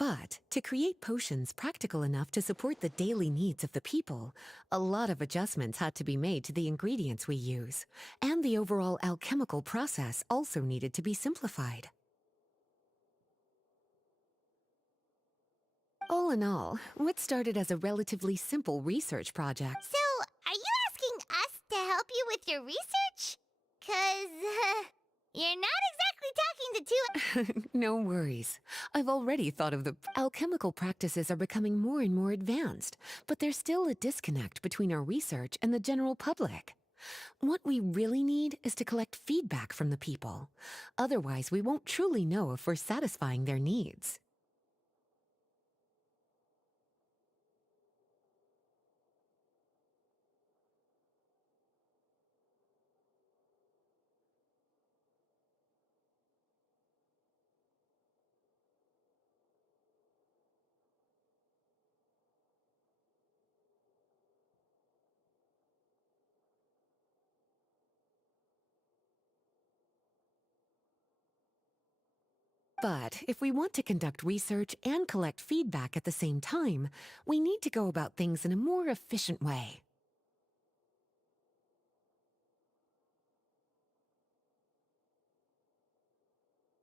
But to create potions practical enough to support the daily needs of the people, a lot of adjustments had to be made to the ingredients we use, and the overall alchemical process also needed to be simplified. All in all, what started as a relatively simple research project. So, are you asking us to help you with your research? 'Cause you're not exactly talking to two. No worries. I've already thought of the alchemical practices are becoming more and more advanced, but there's still a disconnect between our research and the general public. What we really need is to collect feedback from the people. Otherwise, we won't truly know if we're satisfying their needs. But if we want to conduct research and collect feedback at the same time, we need to go about things in a more efficient way.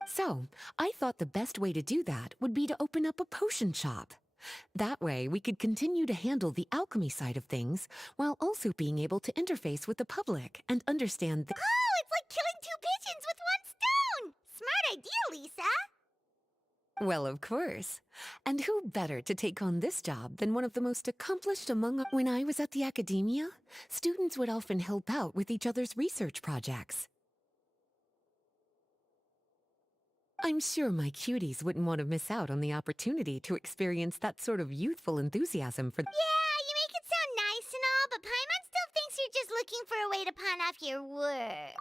So, I thought the best way to do that would be to open up a potion shop. That way, we could continue to handle the alchemy side of things while also being able to interface with the public and understand the— Oh, it's like killing two pigeons with one stone! Smart idea, Lisa! Well, of course. And who better to take on this job than one of the most accomplished among— When I was at the academia, students would often help out with each other's research projects. I'm sure my cuties wouldn't want to miss out on the opportunity to experience that sort of youthful enthusiasm for— Yeah, you make it sound nice and all, but Paimon still thinks you're just looking for a way to pawn off your work.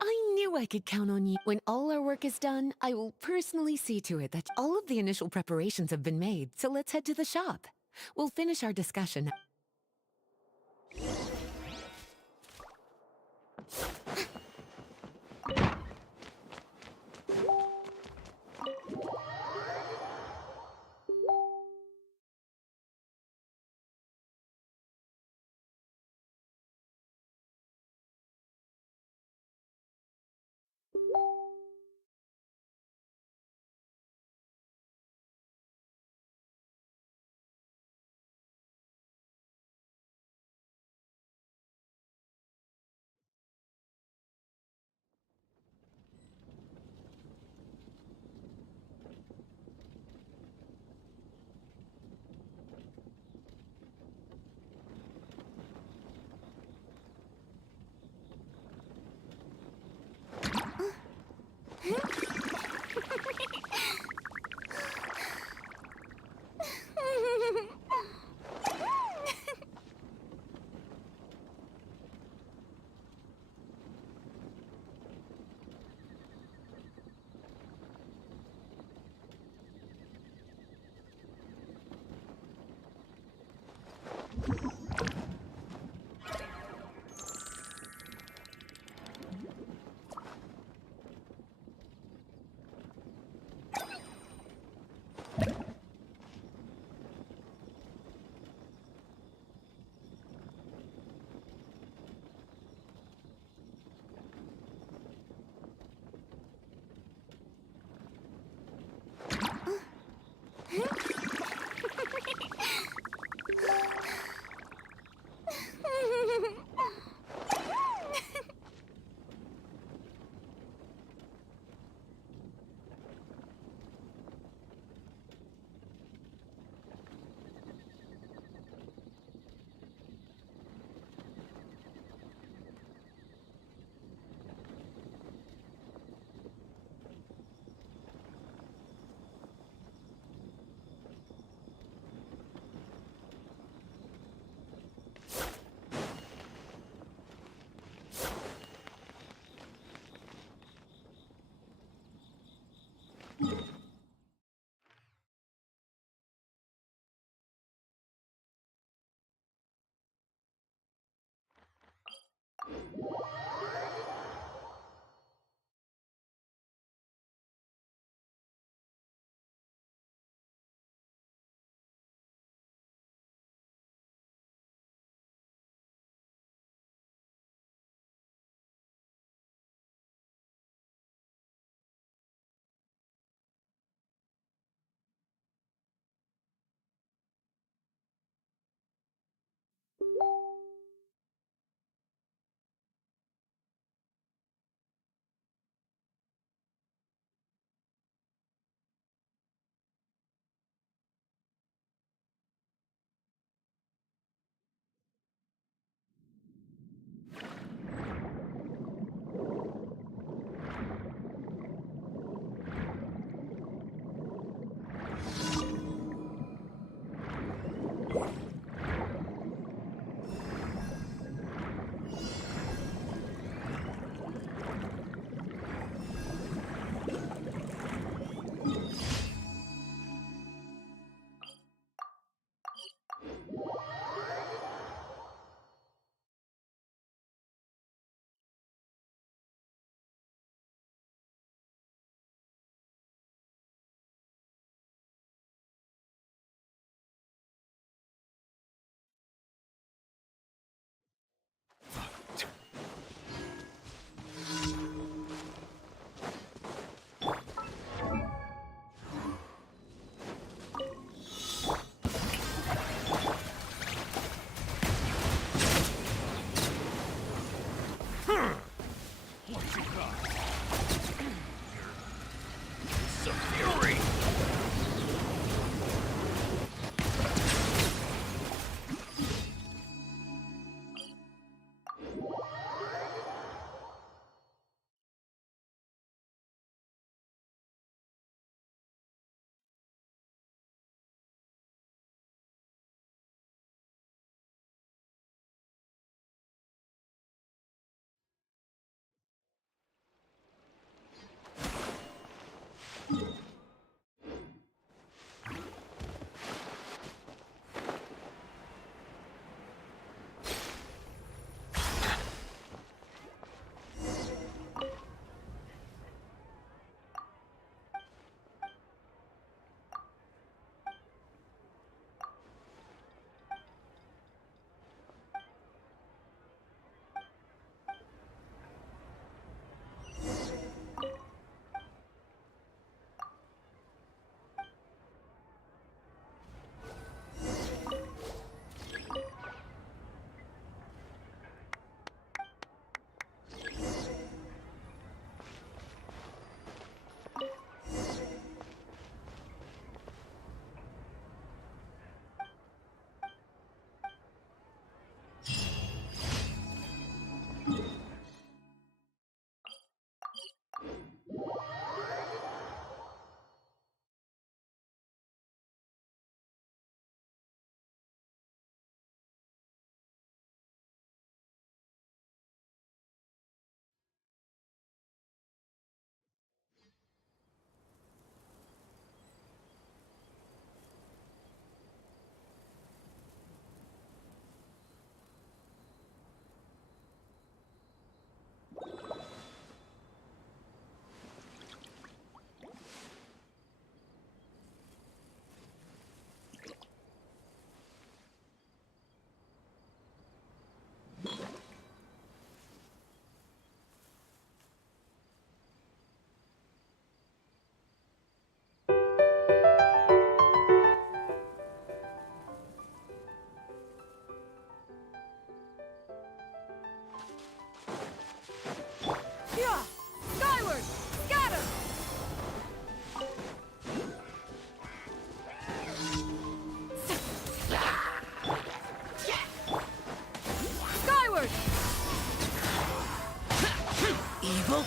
I knew I could count on you. When all our work is done, I will personally see to it that all of the initial preparations have been made, so let's head to the shop. We'll finish our discussion.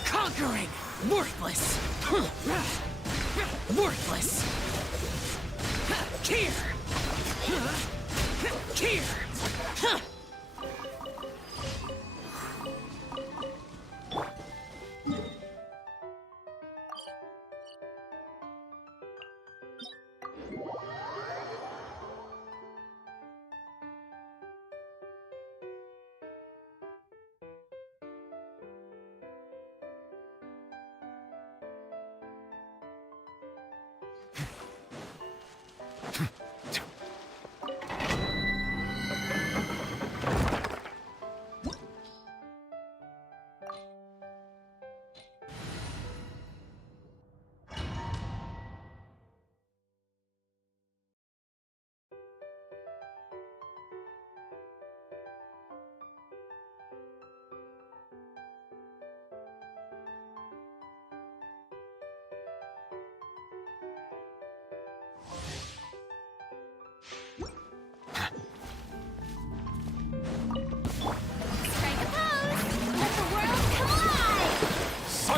Conquering! Worthless! Worthless! Here! Here!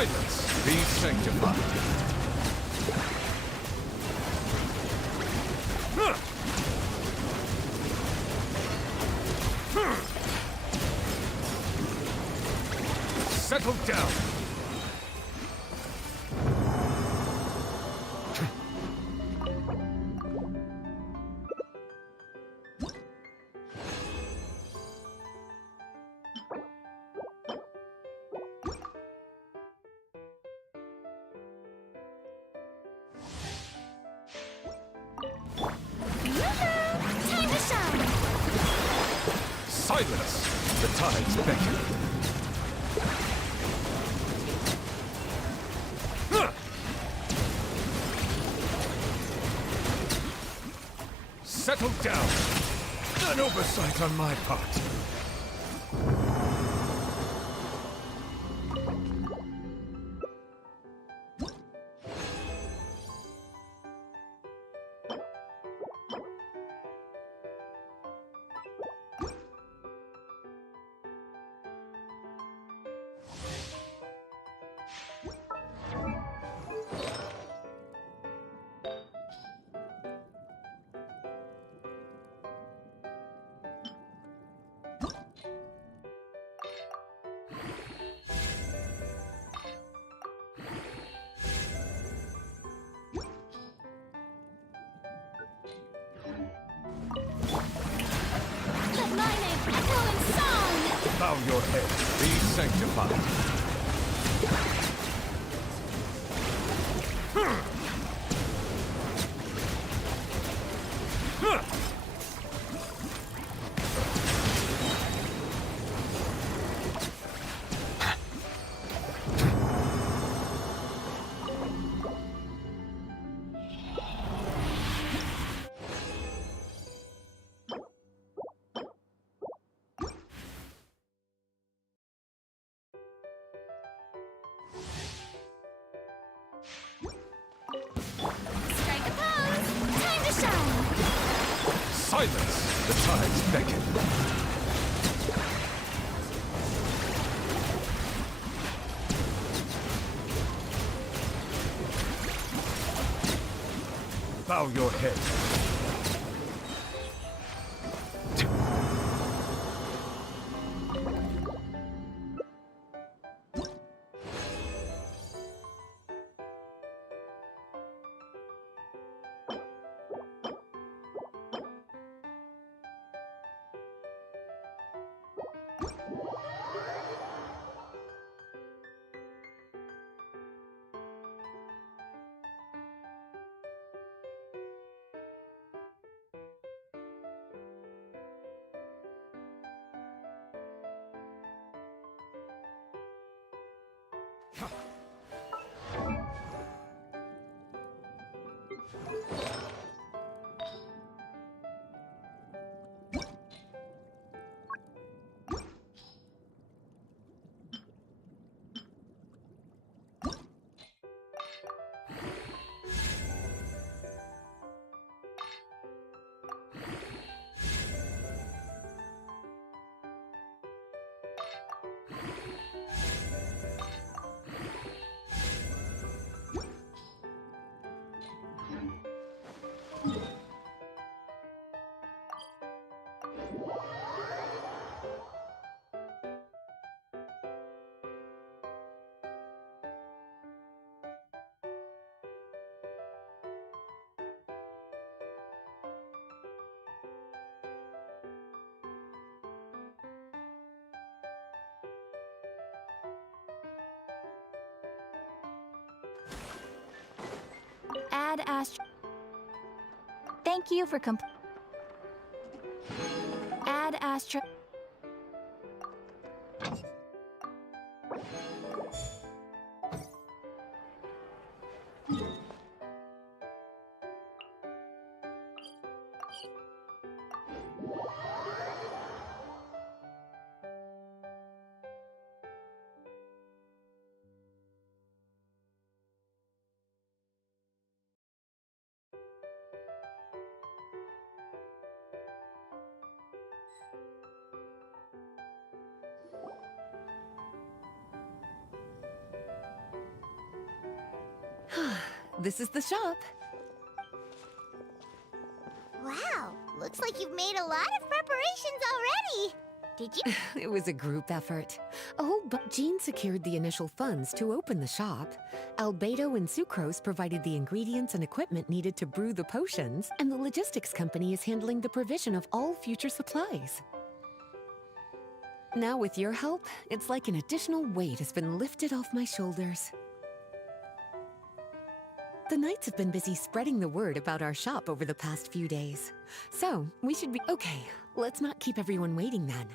Silence! Be sanctified. Settle down. Time to shine! Silence! The tides beckon. Settle down. An oversight on my part. Let my name echo in song! Bow your head. Be sanctified. Strike a pose! Time to shine! Silence! The tides beckon. Bow your head. Add astro. Thank you for Add astro. this is the shop. Wow, looks like you've made a lot of preparations already. Did you? It was a group effort. Jean secured the initial funds to open the shop. Albedo and Sucrose provided the ingredients and equipment needed to brew the potions, and the logistics company is handling the provision of all future supplies. Now with your help, it's like an additional weight has been lifted off my shoulders. The Knights have been busy spreading the word about our shop over the past few days. So, we should be... Okay, let's not keep everyone waiting then.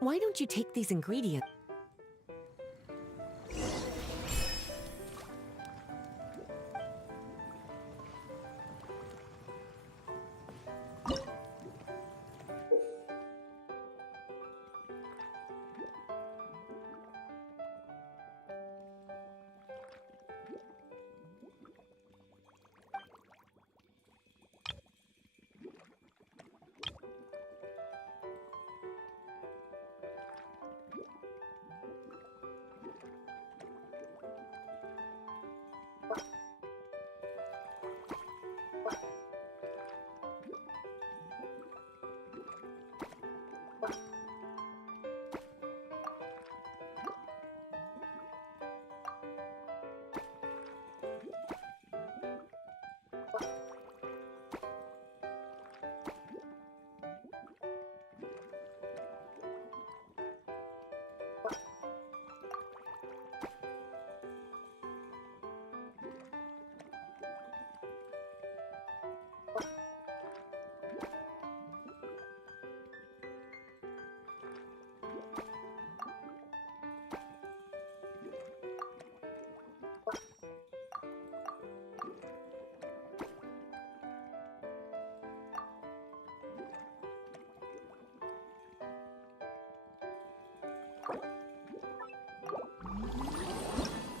Why don't you take these ingredients...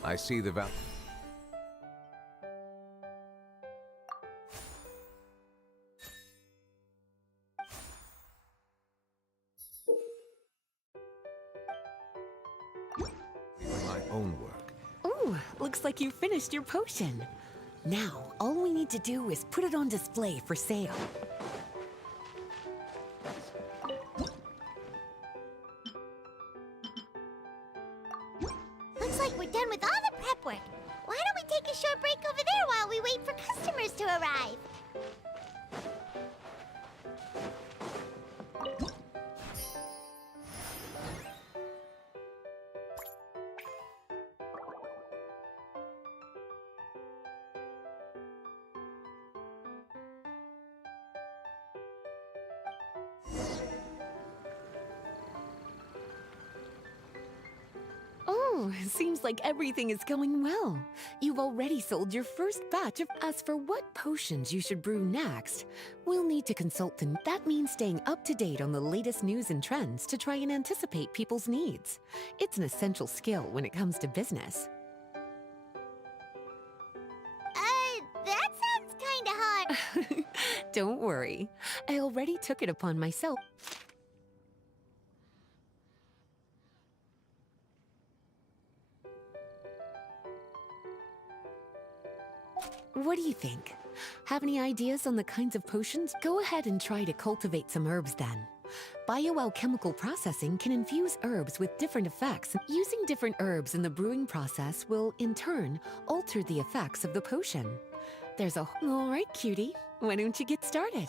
I see the value. My own work. Ooh, looks like you finished your potion. Now, all we need to do is put it on display for sale. Looks like we're done with all the prep work. Why don't we take a short break over there while we wait for customers to arrive? Oh, seems like everything is going well. You've already sold your first batch of... As for what potions you should brew next, we'll need to consult them. That means staying up to date on the latest news and trends to try and anticipate people's needs. It's an essential skill when it comes to business. That sounds kinda hard. Don't worry. I already took it upon myself. What do you think? Have any ideas on the kinds of potions? Go ahead and try to cultivate some herbs then. Bioalchemical processing can infuse herbs with different effects. Using different herbs in the brewing process will, in turn, alter the effects of the potion. There's a... All right, cutie. Why don't you get started?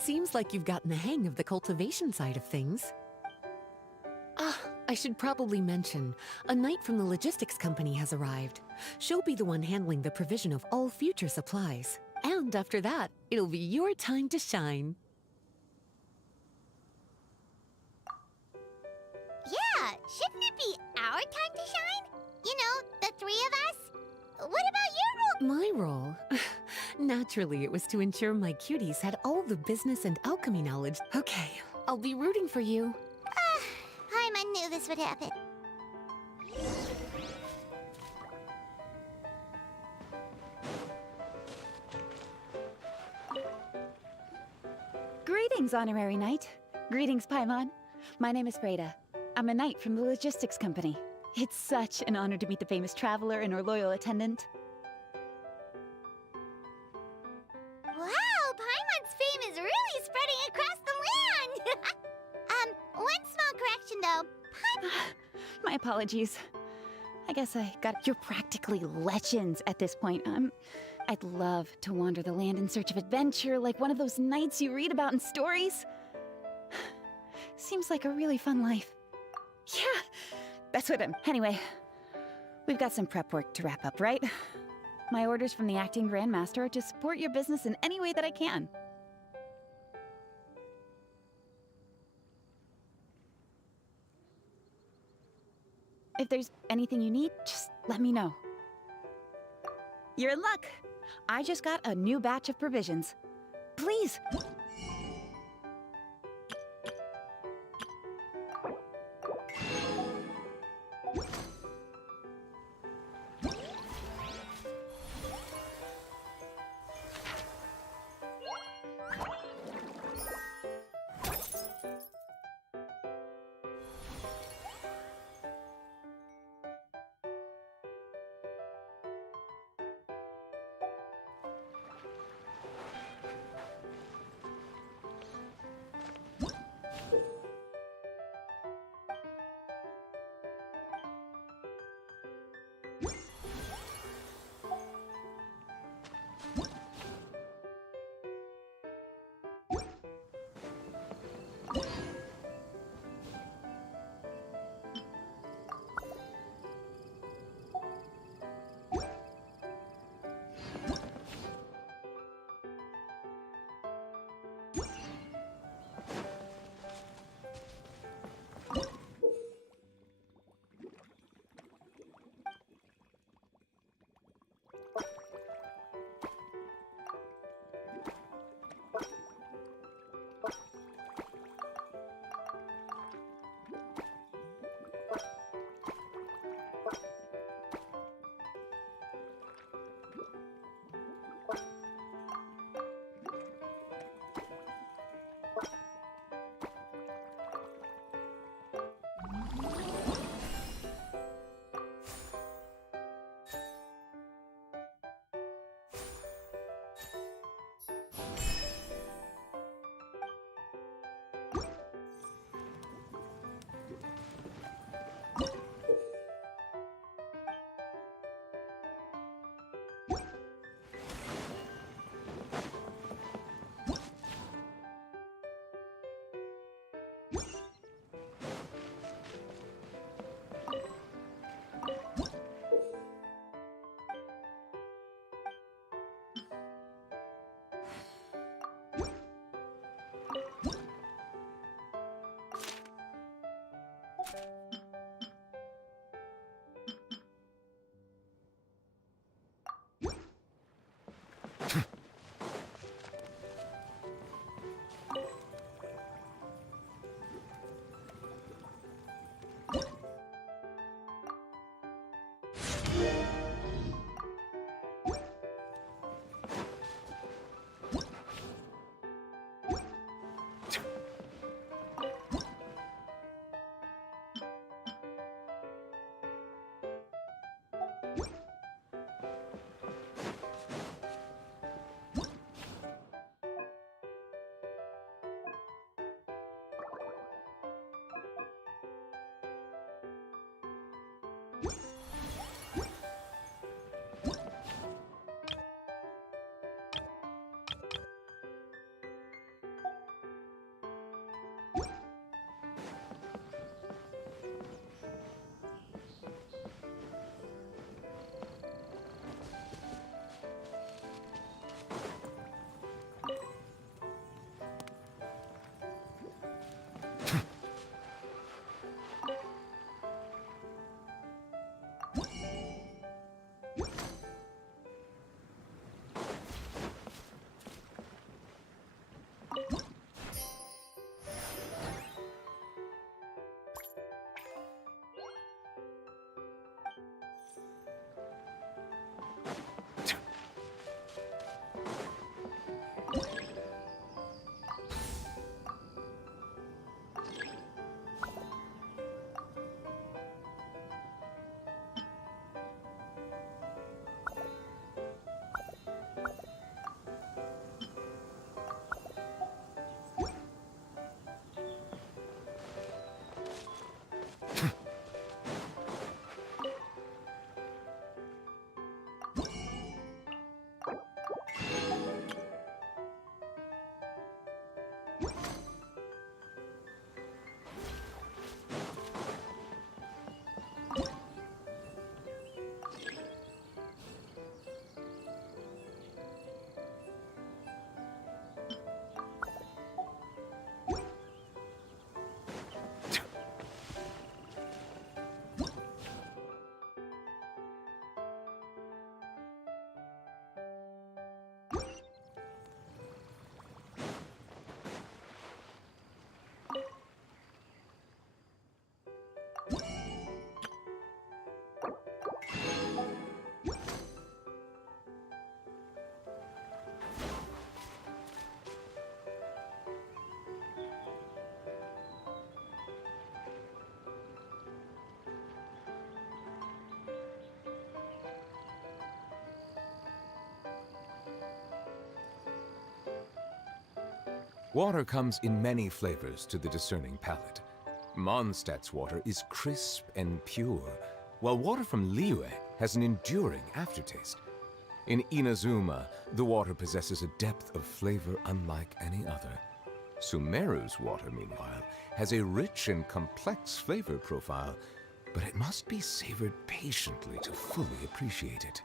Seems like you've gotten the hang of the cultivation side of things. I should probably mention, a knight from the logistics company has arrived. She'll be the one handling the provision of all future supplies. And after that, it'll be your time to shine. Shouldn't it be our time to shine? You know, the three of us? What about your role? My role? Naturally, it was to ensure my cuties had all the business and alchemy knowledge. Okay, I'll be rooting for you. Paimon knew this would happen. Greetings, Honorary Knight. Greetings, Paimon. My name is Freda. I'm a knight from the logistics company. It's such an honor to meet the famous traveler and her loyal attendant. Wow, Paimon's fame is really spreading across the land! One small correction though. My apologies. I guess I got... You're practically legends at this point. I'd love to wander the land in search of adventure, like one of those knights you read about in stories. Seems like a really fun life. Yeah, that's what I'm... Anyway, we've got some prep work to wrap up, right? My orders from the acting grandmaster are to support your business in any way that I can. If there's anything you need, just let me know. You're in luck. I just got a new batch of provisions. Please. Water comes in many flavors to the discerning palate. Mondstadt's water is crisp and pure, while water from Liyue has an enduring aftertaste. In Inazuma, the water possesses a depth of flavor unlike any other. Sumeru's water, meanwhile, has a rich and complex flavor profile, but it must be savored patiently to fully appreciate it.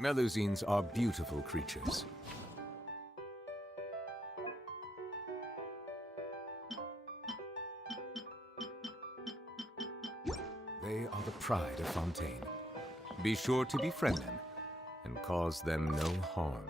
Melusines are beautiful creatures. They are the pride of Fontaine. Be sure to befriend them and cause them no harm.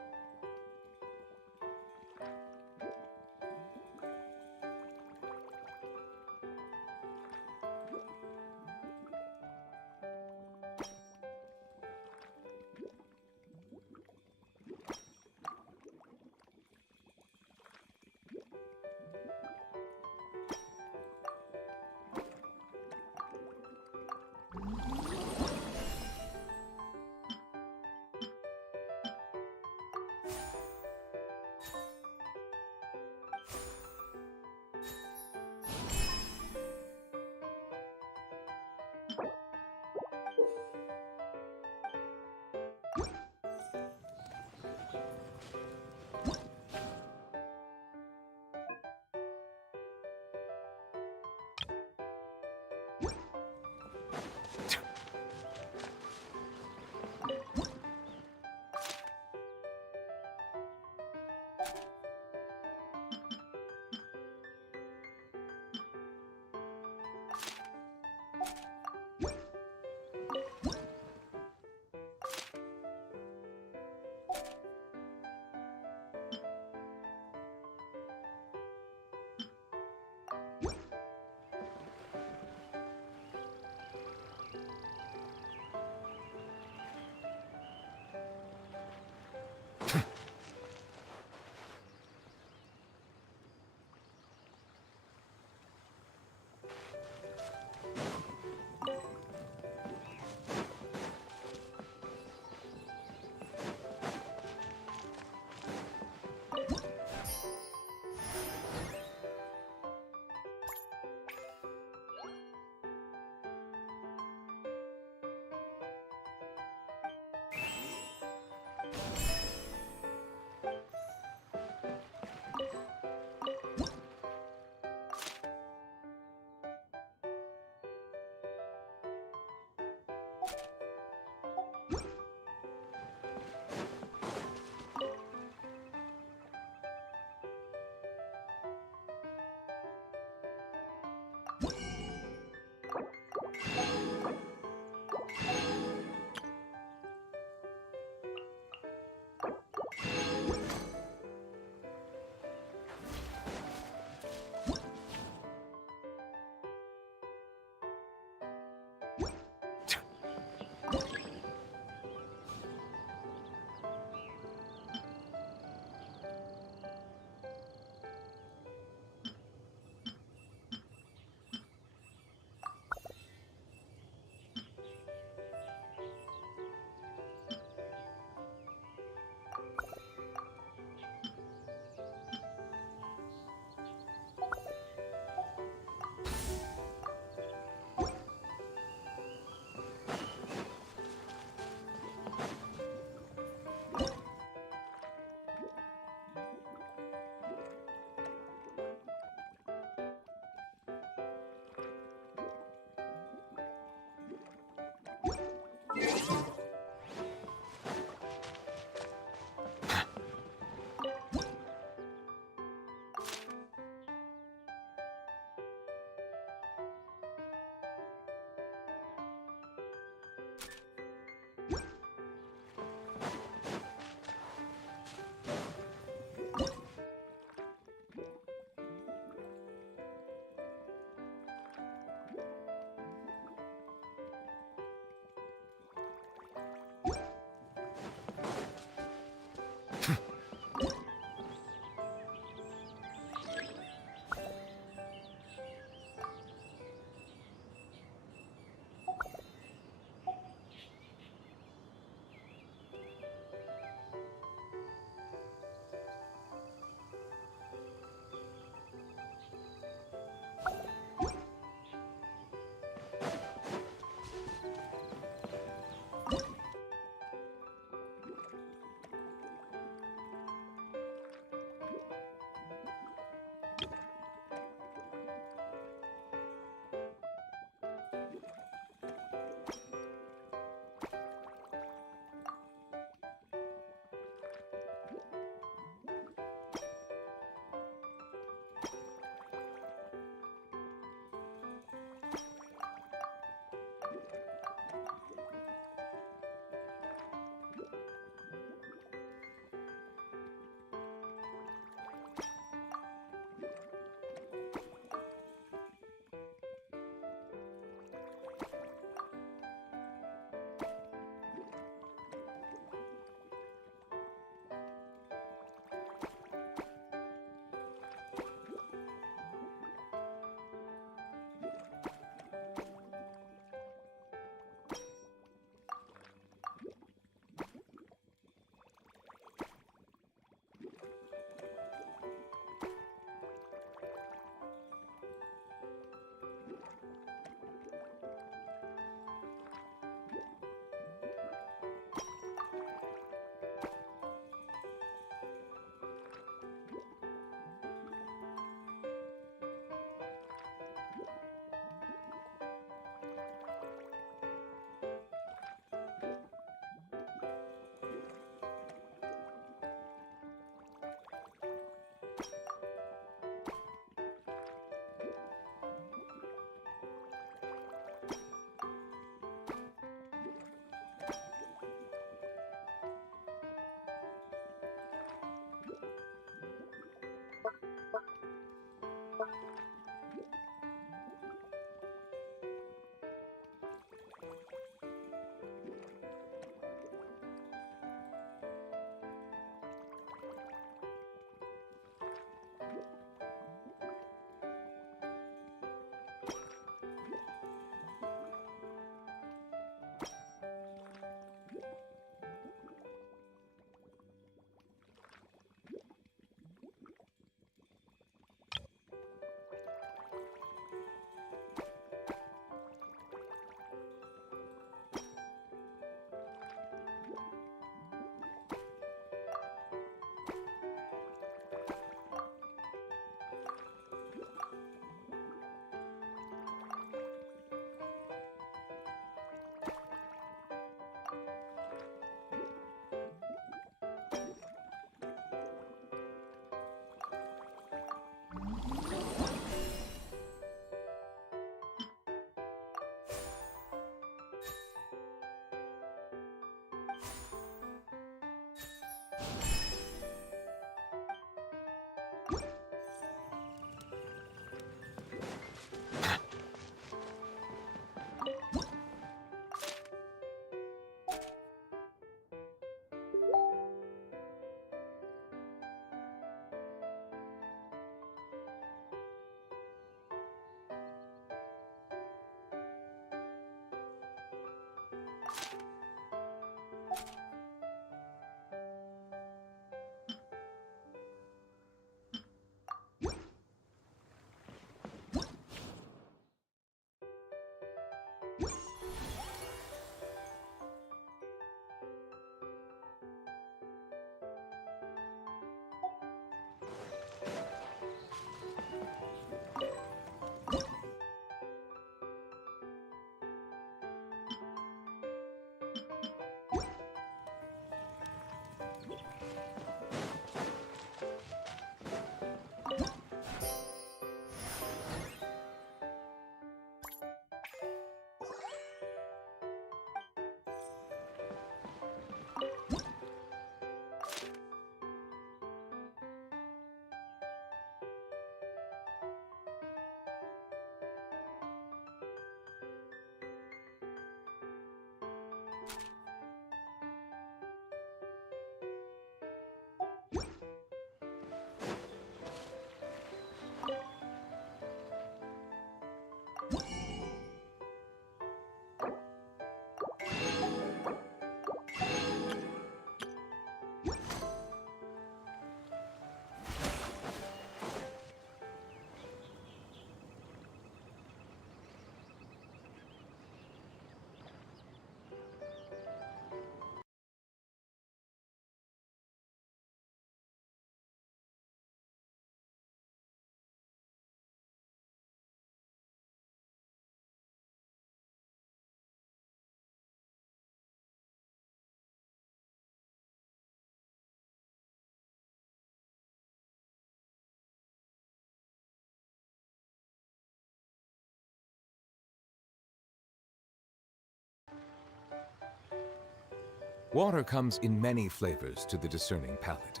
Water comes in many flavors to the discerning palate.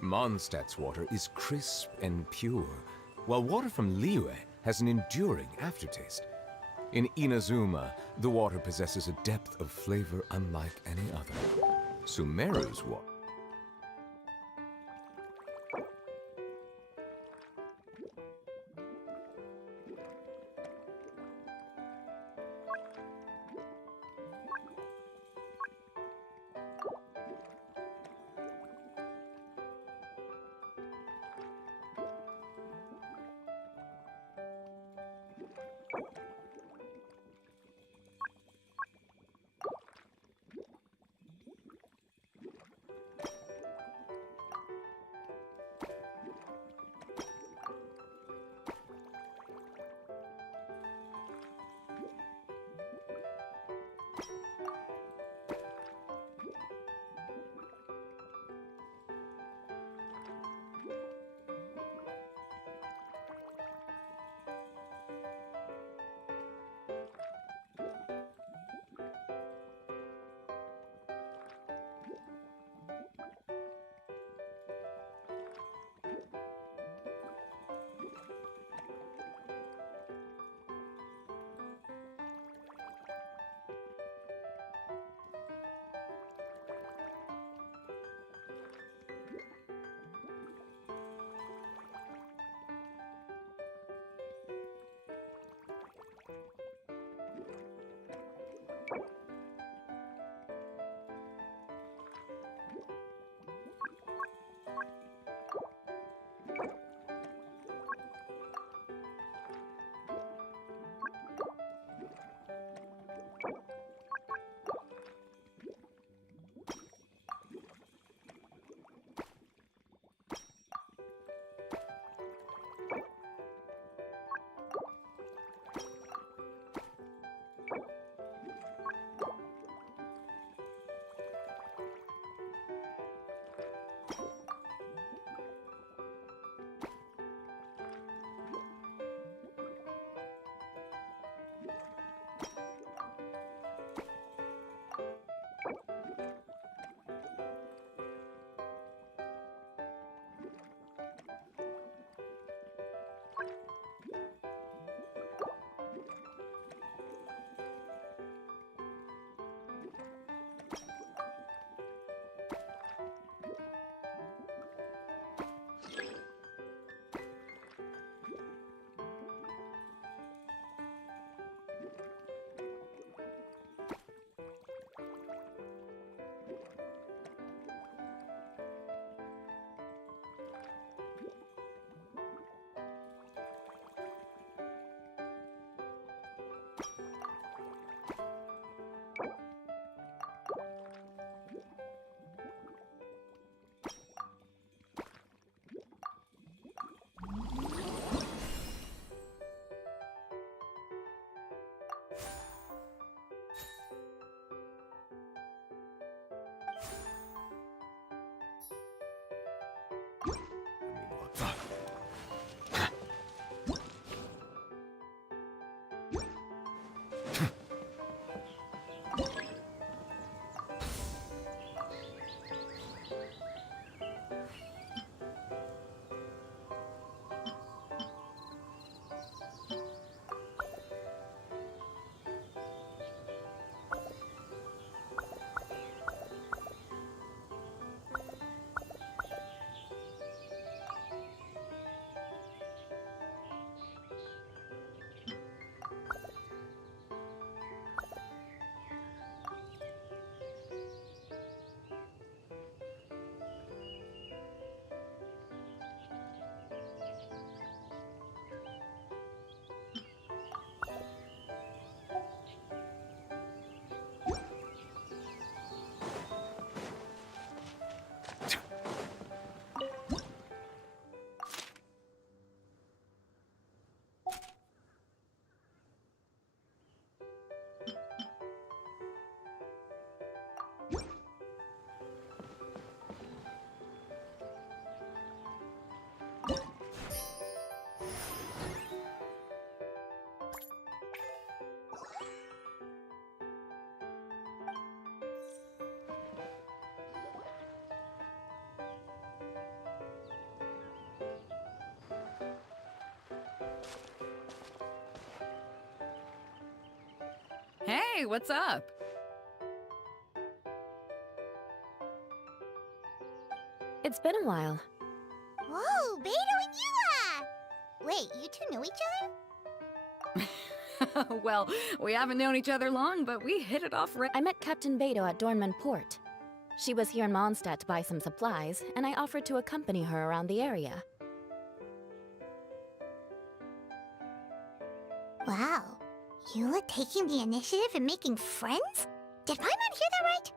Mondstadt's water is crisp and pure, while water from Liyue has an enduring aftertaste. In Inazuma, the water possesses a depth of flavor unlike any other. Sumeru's water. Hey, what's up? It's been a while. Whoa, Beto and Yua! Wait, you two know each other? Well, we haven't known each other long, but we hit it off right. I met Captain Beto at Dornman Port. She was here in Mondstadt to buy some supplies, and I offered to accompany her around the area. Wow. Yua taking the initiative and making friends? Did Paimon hear that right?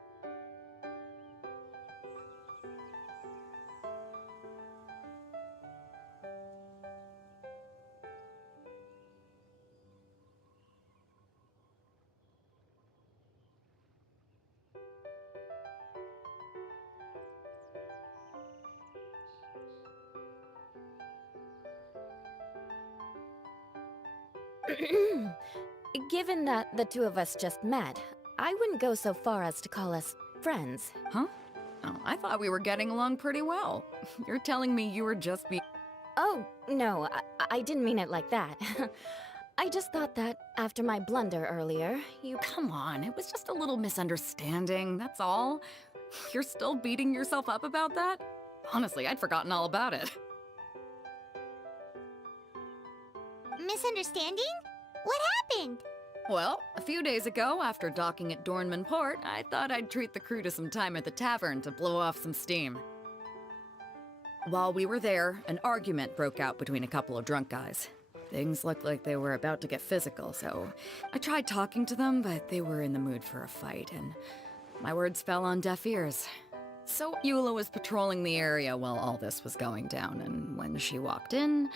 Given that the two of us just met, I wouldn't go so far as to call us friends. Huh? Oh, I thought we were getting along pretty well. You're telling me you were just Oh, no, I didn't mean it like that. I just thought that after my blunder earlier, you... Come on, it was just a little misunderstanding, that's all. You're still beating yourself up about that? Honestly, I'd forgotten all about it. Misunderstanding? What happened? Well, a few days ago, after docking at Dornman Port, I thought I'd treat the crew to some time at the tavern to blow off some steam. While we were there, an argument broke out between a couple of drunk guys. Things looked like they were about to get physical, so I tried talking to them, but they were in the mood for a fight, and my words fell on deaf ears. So Eula was patrolling the area while all this was going down, and when she walked in,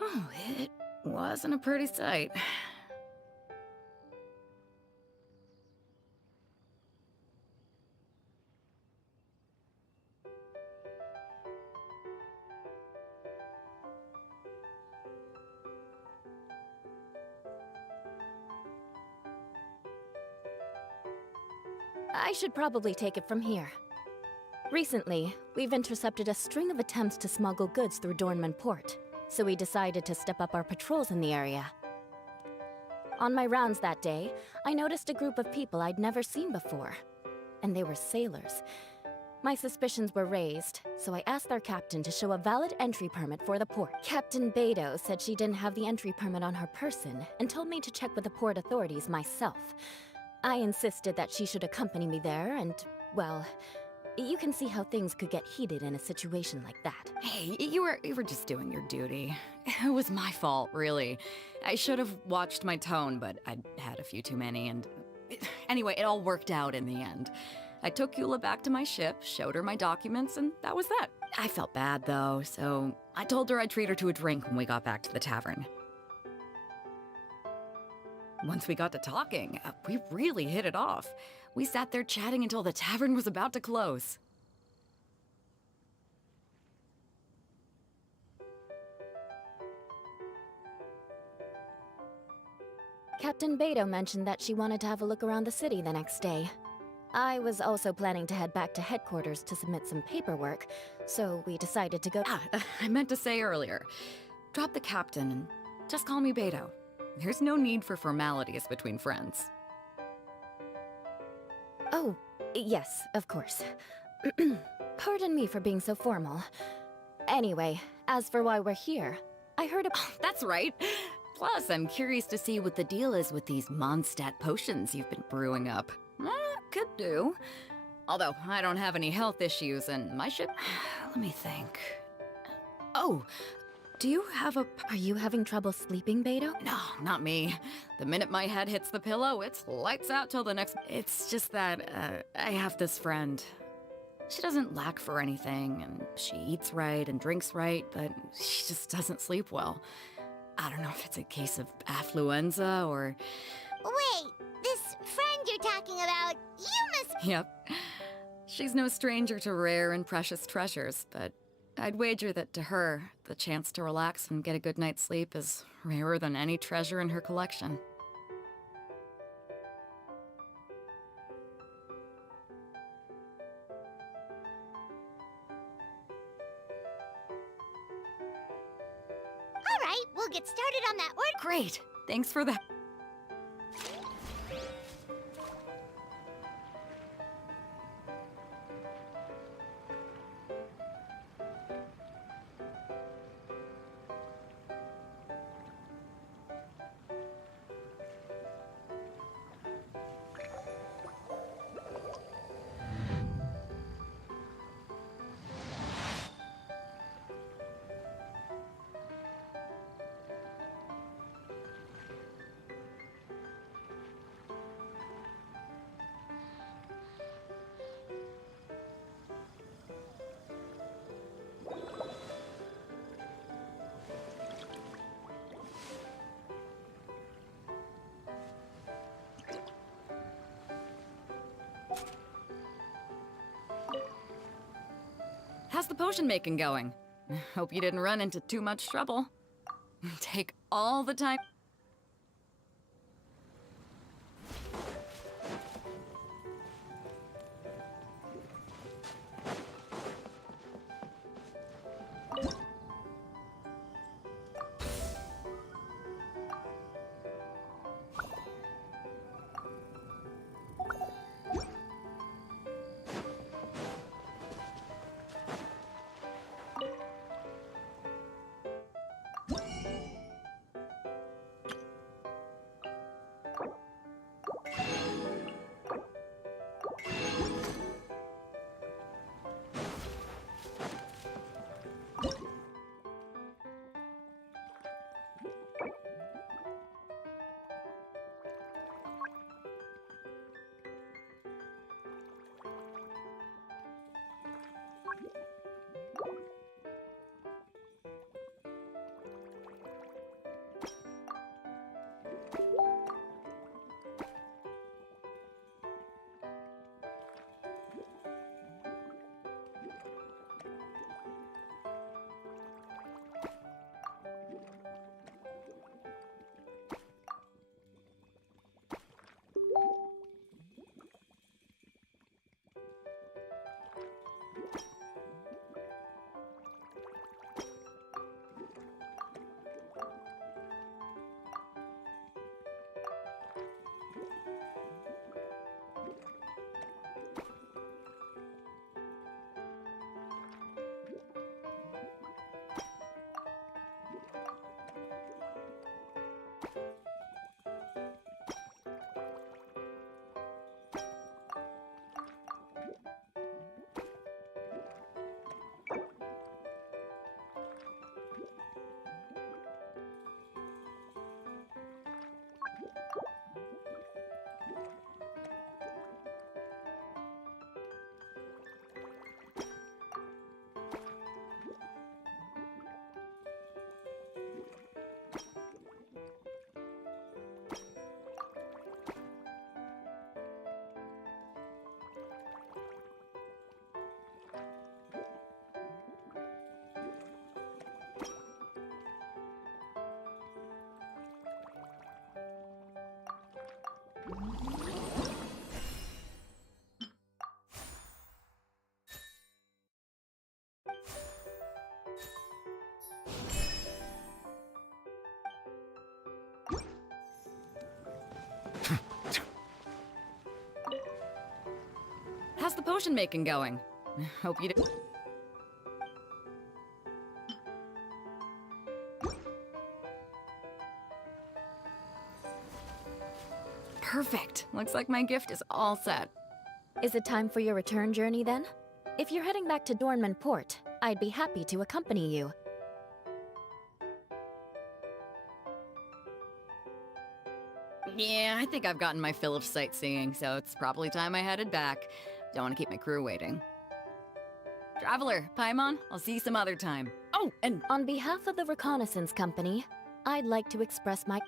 oh, it wasn't a pretty sight. I should probably take it from here. Recently, we've intercepted a string of attempts to smuggle goods through Dornman Port, so we decided to step up our patrols in the area. On my rounds that day, I noticed a group of people I'd never seen before, and they were sailors. My suspicions were raised, so I asked their captain to show a valid entry permit for the port. Captain Beto said she didn't have the entry permit on her person and told me to check with the port authorities myself. I insisted that she should accompany me there, and, well, you can see how things could get heated in a situation like that. Hey, you were just doing your duty. It was my fault, really. I should have watched my tone, but I'd had a few too many, and... Anyway, it all worked out in the end. I took Eula back to my ship, showed her my documents, and that was that. I felt bad, though, so I told her I'd treat her to a drink when we got back to the tavern. Once we got to talking, we really hit it off. We sat there chatting until the tavern was about to close. Captain Beto mentioned that she wanted to have a look around the city the next day. I was also planning to head back to headquarters to submit some paperwork, so we decided to go— I meant to say earlier, drop the captain and just call me Beto. There's no need for formalities between friends. Oh, yes, of course. Pardon me for being so formal. Anyway, as for why we're here, I heard That's right. Plus, I'm curious to see what the deal is with these Mondstadt potions you've been brewing up. Could do. Although, I don't have any health issues and my ship... Let me think. Oh, do you have a... Are you having trouble sleeping, Beto? No, not me. The minute my head hits the pillow, it's lights out till the next... It's just that, I have this friend. She doesn't lack for anything, and she eats right and drinks right, but she just doesn't sleep well. I don't know if it's a case of affluenza or... Wait, this friend you're talking about, you must... Yep. She's no stranger to rare and precious treasures, but I'd wager that to her, the chance to relax and get a good night's sleep is rarer than any treasure in her collection. All right, we'll get started on that order. Great! Thanks for that. potion making going? Hope you didn't run into too much trouble. Take all the time. How's the potion making going? Hope you did. Perfect. Looks like my gift is all set. Is it time for your return journey then? If you're heading back to Dornman Port, I'd be happy to accompany you. Yeah, I think I've gotten my fill of sightseeing, so it's probably time I headed back. Don't want to keep my crew waiting. Traveler, Paimon, I'll see you some other time. Oh, and On behalf of the Reconnaissance Company, I'd like to express my...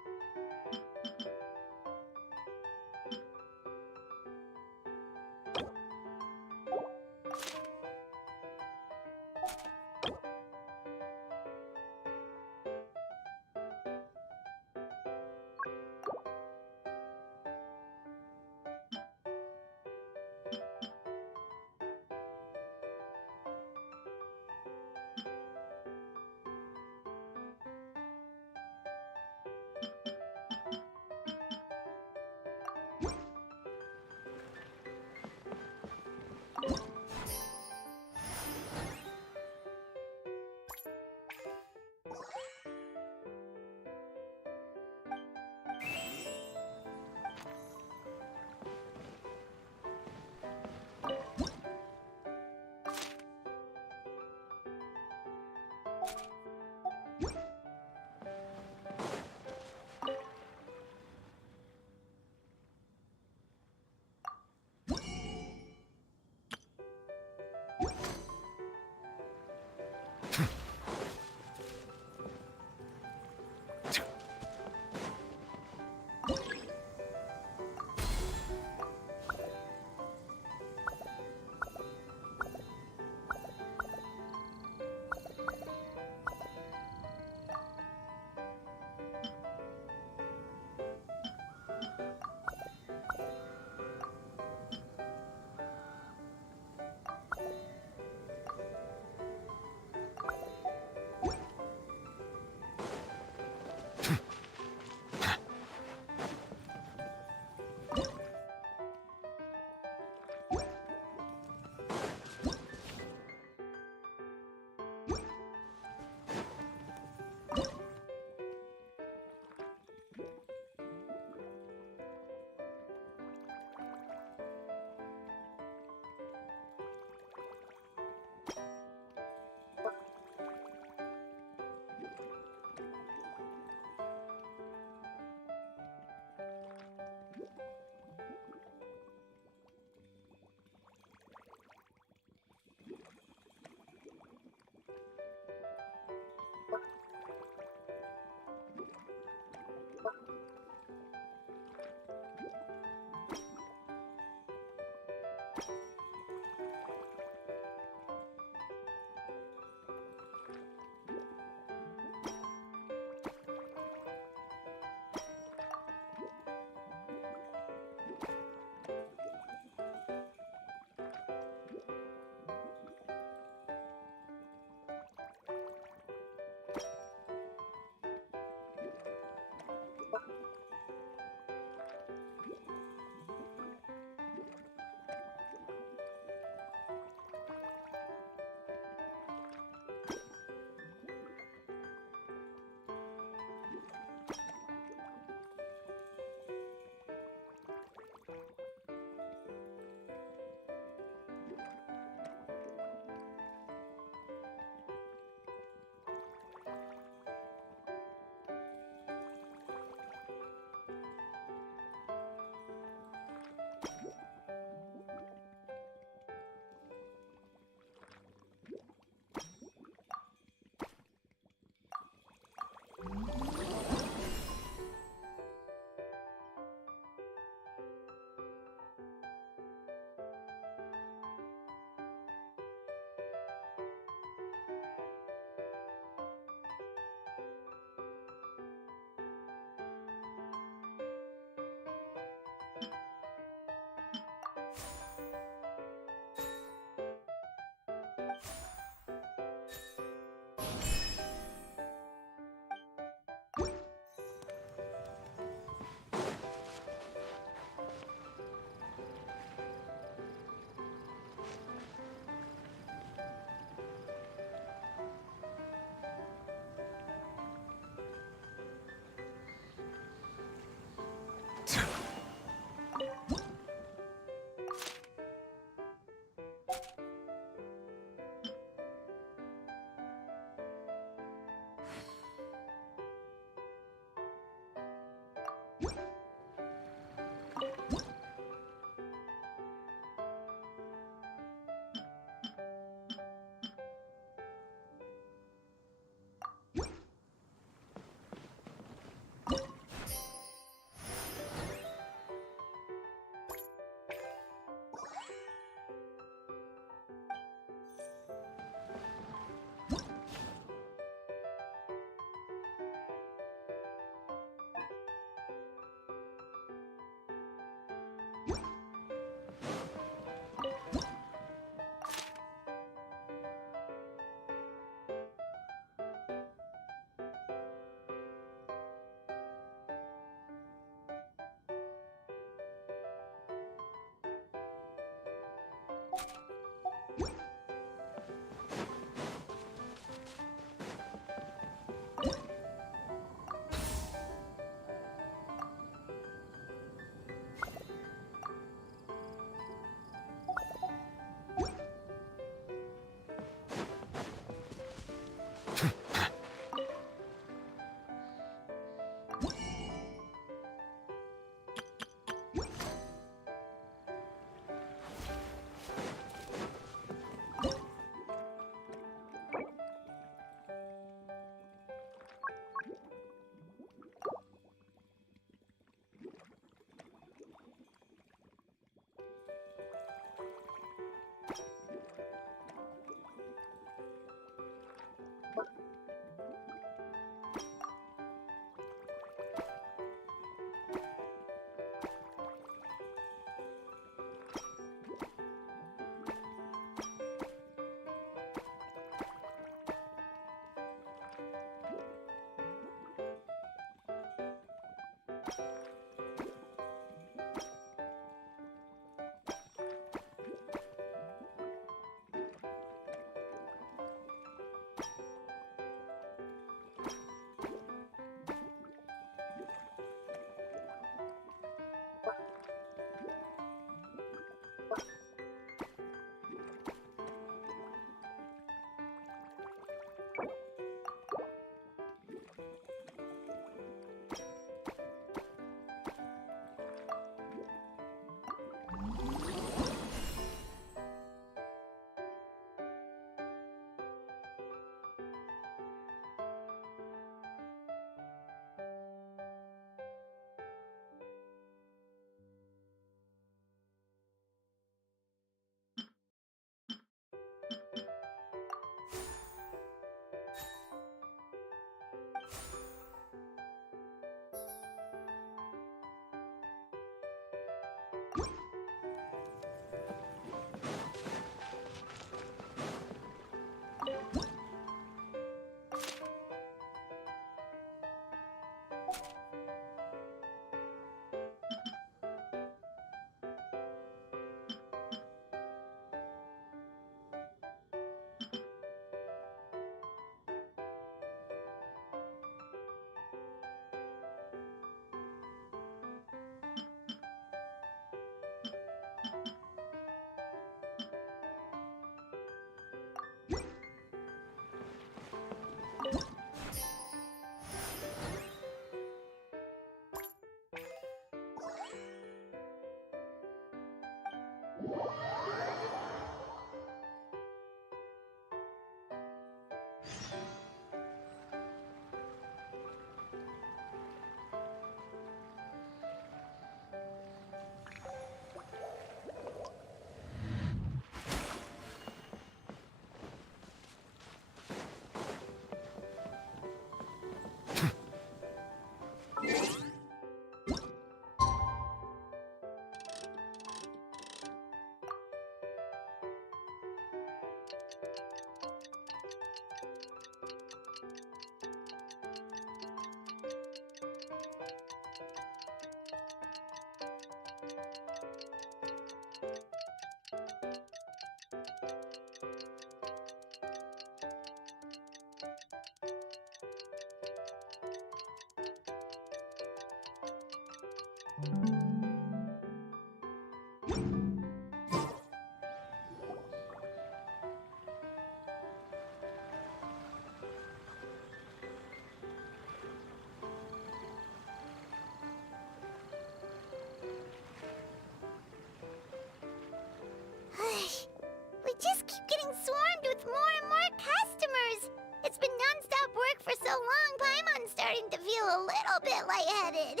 We just keep getting swarmed with more and more customers. It's been non-stop work for so long, Paimon's starting to feel a little bit lightheaded.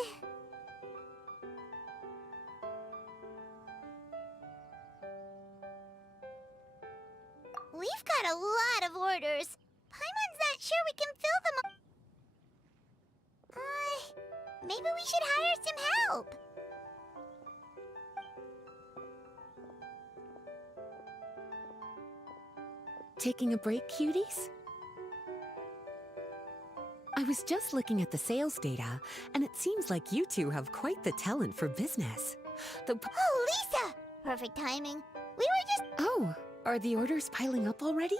We've got a lot of orders. Paimon's not sure we can fill them all. Maybe we should hire some help. Taking a break, cuties? I was just looking at the sales data, and it seems like you two have quite the talent for business. Oh, Lisa! Perfect timing. We were just... Oh, are the orders piling up already?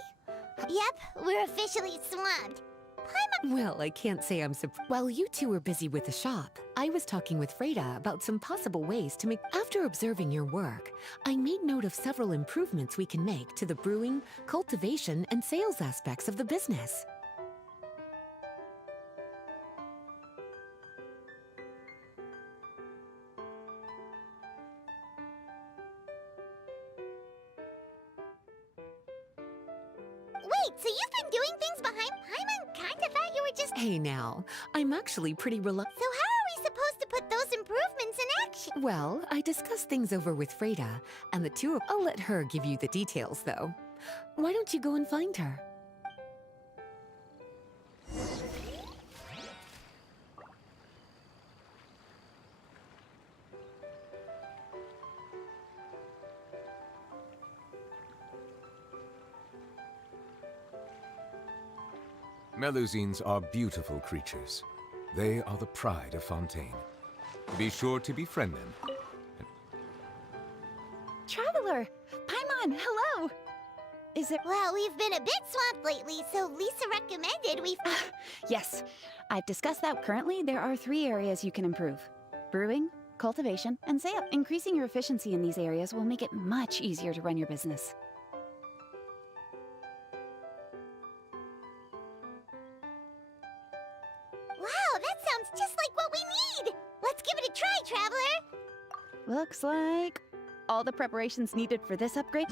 Yep, we're officially swamped. Well, I can't say I'm surprised. While you two were busy with the shop, I was talking with Freda about some possible ways to make... After observing your work, I made note of several improvements we can make to the brewing, cultivation, and sales aspects of the business. Wait, so you've been doing things behind... Paimon kinda thought you were just... Hey now, I'm actually pretty reluctant. So how are we supposed to put those improvements in action? Well, I discussed things over with Freda, and the two of... I'll let her give you the details, though. Why don't you go and find her? Melusines are beautiful creatures. They are the pride of Fontaine. Be sure to befriend them. Traveler! Paimon, hello! Is it... Well, we've been a bit swamped lately, so Lisa recommended we... Yes, I've discussed that. Currently, there are 3 areas you can improve. Brewing, cultivation, and sale. Increasing your efficiency in these areas will make it much easier to run your business. Wow, that sounds just like what we need! Let's give it a try, Traveler! Looks like all the preparations needed for this upgrade.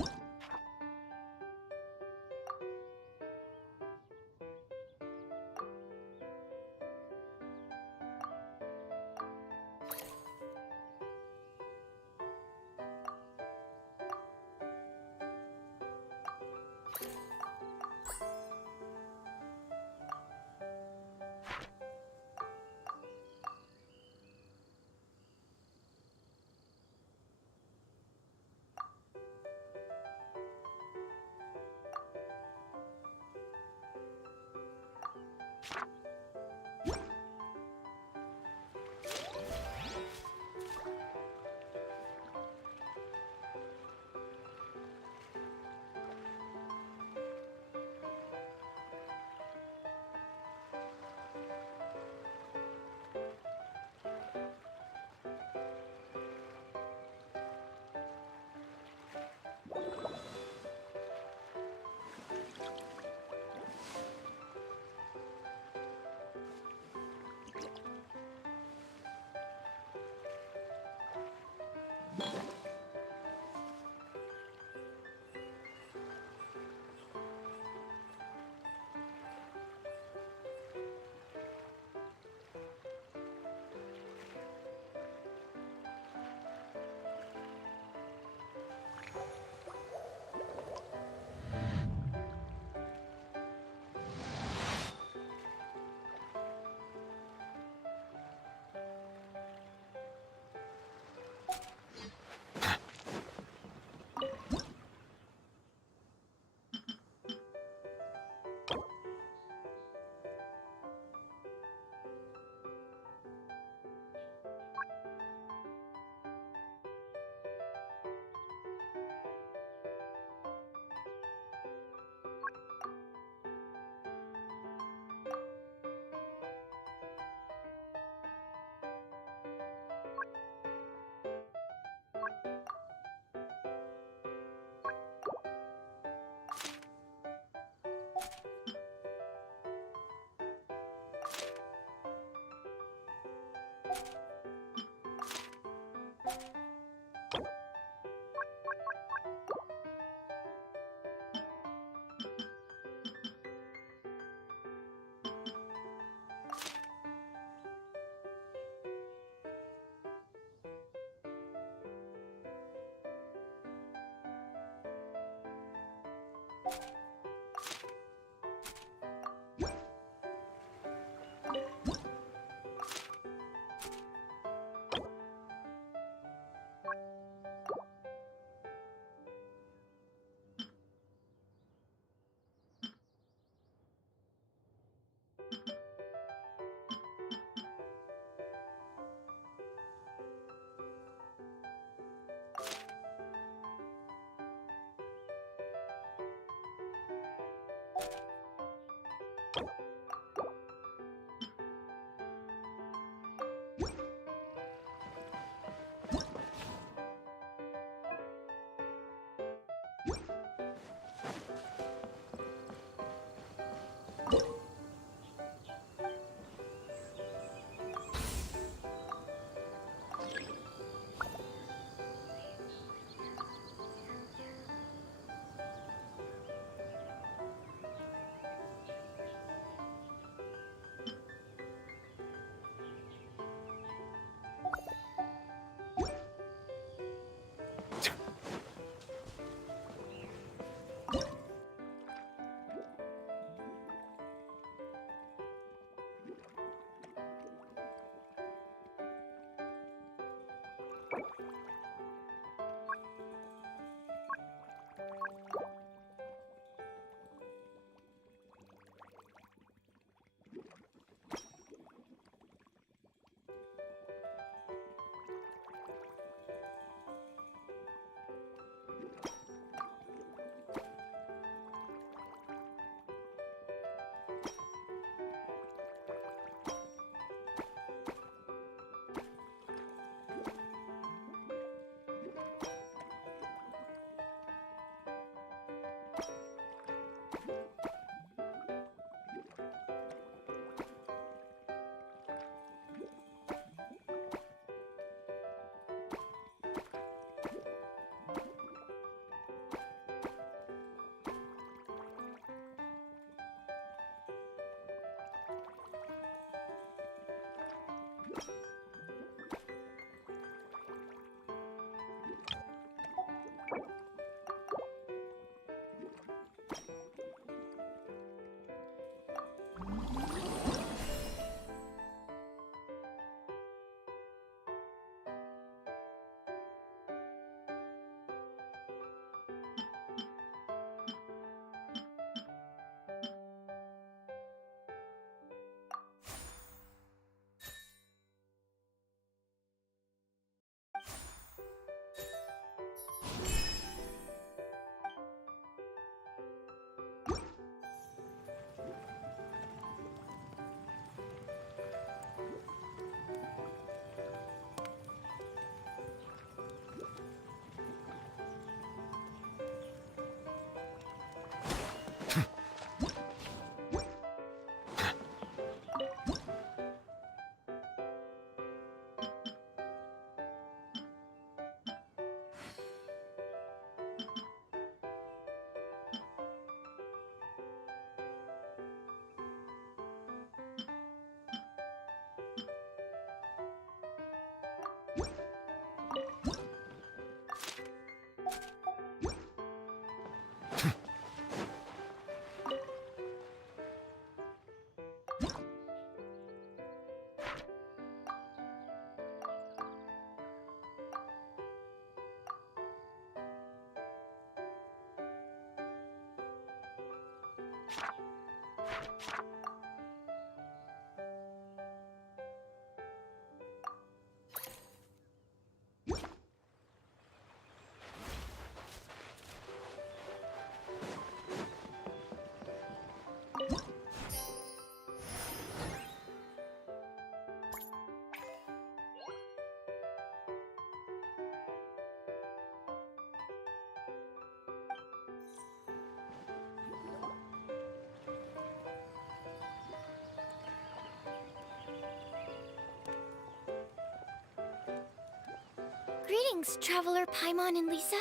Greetings, Traveler Paimon and Lisa.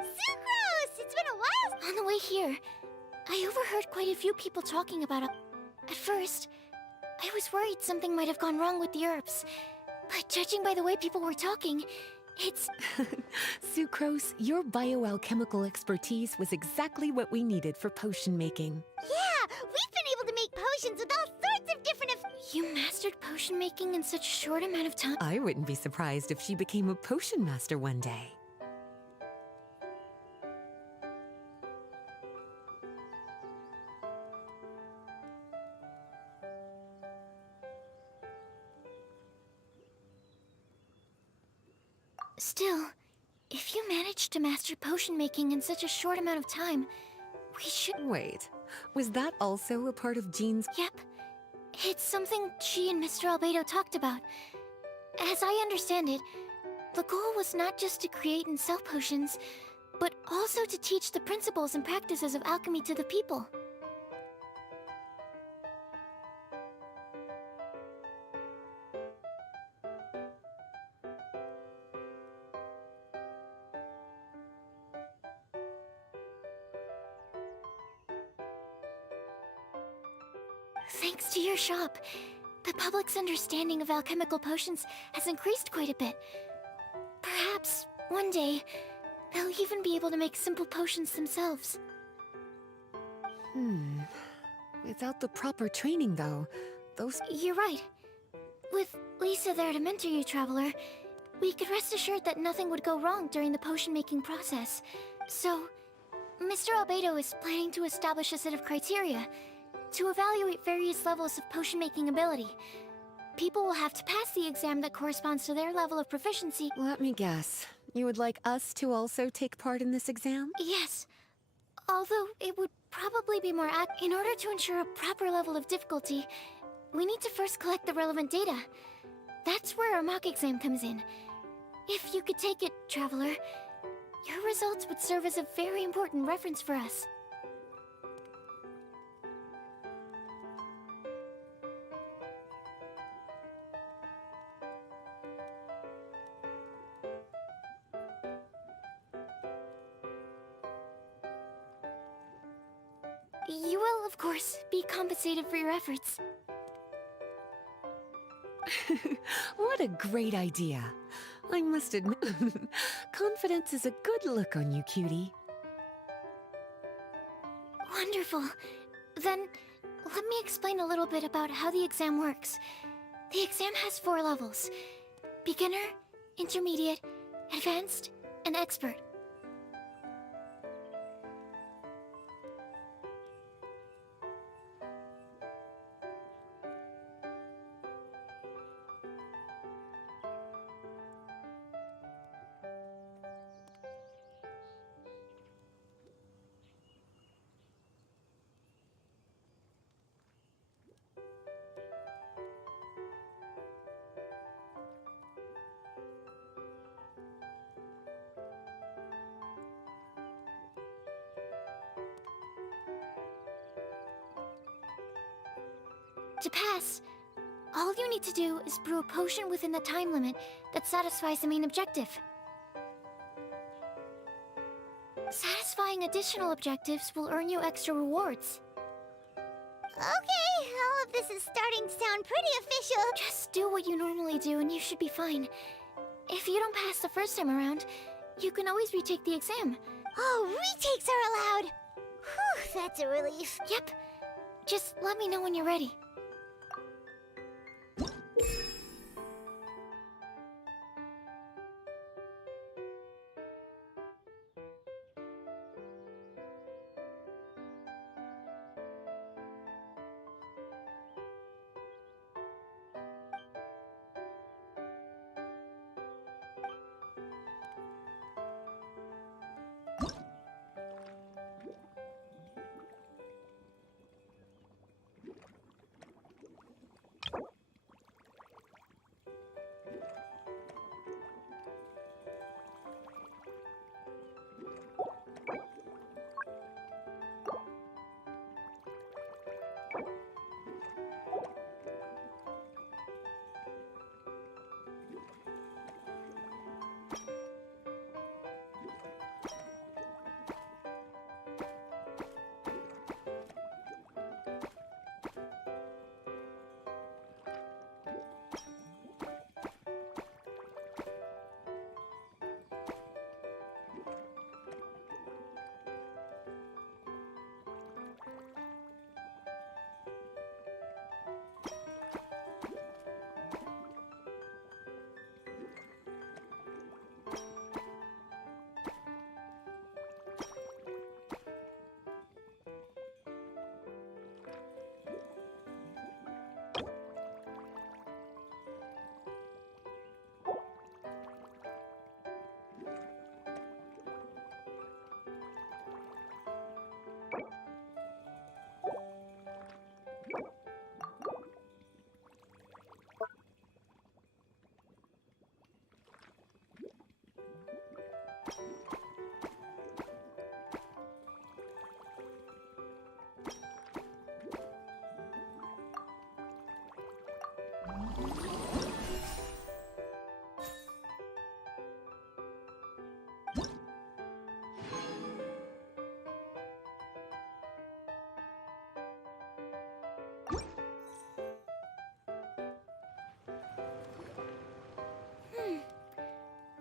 Sucrose! It's been a while! On the way here, I overheard quite a few people talking about it. At first, I was worried something might have gone wrong with the herbs. But judging by the way people were talking, it's... Sucrose, your bioalchemical expertise was exactly what we needed for potion making. Yeah! We've been able to make potions with all sorts of different... You mastered potion making in such a short amount of time? I wouldn't be surprised if she became a potion master one day. Still, if you managed to master potion making in such a short amount of time, we should... Wait, was that also a part of Jean's... Yep. It's something she and Mr. Albedo talked about. As I understand it, the goal was not just to create and sell potions, but also to teach the principles and practices of alchemy to the people. Thanks to your shop, the public's understanding of alchemical potions has increased quite a bit. Perhaps, one day, they'll even be able to make simple potions themselves. Without the proper training, though, those... You're right. With Lisa there to mentor you, Traveler, we could rest assured that nothing would go wrong during the potion-making process. So, Mr. Albedo is planning to establish a set of criteria to evaluate various levels of potion-making ability. People will have to pass the exam that corresponds to their level of proficiency. Let me guess. You would like us to also take part in this exam? Yes. Although it would probably be more in order to ensure a proper level of difficulty, we need to first collect the relevant data. That's where our mock exam comes in. If you could take it, Traveler, your results would serve as a very important reference for us. You will, of course, be compensated for your efforts. What a great idea. I must admit, confidence is a good look on you, cutie. Wonderful. Then, let me explain a little bit about how the exam works. The exam has 4 levels: beginner, intermediate, advanced, and expert. To pass, all you need to do is brew a potion within the time limit that satisfies the main objective. Satisfying additional objectives will earn you extra rewards. Okay, all of this is starting to sound pretty official. Just do what you normally do and you should be fine. If you don't pass the first time around, you can always retake the exam. Oh, retakes are allowed. Whew, that's a relief. Yep. Just let me know when you're ready.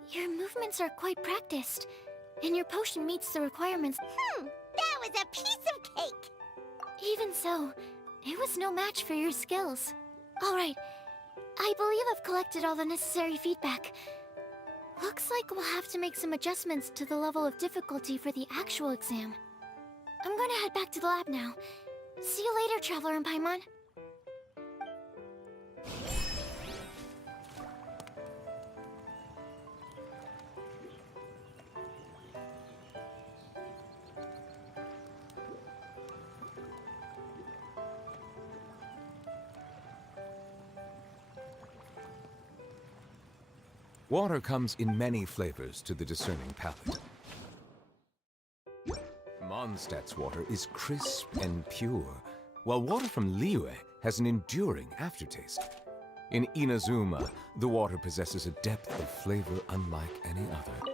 Your movements are quite practiced, and your potion meets the requirements. That was a piece of cake. Even so, it was no match for your skills. Alright, I believe I've collected all the necessary feedback. Looks like we'll have to make some adjustments to the level of difficulty for the actual exam. I'm gonna head back to the lab now. See you later, Traveler and Paimon. Water comes in many flavors to the discerning palate. Mondstadt's water is crisp and pure, while water from Liyue has an enduring aftertaste. In Inazuma, the water possesses a depth of flavor unlike any other.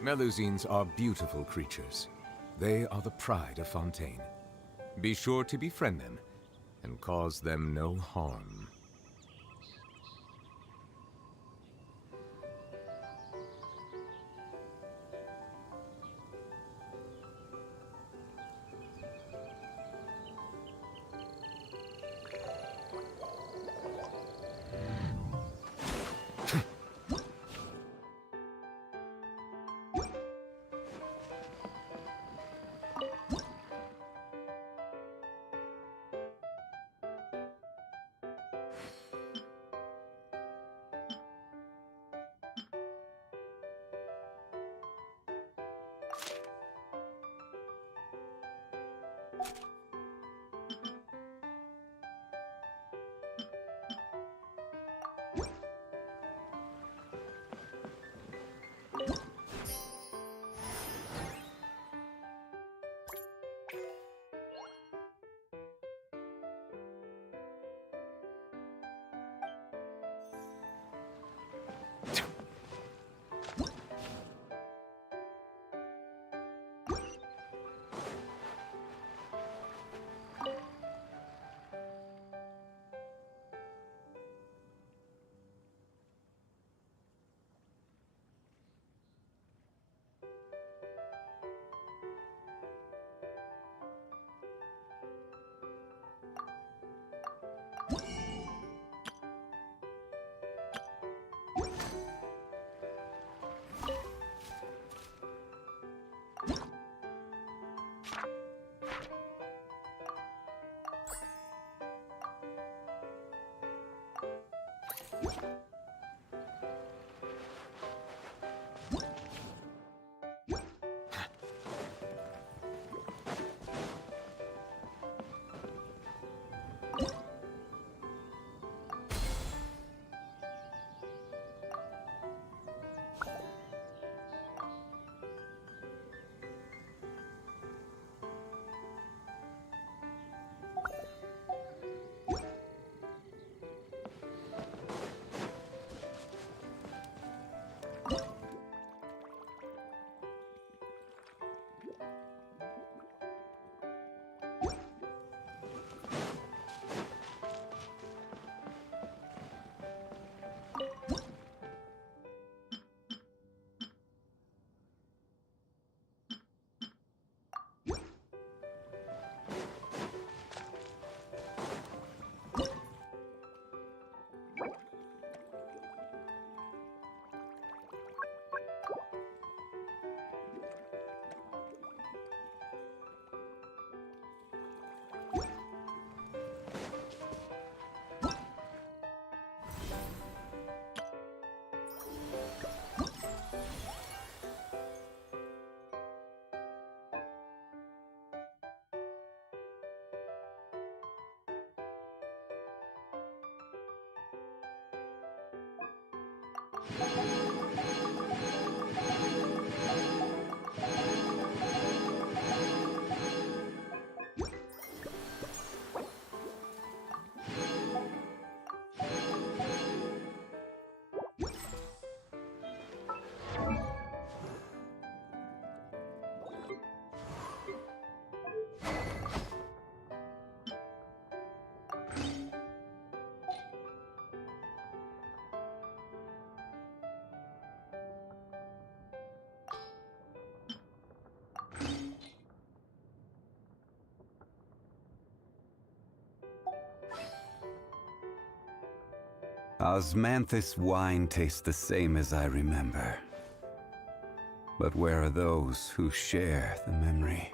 Melusines are beautiful creatures. They are the pride of Fontaine. Be sure to befriend them and cause them no harm. Osmanthus wine tastes the same as I remember. But where are those who share the memory?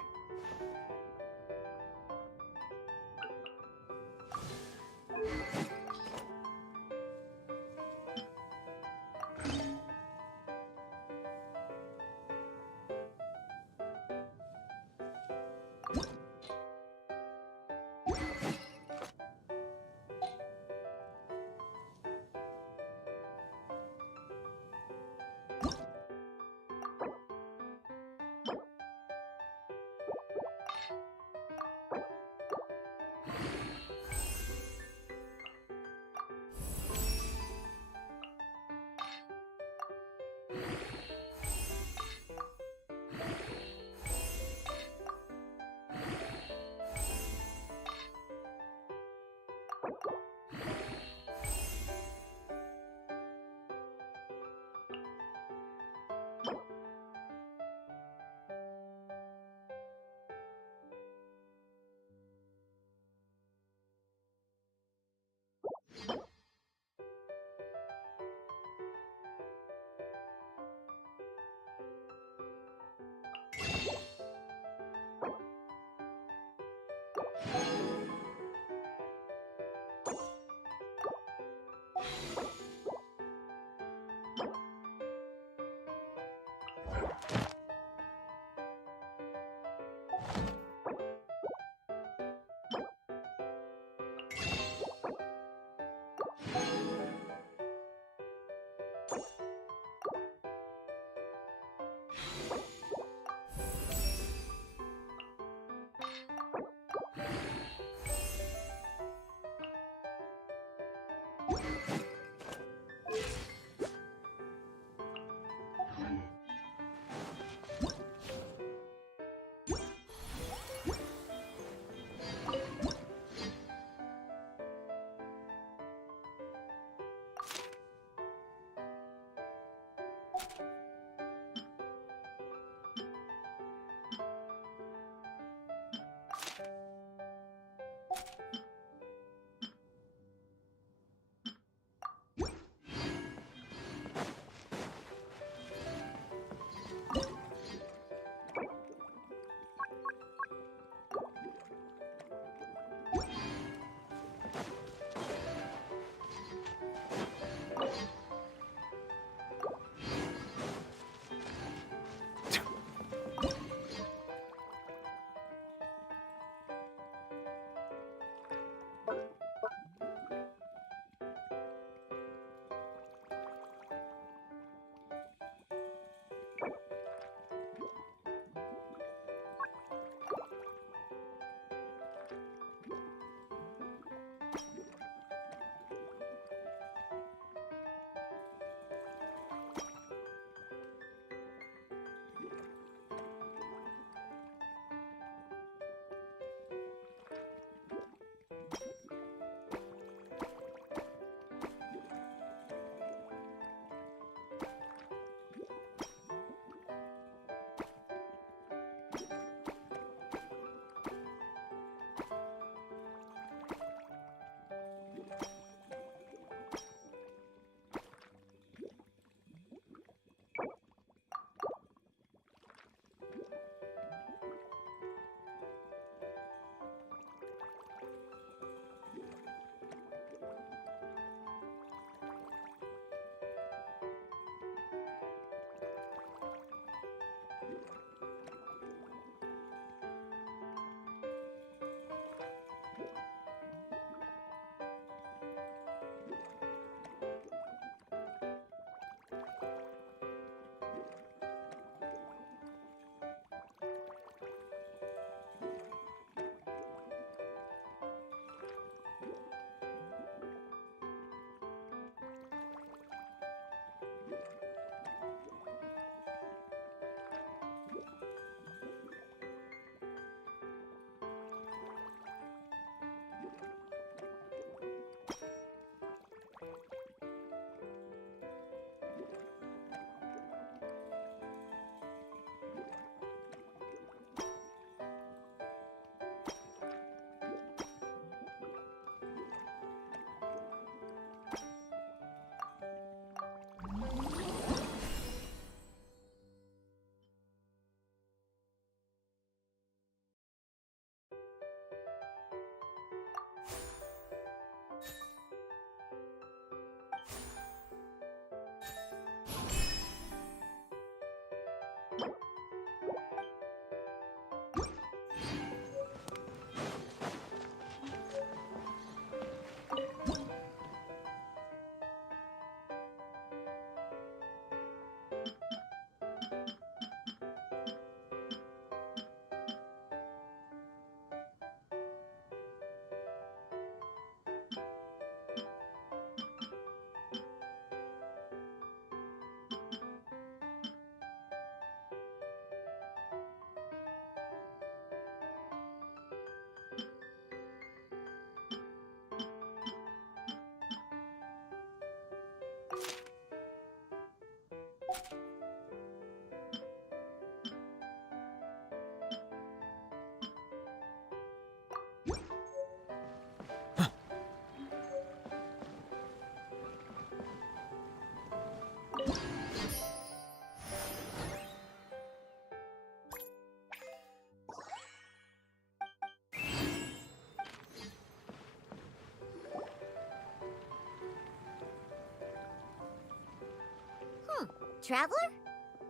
Traveler?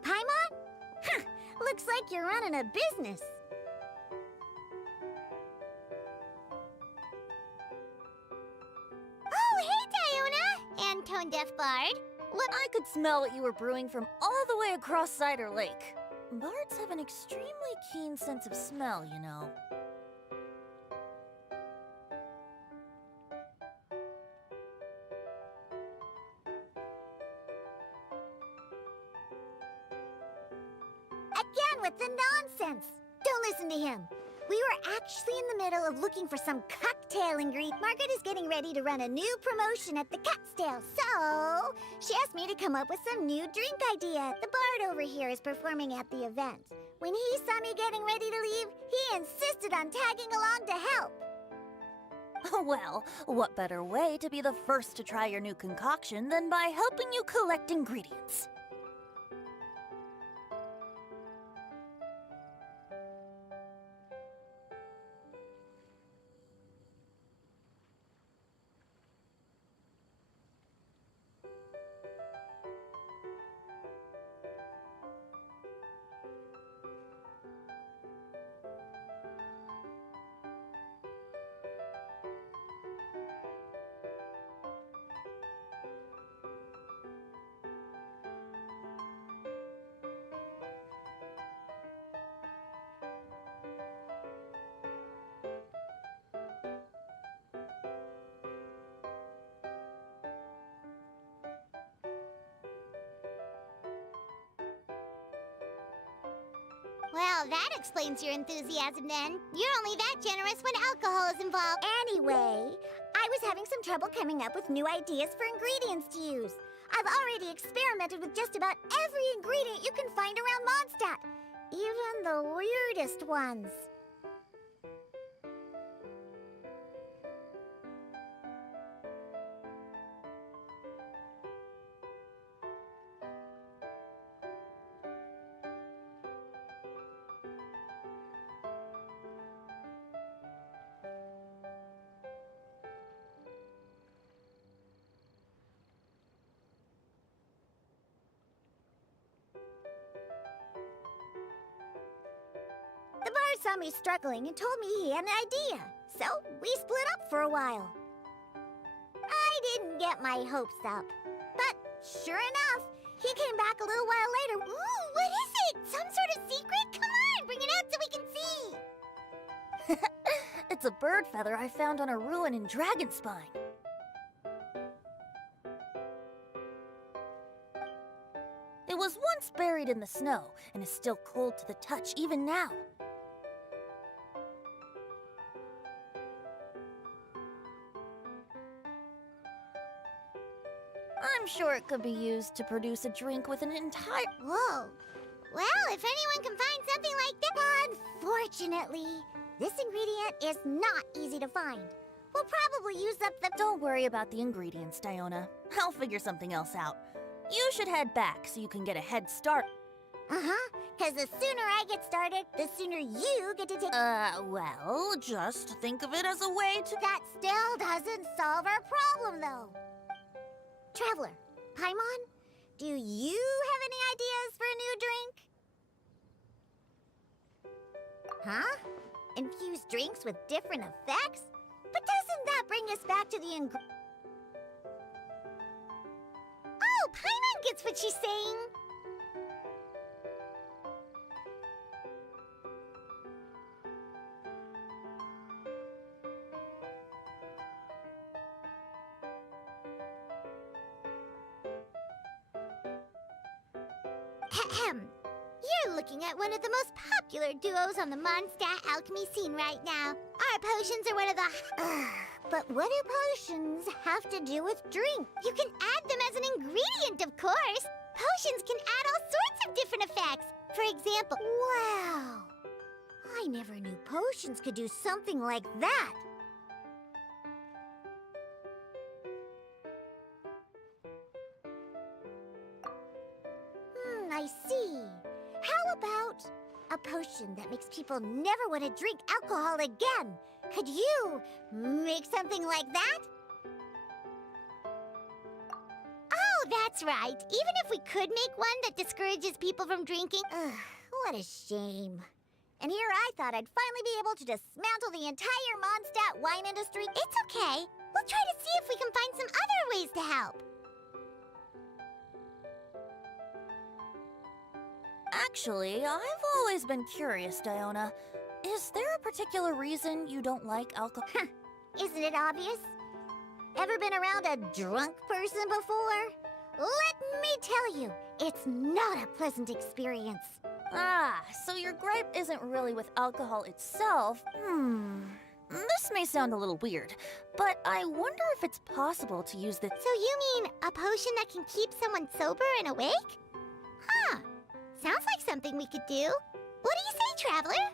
Paimon? Huh, looks like you're running a business. Oh, hey, Diona! And Tone Deaf Bard. Look, I could smell what you were brewing from all the way across Cider Lake. Bards have an extremely keen sense of smell, you know. on with the nonsense. Don't listen to him. We were actually in the middle of looking for some cocktail ingredient. Margaret is getting ready to run a new promotion at the Cocktail, so she asked me to come up with some new drink idea. The bard over here is performing at the event. When he saw me getting ready to leave, he insisted on tagging along to help. Well, what better way to be the first to try your new concoction than by helping you collect ingredients? Well, that explains your enthusiasm then. You're only that generous when alcohol is involved. Anyway, I was having some trouble coming up with new ideas for ingredients to use. I've already experimented with just about every ingredient you can find around Mondstadt, even the weirdest ones. The bar saw me struggling and told me he had an idea, so we split up for a while. I didn't get my hopes up, but sure enough, he came back a little while later. Ooh, what is it? Some sort of secret? Come on, bring it out so we can see! It's a bird feather I found on a ruin in Dragonspine. It was once buried in the snow and is still cold to the touch even now. I'm sure it could be used to produce a drink with an entire... Whoa. Well, if anyone can find something like that... Unfortunately, this ingredient is not easy to find. We'll probably use up the... Don't worry about the ingredients, Diona. I'll figure something else out. You should head back so you can get a head start. Uh-huh, because the sooner I get started, the sooner you get to take... Well, just think of it as a way to... That still doesn't solve our problem, though. Traveler, Paimon, do you have any ideas for a new drink? Huh? Infused drinks with different effects? But doesn't that bring us back to the Oh, Paimon gets what she's saying! You're looking at one of the most popular duos on the Mondstadt alchemy scene right now. Our potions are one of the... But what do potions have to do with drink? You can add them as an ingredient, of course. Potions can add all sorts of different effects. For example... Wow! I never knew potions could do something like that. I see. How about a potion that makes people never want to drink alcohol again? Could you make something like that? Oh, that's right. Even if we could make one that discourages people from drinking... what a shame. And here I thought I'd finally be able to dismantle the entire Mondstadt wine industry. It's okay. We'll try to see if we can find some other ways to help. Actually, I've always been curious, Diona. Is there a particular reason you don't like alcohol? Isn't it obvious? Ever been around a drunk person before? Let me tell you, it's not a pleasant experience. Ah, so your gripe isn't really with alcohol itself. This may sound a little weird, but I wonder if it's possible to use the... So you mean a potion that can keep someone sober and awake? Huh. Sounds like something we could do. What do you say, Traveler?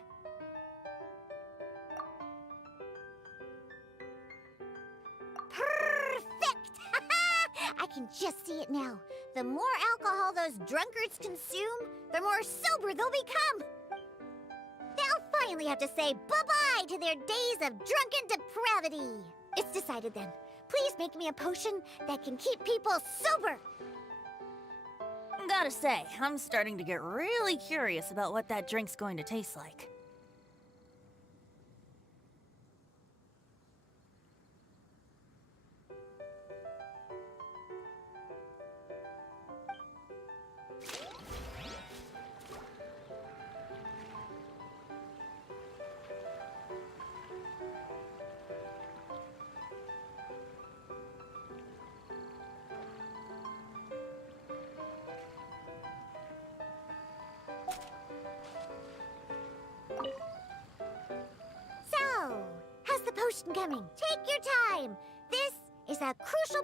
Perfect! I can just see it now. The more alcohol those drunkards consume, the more sober they'll become. They'll finally have to say bye-bye to their days of drunken depravity. It's decided then. Please make me a potion that can keep people sober. Gotta say, I'm starting to get really curious about what that drink's going to taste like. So, how's the potion coming? Take your time. This is a crucial...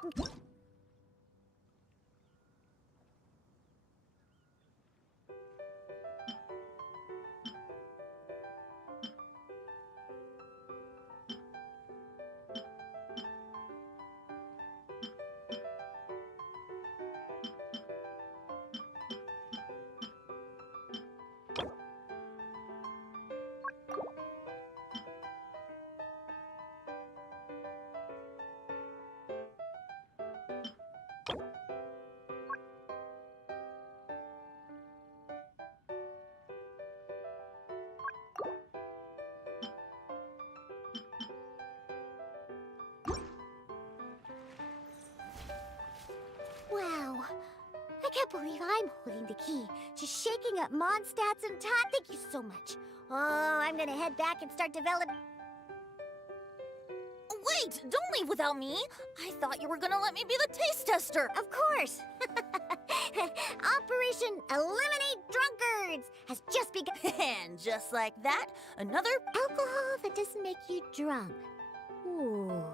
potion. Wow. I can't believe I'm holding the key to shaking up Mondstadt's and Todd. Thank you so much. Oh, I'm gonna head back and start developing. Wait! Don't leave without me! I thought you were gonna let me be the taste tester! Of course. Operation Eliminate Drunkards has just begun. And just like that, another Alcohol that doesn't make you drunk. Ooh,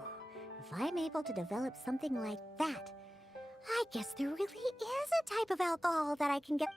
if I'm able to develop something like that, I guess there really is a type of alcohol that I can get.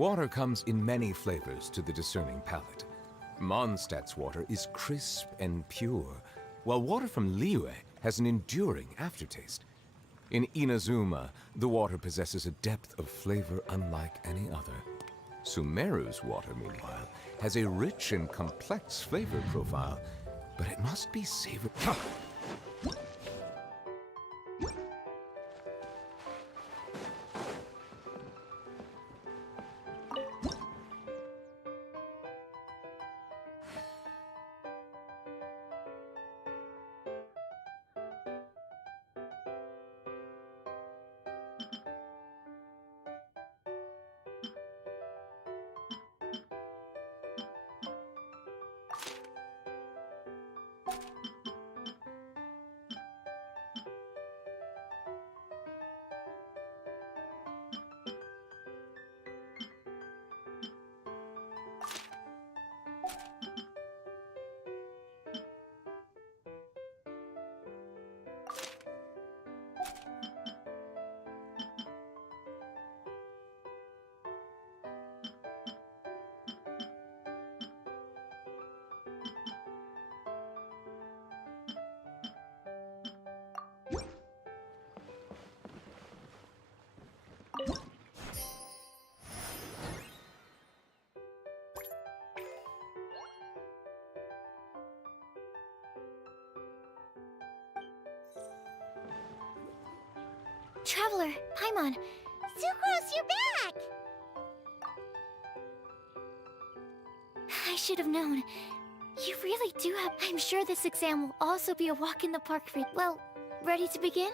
Water comes in many flavors to the discerning palate. Mondstadt's water is crisp and pure, while water from Liyue has an enduring aftertaste. In Inazuma, the water possesses a depth of flavor unlike any other. Sumeru's water, meanwhile, has a rich and complex flavor profile, but it must be savored. Traveler, Paimon. Sucrose, you're back! I should have known. You really do have... I'm sure this exam will also be a walk in the park for... Well, ready to begin?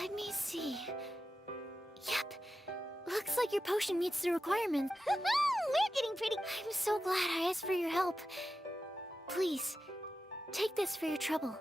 Let me see. Yep. Looks like your potion meets the requirements. We're getting pretty... I'm so glad I asked for your help. Please, take this for your trouble.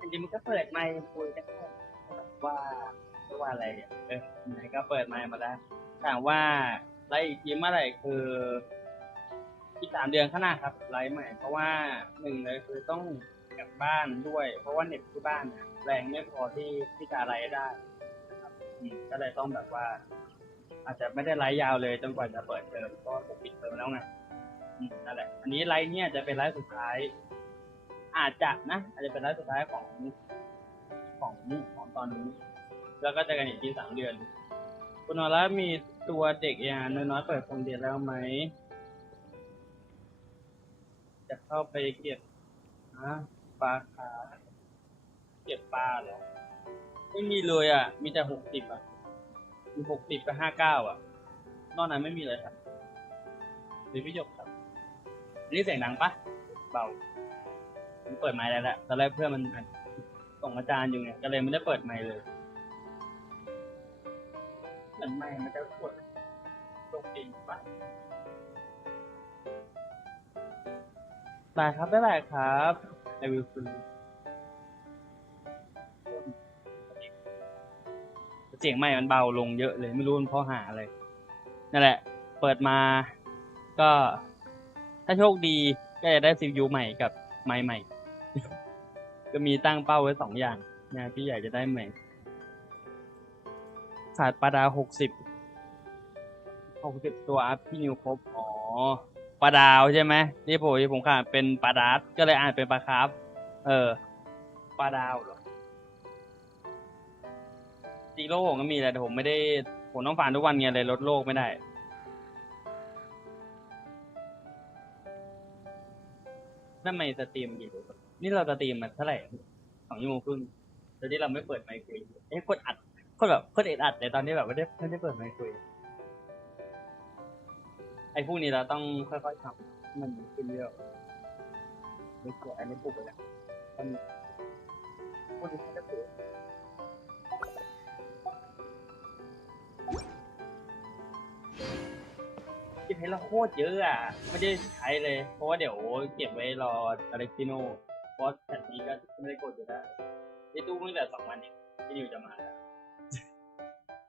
จริงๆมันก็เปิดไมค์คุยกันได้ว่าอะไรเนี่ยไหนก็เปิดไมค์มาแล้วถามว่าไลฟ์อีกทีเมื่อไหร่คืออีก3 เดือนข้างหน้าครับไลฟ์ใหม่เพราะว่า1เลยคือต้องกลับบ้านด้วยเพราะว่าเน็ตที่บ้านเนี่ยแรงไม่พอที่จะไลฟ์ได้นะครับก็เลยต้องแบบว่าอาจจะไม่ได้ไลฟ์ยาวเลยจนกว่าจะเปิดเทอมก็จะปิดเทอมแล้วไงนั่นแหละอันนี้ไลฟ์เนี่ยจะเป็นไลฟ์สุดท้ายอาจจะเป็นไลฟ์สุดท้ายของตอนนี้แล้วก็จะกันอีกที3 เดือนคุณนอร่ามีตัวเด็กอย่างน้อยๆเปิดคนเดียวแล้วไหมจะเข้าไปเก็บปลาคาเก็บปลาเหรอไม่มีเลยอ่ะมีแต่60อ่ะมี60กับ59อ่ะนอกนั้นไม่มีเลยครับหรือพี่หยกครับนี่เสียงดังปะเบา เปิดไมค์ได้แล้วตอนแรกเพื่อนมันส่งอาจารย์อยู่ไงก็เลยไม่ได้เปิดไมค์เลยเหมือนไมค์มันจะกดลงดินปะได้ครับได้ครับไอวิวคือเสียงไมค์มันเบาลงเยอะเลยไม่รู้มันเพราะหาอะไรนั่นแหละเปิดมาก็ถ้าโชคดีก็จะได้ซีพียูใหม่กับไมค์ใหม่ ก็มีตั้งเป้าไว้2 อย่างนะที่อยากจะได้ใหม่ขาดปลาดาว60ตัวอัพพี่นิวครบอ๋อปลาดาวใช่ไหมที่ผมขาดเป็นปลาดาร์ตก็เลยอ่านเป็นปลาคาร์ฟปลาดาวเหรอซีโร่ผมก็มีแหละแต่ผมไม่ได้ผมต้องฟาร์มทุกวันไงเลยลดโลกไม่ได้นั่นไม่สตรีมกี่ตัวนี่เราสตรีมมาเท่าไหร่2 ชั่วโมงครึ่งโดยที่เราไม่เปิดไมค์คุยกดอัดคนแบบคนอัดในตอนที่แบบไม่ได้เปิดไมค์คุยไอ้พวกนี้เราต้องค่อยๆทำมันขึ้นเยอะไม่กลัวอันนี้ปลุกไปแล้วมันพวกนี้จะปลุกที่เพชรเราโคตรเยอะอ่ะไม่ได้ใช้เลยเพราะว่าเดี๋ยวเก็บไว้รออเล็กซิโนเพราะแผ่นนี้ก็ไม่ได้กดอยู่แล้วที่ตู้เพิ่งแต่2 วันเองที่นิวจะมาแล้ว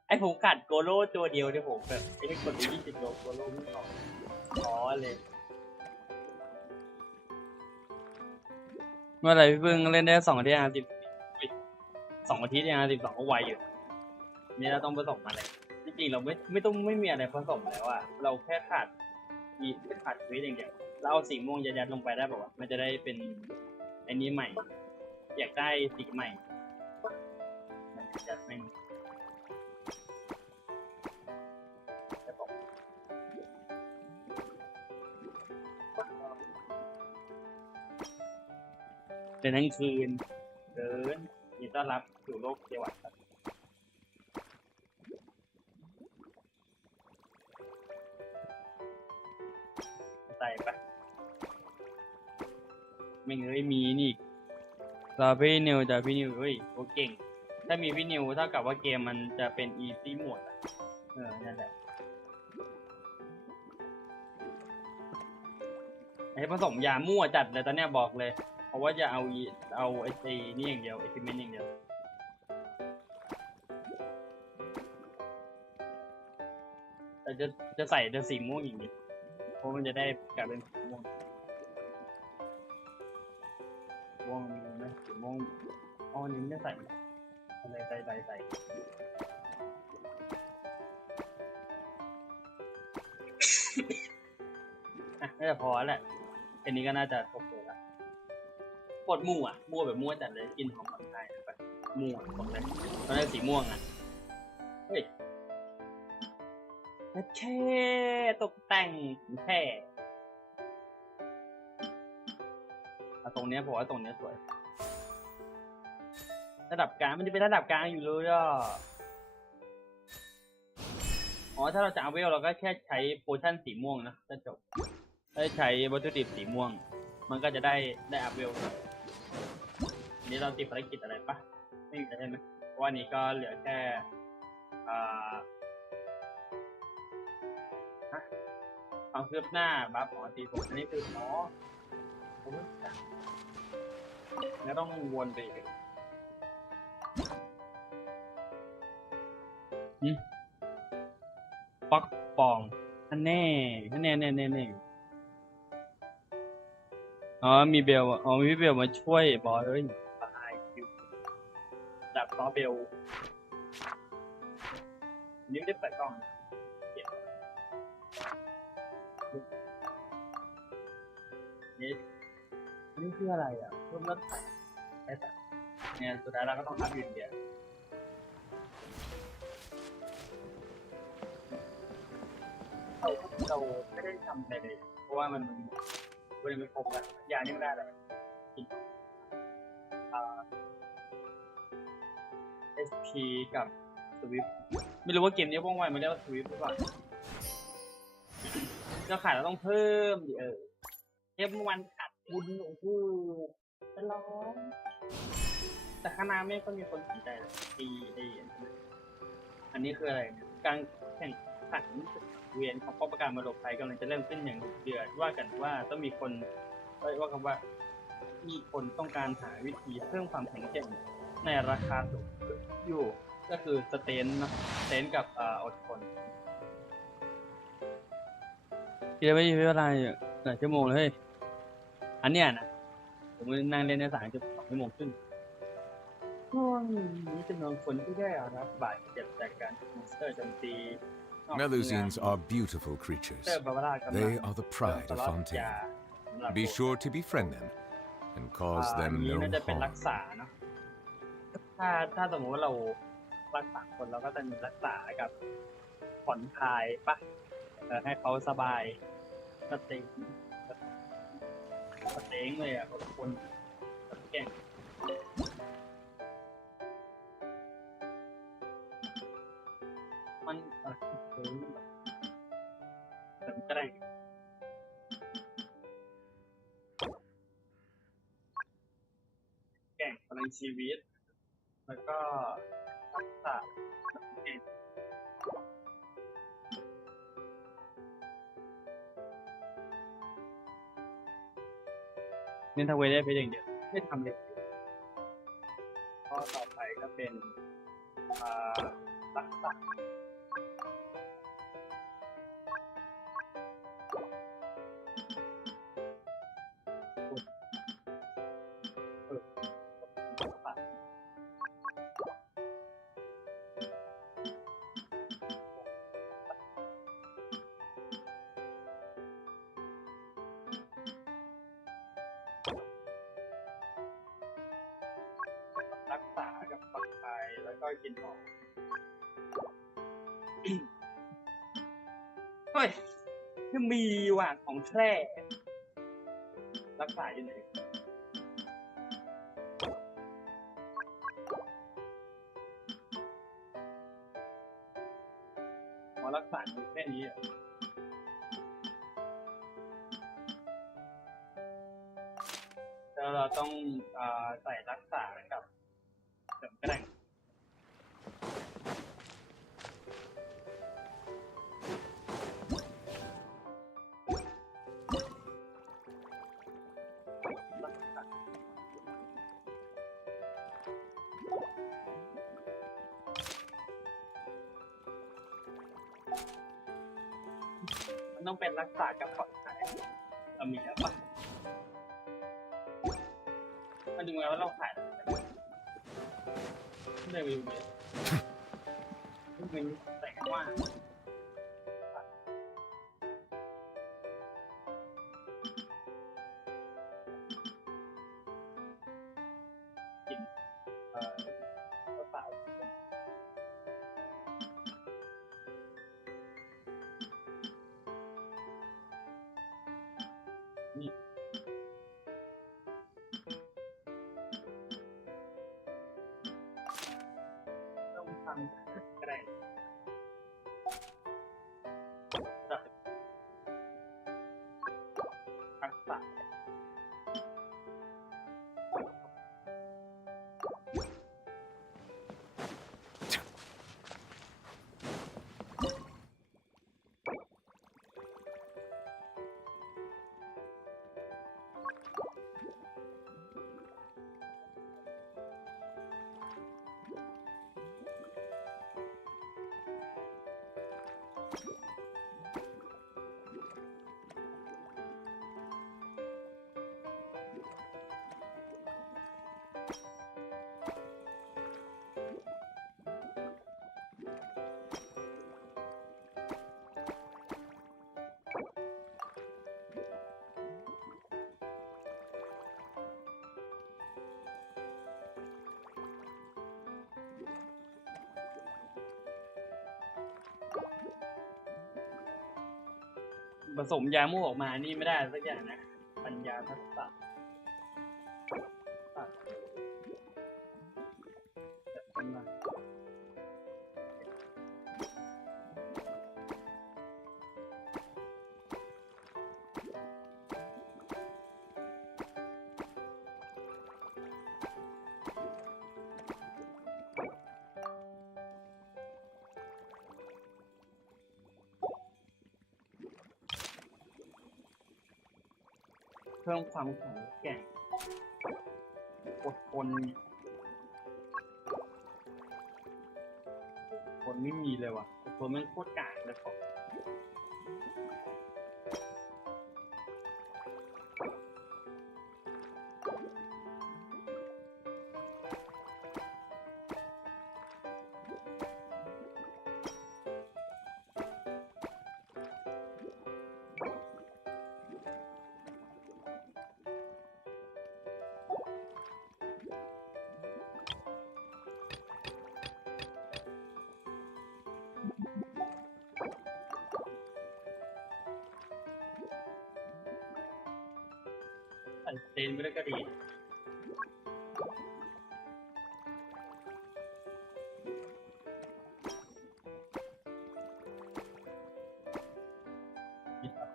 ไอ้ผมกัดโกโร่ตัวเดียวที่ผมแบบไม่ได้กดไป20 โลโกโร่ไม่ออกอ๋อเลยเมื่อไหร่พี่เพิ่งเล่นได้2 อาทิตย์2 อาทิตย์ยัง12ก็ไวอยู่นี่เราต้องผสมอะไรจริงๆเราไม่มีอะไรผสมแล้วอะเราแค่ขาดเวทอย่างเดียวเราเอาสีม่วงยัดลงไปได้ป่าวมันจะได้เป็นไอ้นี้ใหม่อยากได้สีใหม่มันจะไม่เป็นทั้งคืนเดินยินต้อนรับสู่โลกเทวะใส่ไปไม่เงยมีนี่รอพี่นิวเฮ้ยโอเก่งถ้ามีพี่นิวเท่ากับว่าเกมมันจะเป็น easy mode นั่นแหละไอ้ผสมยามั่วจัดเลยตอนเนี้ยบอกเลยเพราะว่าจะเอาไอ้นี่อย่างเดียว equipment อย่างเดียวแต่จะใส่แต่สีม่วงอย่างนี้เพราะมันจะได้กลายเป็นสีม่วงนะสีม่วงอ๋อนี่ไม่ใส่อะไรใส่น่าจะพอแหละอันนี้ก็น่าจะครบเลยละกดมั่วแบบมั่วจัดเลยกินของคนไทยแบบมั่วหมดเลยตอนนี้สีม่วงอ่ะเฮ้ยแค่ตกแต่งแค่ตรงเนี้ยผมว่าตรงเนี้ยสวยระดับกลางมันจะเป็นระดับกลางอยู่เลยอ่ะอ๋อถ้าเราจะเอาเวลเราก็แค่ใช้โพชั่นสีม่วงนะจะจบได้ใช้วัตถุดิบสีม่วงมันก็จะได้อัพเวลนี้เราติดภารกิจอะไรปะไม่มีใช่ไหมเพราะว่านี้ก็เหลือแค่ความคืบหน้าบัฟตีผมอันนี้คือแล้วต้องวนไปอีกปักปองอันแน่อ๋อมีเบลมีพี่เบลมาช่วยบอสเลยตายดับซอเบลนี่ไม่ได้เปิดกล้องนี่คืออะไรอ่ะเพิ่มรถไถเนี่ยสุดท้ายเราก็ต้องทำยืนเดียวเราไม่ได้ทำอะไรเลยเพราะว่ามันไม่ครบแล้วยานี่ไม่ได้แล้วกินSP กับสวิฟไม่รู้ว่าเกมนี้ว่องไวมันเรียกว่าสวิฟหรือเปล่าก็ขายเราต้องเพิ่มดิเทปวันขาดทุนโอ้โห จะร้องแต่ข้างหน้าไม่ก็มีคนสนใจเลยอันนี้คืออะไรเนี่ยการแข่งขันเวียนของป้องกันมรดกไทยกำลังจะเริ่มขึ้นอย่างดุเดือดว่ากันว่าต้องมีคนว่ากันว่ามีคนต้องการหาวิธีเพิ่มความแข็งแกร่งในราคาสูงอยู่ก็คือสเตนเนาะสเตนกับอดทนคิดว่าไม่เวลาหลายชั่วโมงเลยอันเนี้ยนะผมนั่งเล่นใน2 ชั่วโมงครึ่งช่วงนี้จำนวนคนที่ได้รับบาดเจ็บจากการมอนสเตอร์โจมตี Melusines are beautiful creatures. They are the pride of Fontaine. Be sure to befriend them and cause them นี้ no น่าจะเป็นรัก harm. ษาเนาะถ้าสมมติว่าเรารักษาคนเราก็จะมีรักษากับผ่อนคลายปะให้เขาสบายสเต็งเลยอ่ะคนแก่งมันแกร่งพลังชีวิตแล้วก็ทักษะเก่งเน้นทำเวได้ไปอย่างเดียวไม่ทำเลยข้อต่อไปก็เป็นทักษะรักษากับปลอดภัยแล้วก็กินหอมเฮ้ยยังมีว่ะของแท้รักษาอยู่ไหนรักษาอยู่แค่นี้อ่ะแล้วเราต้องใส่รักษากับเสริมแกร่งมันต้องเป็นรักษากับผ่อนคลายเรามีแล้วปะมาดูไงว่าเราขายได้วิวไหมมันแต่งว่ากินกระเป๋านี่ต้องทำแกร่งทักษะผสมยามู่ออกมานี่ไม่ได้สักอย่างนะปัญญาทักษะ เพิ่มความแข็งแกร่งอดทนคนไม่มีเลยว่ะอดทนมันโคตรกากเลยครับใส่เซนไปด้วยก็ดีนี่ครับ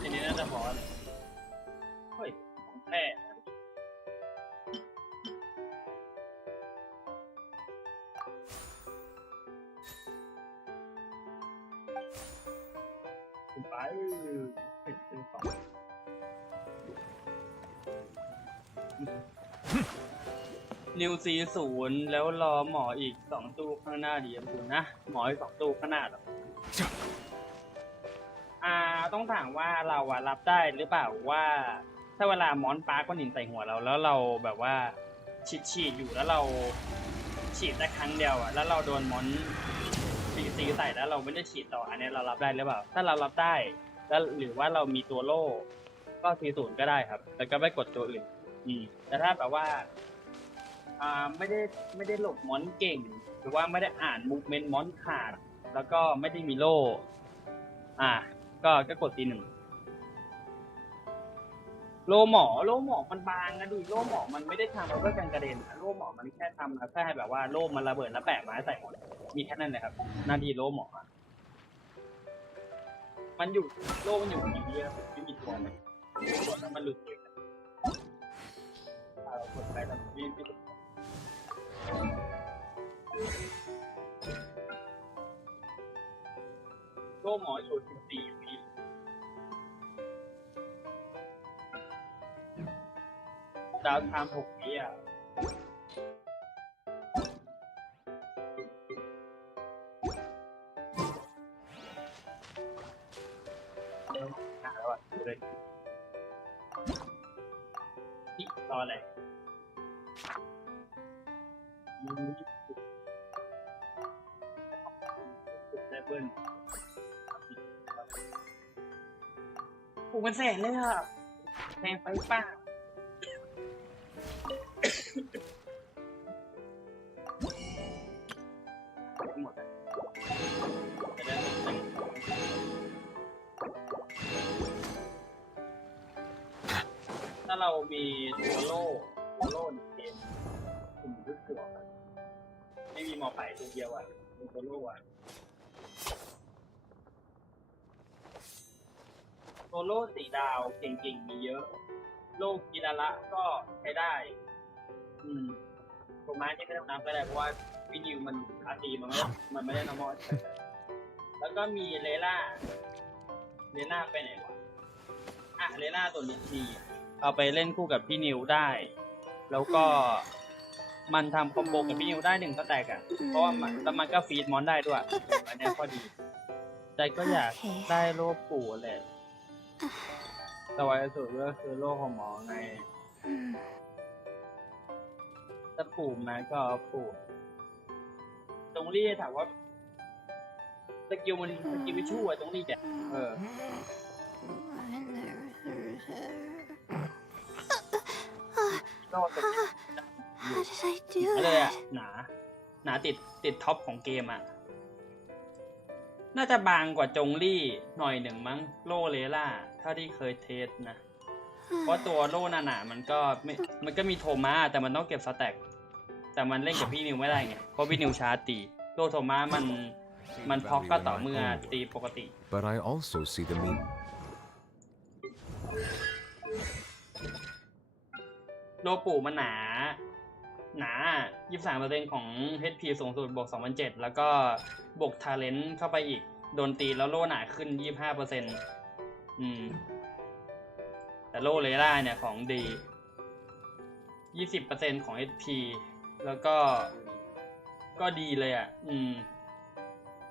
ทีนี้น่าจะพอเลยเฮ้ยของแท้ขึ้นไปเห็นเป็นสองนิว40แล้วรอหมออีก2ตู้ข้างหน้าดีคุณนะหมออีก2ตู้ข้างหน้าหรอต้องถามว่าเรารับได้หรือเปล่าว่าถ้าเวลามอนปาก้อนหินใส่หัวเราแล้วเราแบบว่าฉีดอยู่แล้วเราฉีดได้ครั้งเดียวแล้วเราโดนมอนตีใส่แล้วเราไม่ได้ฉีดต่ออันนี้เรารับได้หรือเปล่าถ้าเรารับได้แล้วหรือว่าเรามีตัวโล่ก็40ก็ได้ครับแต่ก็ไม่กดตัวอื่นแต่ถ้าแบบว่าไม่ได้หลบมอนเก่งหรือว่าไม่ได้อ่านมูฟเมนต์มอนขาดแล้วก็ไม่ได้มีโล่ก็กดตี 1โล่หมอมันบางนะดิโล่หมอมันไม่ได้ทำเพื่อการกระเด็นโล่หมอมันแค่ทำแค่ให้แบบว่าโล่มันระเบิดแล้วแปะไม้ใส่หมดมีแค่นั้นเลยครับหน้าที่โล่หมอมันอยู่โล่มันอยู่อย่างนี้ไม่มีตัวมันกดแล้วมันหลุดเองเรากดไปแล้ววิ่งโล่หมออยู่14 วิดาวไทม์6 วิแล้วเลยนี่รออะไรได้เบิ้ลผูกเป็นแสนเลยอ่ะแพงไปป้าหมดถ้าเรามีตัวโล่ในเกมกลุ่มลึกตัวไม่มีหมอไผ่ตัวเดียวตัวโล่ตัวโล่4 ดาวเก่งๆมีเยอะโล่กีฬาละก็ใช้ได้ตัวไม้ที่ไม่ต้องนับก็ได้เพราะว่าวินิวมันอาตีมันไม่ได้นอร์มอลแล้วก็มีเลล่าไปไหนวะเลล่าตัวนี้ดีเอาไปเล่นคู่กับพี่นิวได้แล้วก็มันทำคอมโบกับพี่นิวได้1 สแต็กเพราะว่ามันก็ฟีดมอนได้ด้วยอันนี้ข้อดีใจก็อยากได้โล่ปู่แหละแต่ว่าสุดก็คือโล่ของหมอไงถ้าปู่มาก็ปู่ตรงนี้ถามว่าสกิลไม่ชั่วตรงนี้แกก็อะไรหนาติดท็อปของเกมน่าจะบางกว่าจงลี่หน่อยหนึ่งมั้งโล่เลล่าเท่าที่เคยเทสนะเพราะตัวโล่หนาๆมันก็มีโทมาแต่มันต้องเก็บสแต็ก แต่มันเล่นกับพี่นิวไม่ได้ไงเพราะพี่นิวช้าตีโลโทมามันพอกก็ต่อเมื่อตีปกติ But I also see the mean. โลปูมันหนา 23% ของ HP สูงสุดบวก 2007 แล้วก็บวก Talent เข้าไปอีกโดนตีแล้วโล่หนาขึ้น 25%แต่โล่เรด้าเนี่ยของดี 20% ของ HP แล้วก็ดีเลยอ่ะ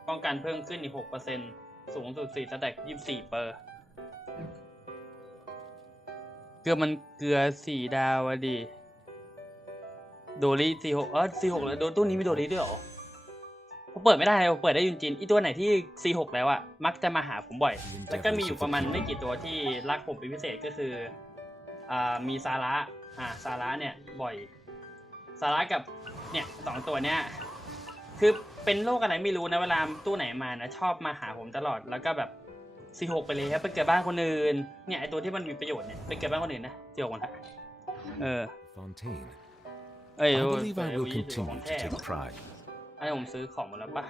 ป้องกันเพิ่มขึ้นอีก 6% สูงสุด4สแต็ก24เปอร์เกลือมันเกลือ4 ดาวอะดิโดริ4646แล้วตู้นี้มีโดริด้วยเหรอผมเปิดไม่ได้ผมเปิดได้ยุนจินอีตัวไหนที่46แล้วอะมักจะมาหาผมบ่อยแล้วก็มีอยู่ประมาณไม่กี่ตัวที่รักผมเป็นพิเศษก็คือมีซาระเนี่ยบ่อยซาระกับเนี่ย2ตัวเนี้ยคือเป็นโรคอะไรไม่รู้นะเวลาตู้ไหนมานะชอบมาหาผมตลอดแล้วก็แบบ46ไปเลยครับไปเกิดบ้านคนอื่นเนี่ยไอตัวที่มันมีประโยชน์เนี่ยไปเกิดบ้านคนอื่นนะ46คนละFontaine. เอ้ย I believe I will continue to take pride อันนี้ผมซื้อของหมดแล้วป่ะ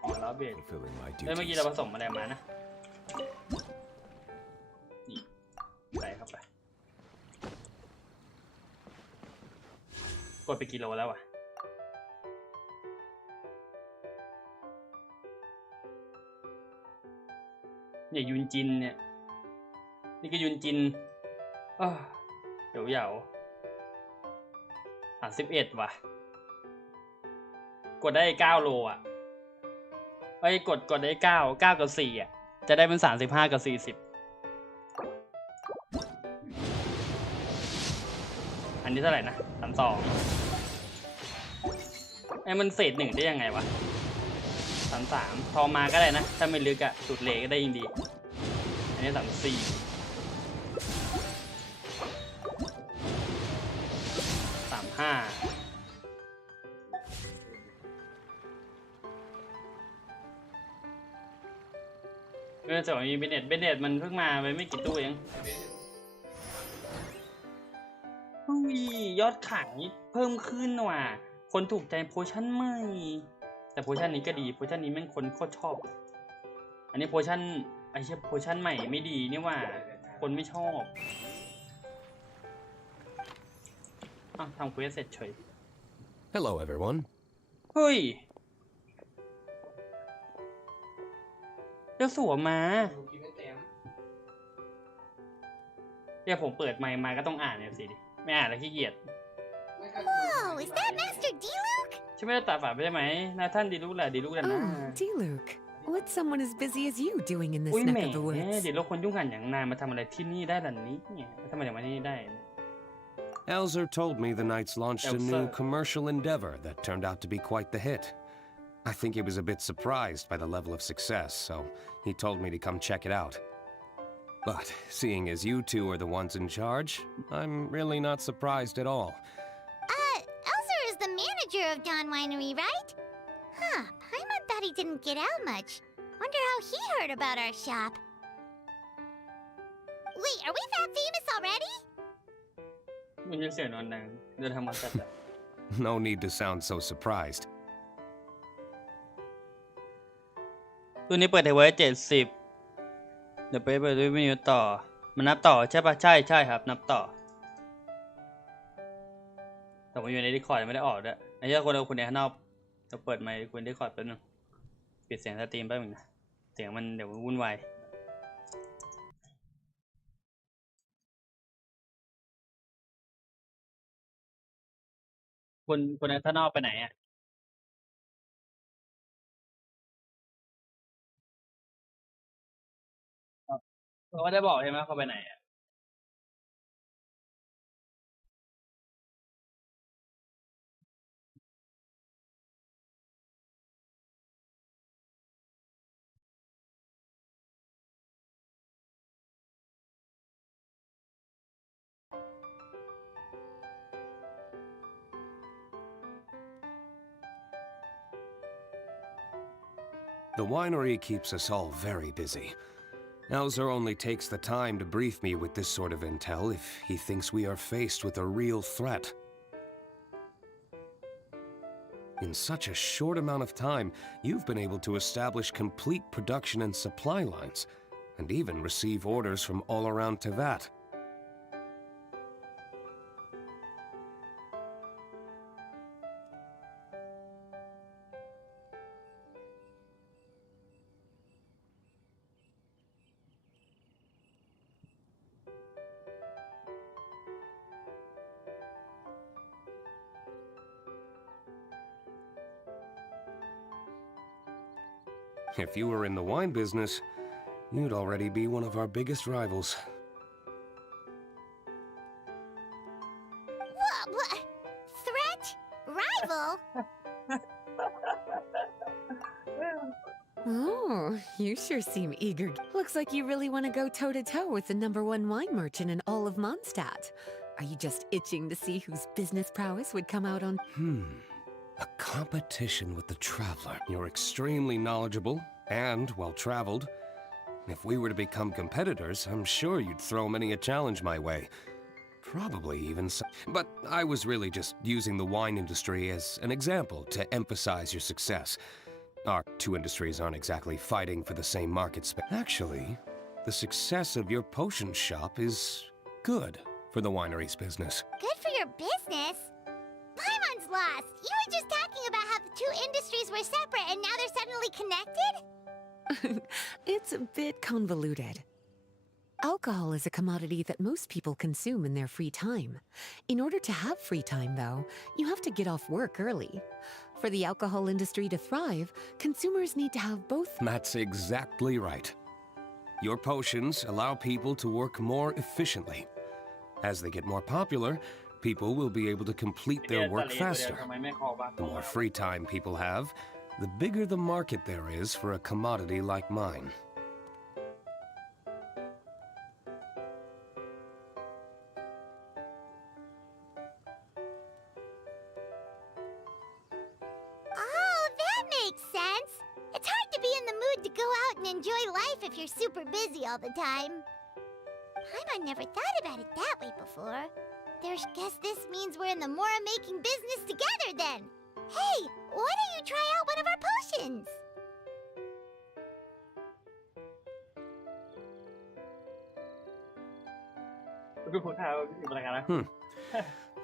ของแล้วเบรก fulfilling my เมื่อกี้ duties. เราผสมอะไรมานะนี่ใส่เข้าไปกดไปกิโลแล้วอ่ะเนี่ยยุนจินเนี่ยนี่ก็ยุนจินเดี๋ยว31ว่ะกดได้9โลอ่ะกดได้9กับ4อ่ะจะได้เป็น35กับ40อันนี้เท่าไหร่นะ32ไอ้มันเศษ1ได้ยังไงวะ33พอมาก็ได้นะถ้าไม่ลึกอะสุดเลก็ได้ยิ่งดีอันนี้34จะบอกมีเบเน็ตมันเพิ่งมาไปไม่กี่ตู้เองยอดขายเพิ่มขึ้นว่ะคนถูกใจโพชั่นใหม่แต่โพชั่นนี้ก็ดีโพชั่นนี้แม่งคนโคตรชอบอันนี้โพชั่นโพชั่นใหม่ไม่ดีนี่ว่าคนไม่ชอบทำเควสเสร็จเฉย Hello, everyone. เฮ้ยเจ้าสัวมาเดี๋ยวผมเปิดไมค์มาก็ต้องอ่านเนี่ยสิดิไม่อ่านแล้วขี้เกียจ Oh, is that Master D-Luke? ใช่ไหมตาฝาดใช่ไหมนาท่านดีลูกแหละดีลูกแหละนะ Oh, D-Luke. What's someone as busy as you doing in this อุ้ยแหม neck of the woods? เดี๋ยวเราคนยุ่งกันอย่างนายมาทำอะไรที่นี่ได้ล่ะนี้เนี่ยทำไมถึงมาที่นี่ได้ Elzer told me the Knights launched a new commercial endeavor that turned out to be quite the hit. I think he was a bit surprised by the level of success, so he told me to come check it out. But seeing as you two are the ones in charge, I'm really not surprised at all. Elzer is the manager of Dawn Winery, right? Huh, Paimon thought he didn't get out much. Wonder how he heard about our shop. Wait, are we that famous already? มันจะเสียงนอนดังเดินทำมาจัด No need to sound so surprised. ตัวนี้เปิดไว้70เดี๋ยวไปเปิดด้วยเมนูต่อมันนับต่อใช่ปะใช่ครับนับต่อแต่ผมอยู่ใน Discord ไม่ได้ออกด้วยไอ้เจ้าคนเอาคุณในข้างนอกจะเปิดไมค์คุณ Discord แป๊บนึงปิดเสียงสตรีมแป๊บนึงนะเสียงมันเดี๋ยววุ่นวายคนในข้างนอกไปไหนอ่ะเขาไม่ได้บอกใช่ไหมเขาไปไหนอ่ะ The winery keeps us all very busy. Elzer only takes the time to brief me with this sort of intel if he thinks we are faced with a real threat. In such a short amount of time, you've been able to establish complete production and supply lines, and even receive orders from all around Teyvat. If you were in the wine business, you'd already be one of our biggest rivals. What? Threat? Rival? Oh, you sure seem eager. Looks like you really want to go toe-to-toe with the #1 wine merchant in all of Mondstadt. Are you just itching to see whose business prowess would come out on... A competition with the traveler. You're extremely knowledgeable and well-traveled. If we were to become competitors, I'm sure you'd throw many a challenge my way. Probably even so. But I was really just using the wine industry as an example to emphasize your success. Our two industries aren't exactly fighting for the same market space. Actually, the success of your potion shop is good for the winery's business. Good for your business? Paimon's lost. You were just talking about how the two industries were separate and now they're suddenly connected? It's a bit convoluted. Alcohol is a commodity that most people consume in their free time. In order to have free time, though, you have to get off work early. For the alcohol industry to thrive, consumers need to have both. That's exactly right. Your potions allow people to work more efficiently. As they get more popular, people will be able to complete their work faster. The more free time people have, the bigger the market there is for a commodity like mine. Oh, that makes sense. It's hard to be in the mood to go out and enjoy life if you're super busy all the time. Paimon never thought about it that way before. Guess this means we're in the Mora-making business together then. Hey, why don't you try out one of our potions?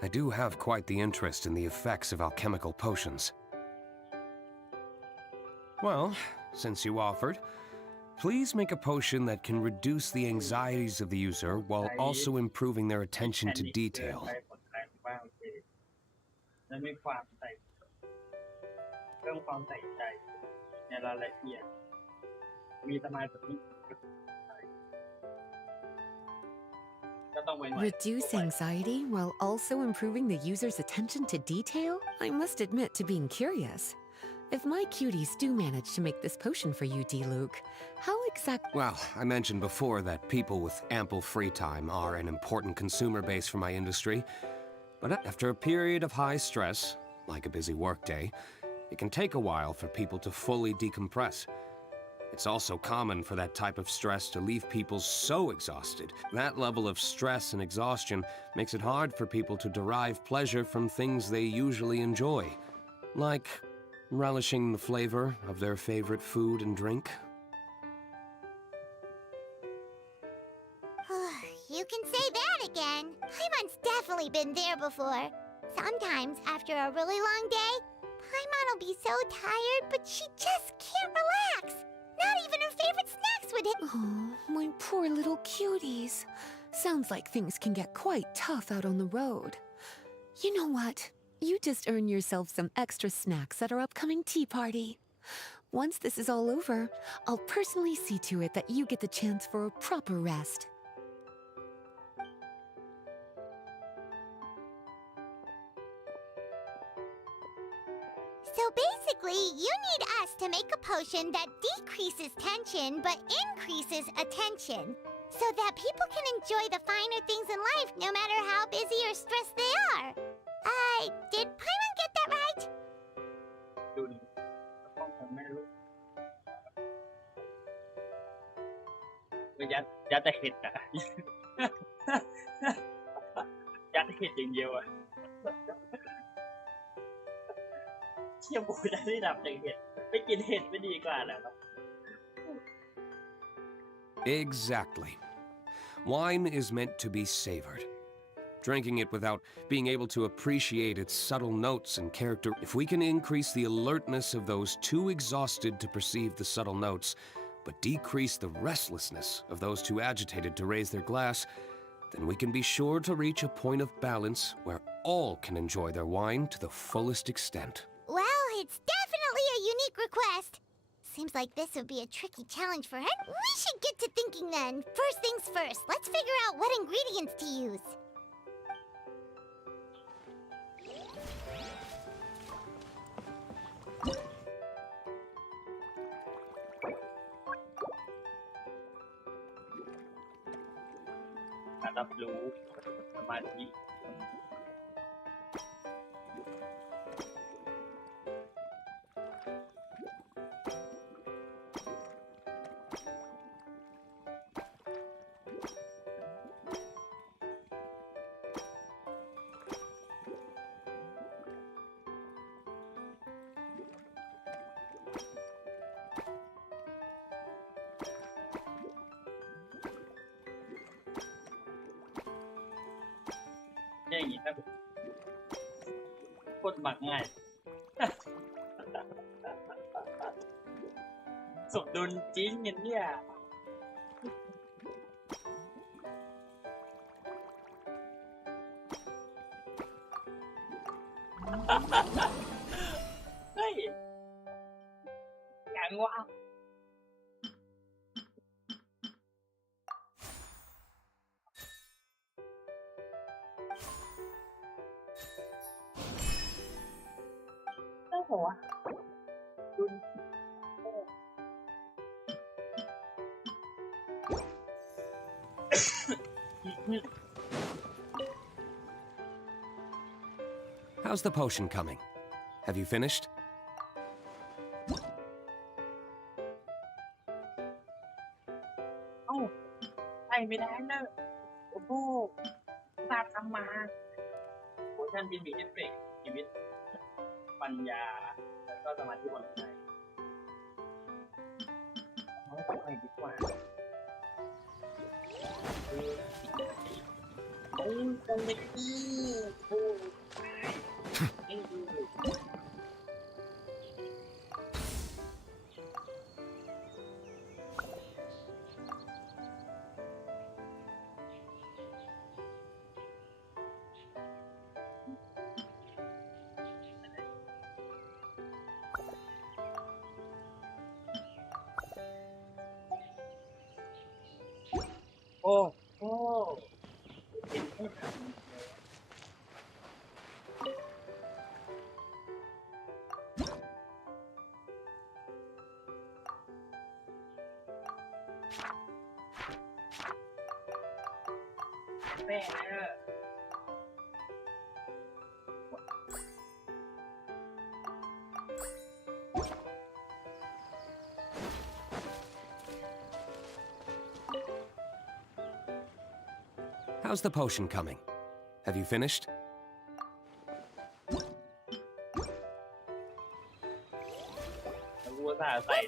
I do have quite the interest in the effects of alchemical potions. Well, since you offered, please make a potion that can reduce the anxieties of the user while also improving their attention to detail. Reduce anxiety while also improving the user's attention to detail? I must admit to being curious. If my cuties do manage to make this potion for you, D-Luke, how exactly... Well, I mentioned before that people with ample free time are an important consumer base for my industry. But after a period of high stress, like a busy workday, it can take a while for people to fully decompress. It's also common for that type of stress to leave people so exhausted. That level of stress and exhaustion makes it hard for people to derive pleasure from things they usually enjoy, like relishing the flavor of their favorite food and drink. You can say that again. Paimon's definitely been there before. Sometimes, after a really long day, Paimon will be so tired, but she just can't relax. Not even her favorite snacks would hit. Oh, my poor little cuties. Sounds like things can get quite tough out on the road. You know what? You just earn yourself some extra snacks at our upcoming tea party. Once this is all over, I'll personally see to it that you get the chance for a proper rest. So basically, you need us to make a potion that decreases tension but increases attention, so that people can enjoy the finer things in life no matter how busy or stressed they are. Did Paimon get that right? ยัดแต่เห็ดอะ ยัดเห็ดอย่างเดียวอะ เทียบบูได้ที่ดับจากเห็ดไปกินเห็ดไม่ดีกว่าเหรอครับ Exactly. Wine is meant to be savored. Drinking it without being able to appreciate its subtle notes and character. If we can increase the alertness of those too exhausted to perceive the subtle notes, but decrease the restlessness of those too agitated to raise their glass, then we can be sure to reach a point of balance where all can enjoy their wine to the fullest extent. Well, it's definitely a unique request. Seems like this would be a tricky challenge for her. We should get to thinking then. First things first, let's figure out what ingredients to use. รับรู้สมาธิ อย่างนี้ครับโคตรหมักง่ายสมดุลจริงเนี่ยเฮ้ยอย่างว่าหัวดุน How's the potion coming? Have you finished? เอ้าใส่ไม่ได้เนอะโอ้โหตาทำมาโอ้ท่านมีเอฟเฟกต์ชีวิตปัญญาแล้วก็สมาธิบนใจน้องไปดีกว่าโอ้ยตรงนี้โอ้ยโอ้โอ้แม่เออHow's the potion coming? Have you finished? We're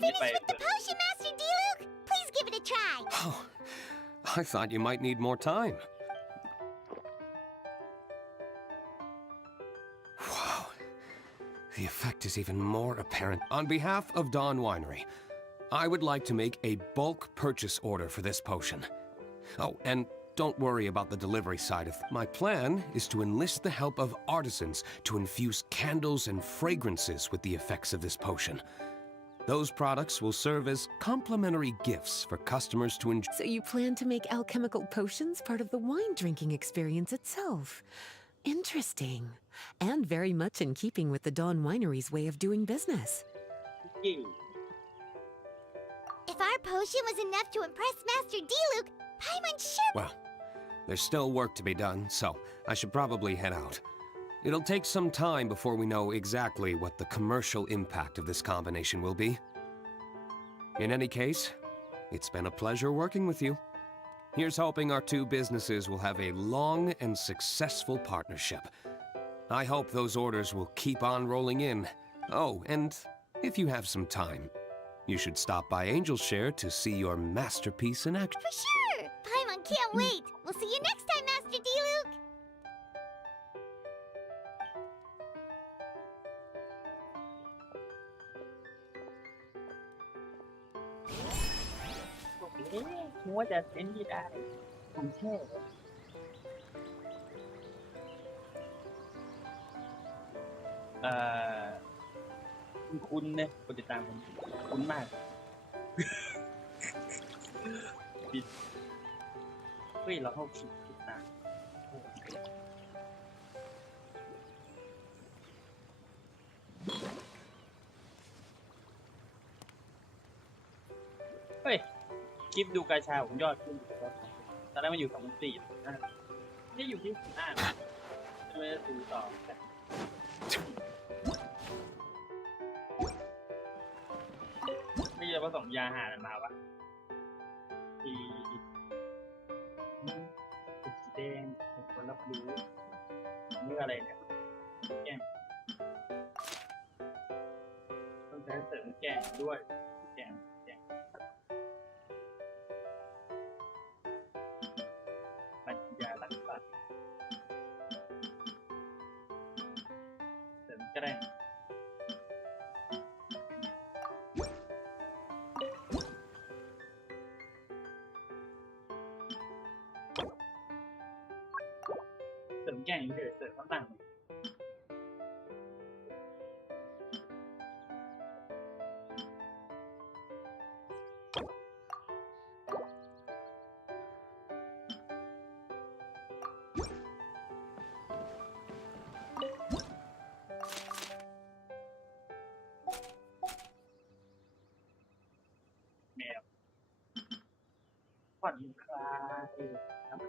finished with the potion, Master D-Luke! Please give it a try! Oh, I thought you might need more time. Wow. The effect is even more apparent. On behalf of Dawn Winery, I would like to make a bulk purchase order for this potion. Oh, and don't worry about the delivery side of my plan is to enlist the help of artisans to infuse candles and fragrances with the effects of this potion. Those products will serve as complimentary gifts for customers to enjoy. So you plan to make alchemical potions part of the wine drinking experience itself. Interesting. And very much in keeping with the Dawn Winery's way of doing business. If our potion was enough to impress Master D-Luke, Paimon sure... Well, there's still work to be done, so I should probably head out. It'll take some time before we know exactly what the commercial impact of this combination will be. In any case, it's been a pleasure working with you. Here's hoping our two businesses will have a long and successful partnership. I hope those orders will keep on rolling in Oh, and if you have some time, you should stop by Angel Share to see your masterpiece in action. For sure! Paimon can't wait! We'll see you next time, Master D-Luke! เอ๊ะคิดว่าจะเล่นที่ได้ผมแค่เอ่อคุณเนี่ยคนติดตามผมคุ้นมากปิดเฮ้ยเราเข้าคิดติดตามเฮ้ยคลิปดูกาชาผมยอดขึ้นตอนแรกมันอยู่2,400นะนี่อยู่ที่15ไม่ได้ดูต่อไม่ใช่ผสมยาหาอะไรมาวะสีแดงเป็นคนรับรู้เมื่ออะไรเนี่ยแกงต้องใช้เสริมแกงด้วยแกงปัญญาลักษณะเสริมแกงเสริมแกงเฉยเสริมน้ำหนักแมวผ่อนคลายน้ำ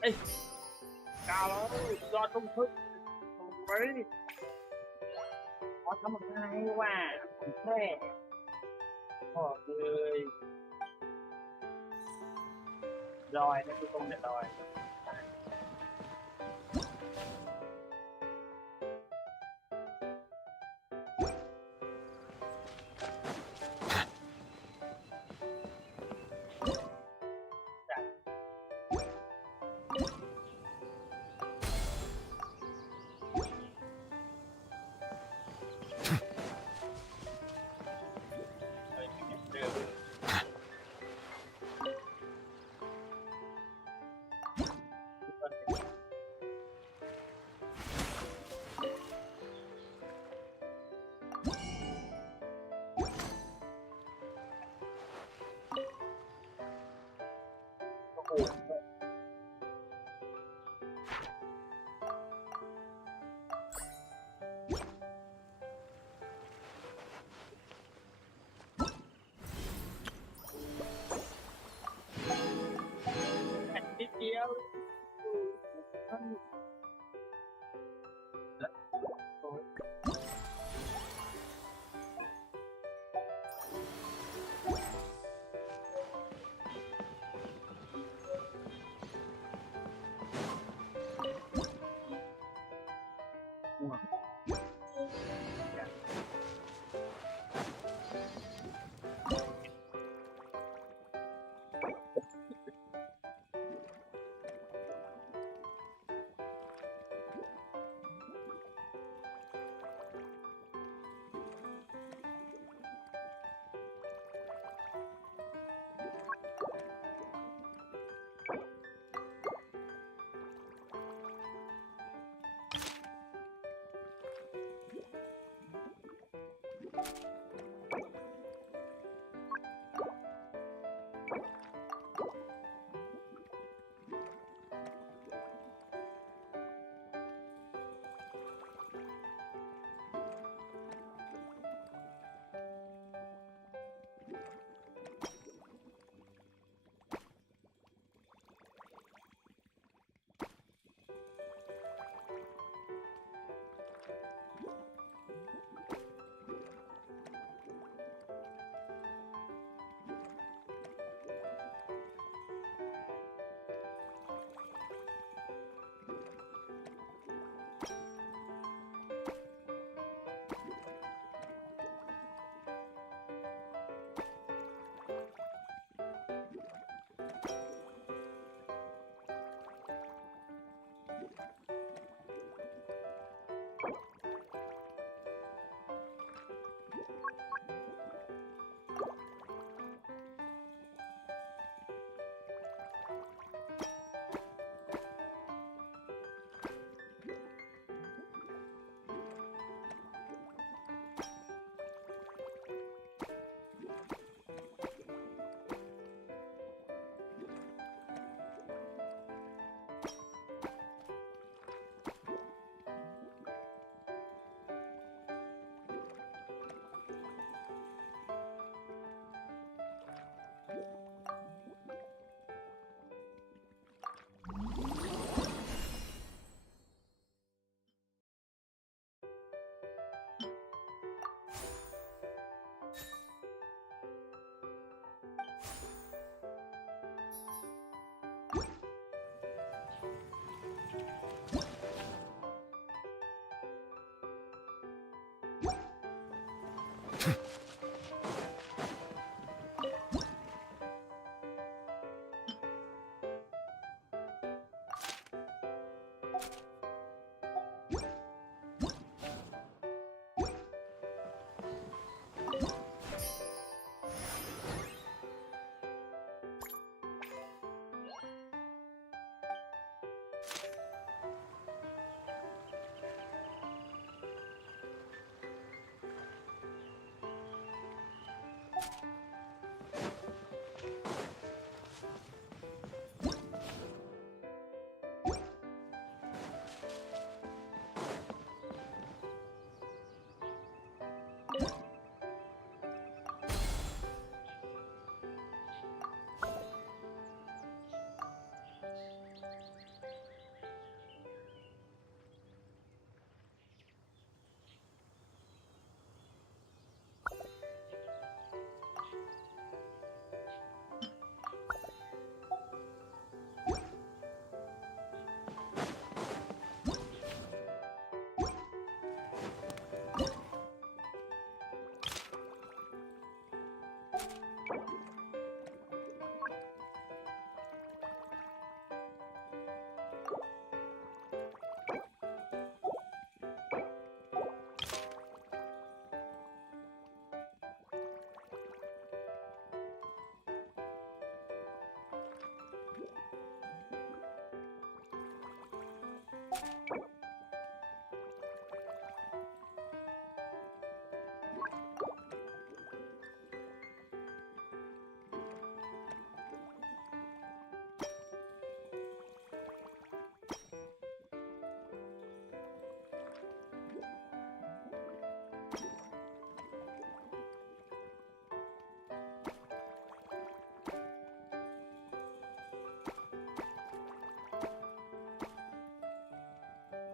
เอ้ยกาแล้วยอดต้องพึ่งเฮ้ยขอทำอะไรวะผมแค่บอกเลยลอยนะคือตรงเด็ดลอย โ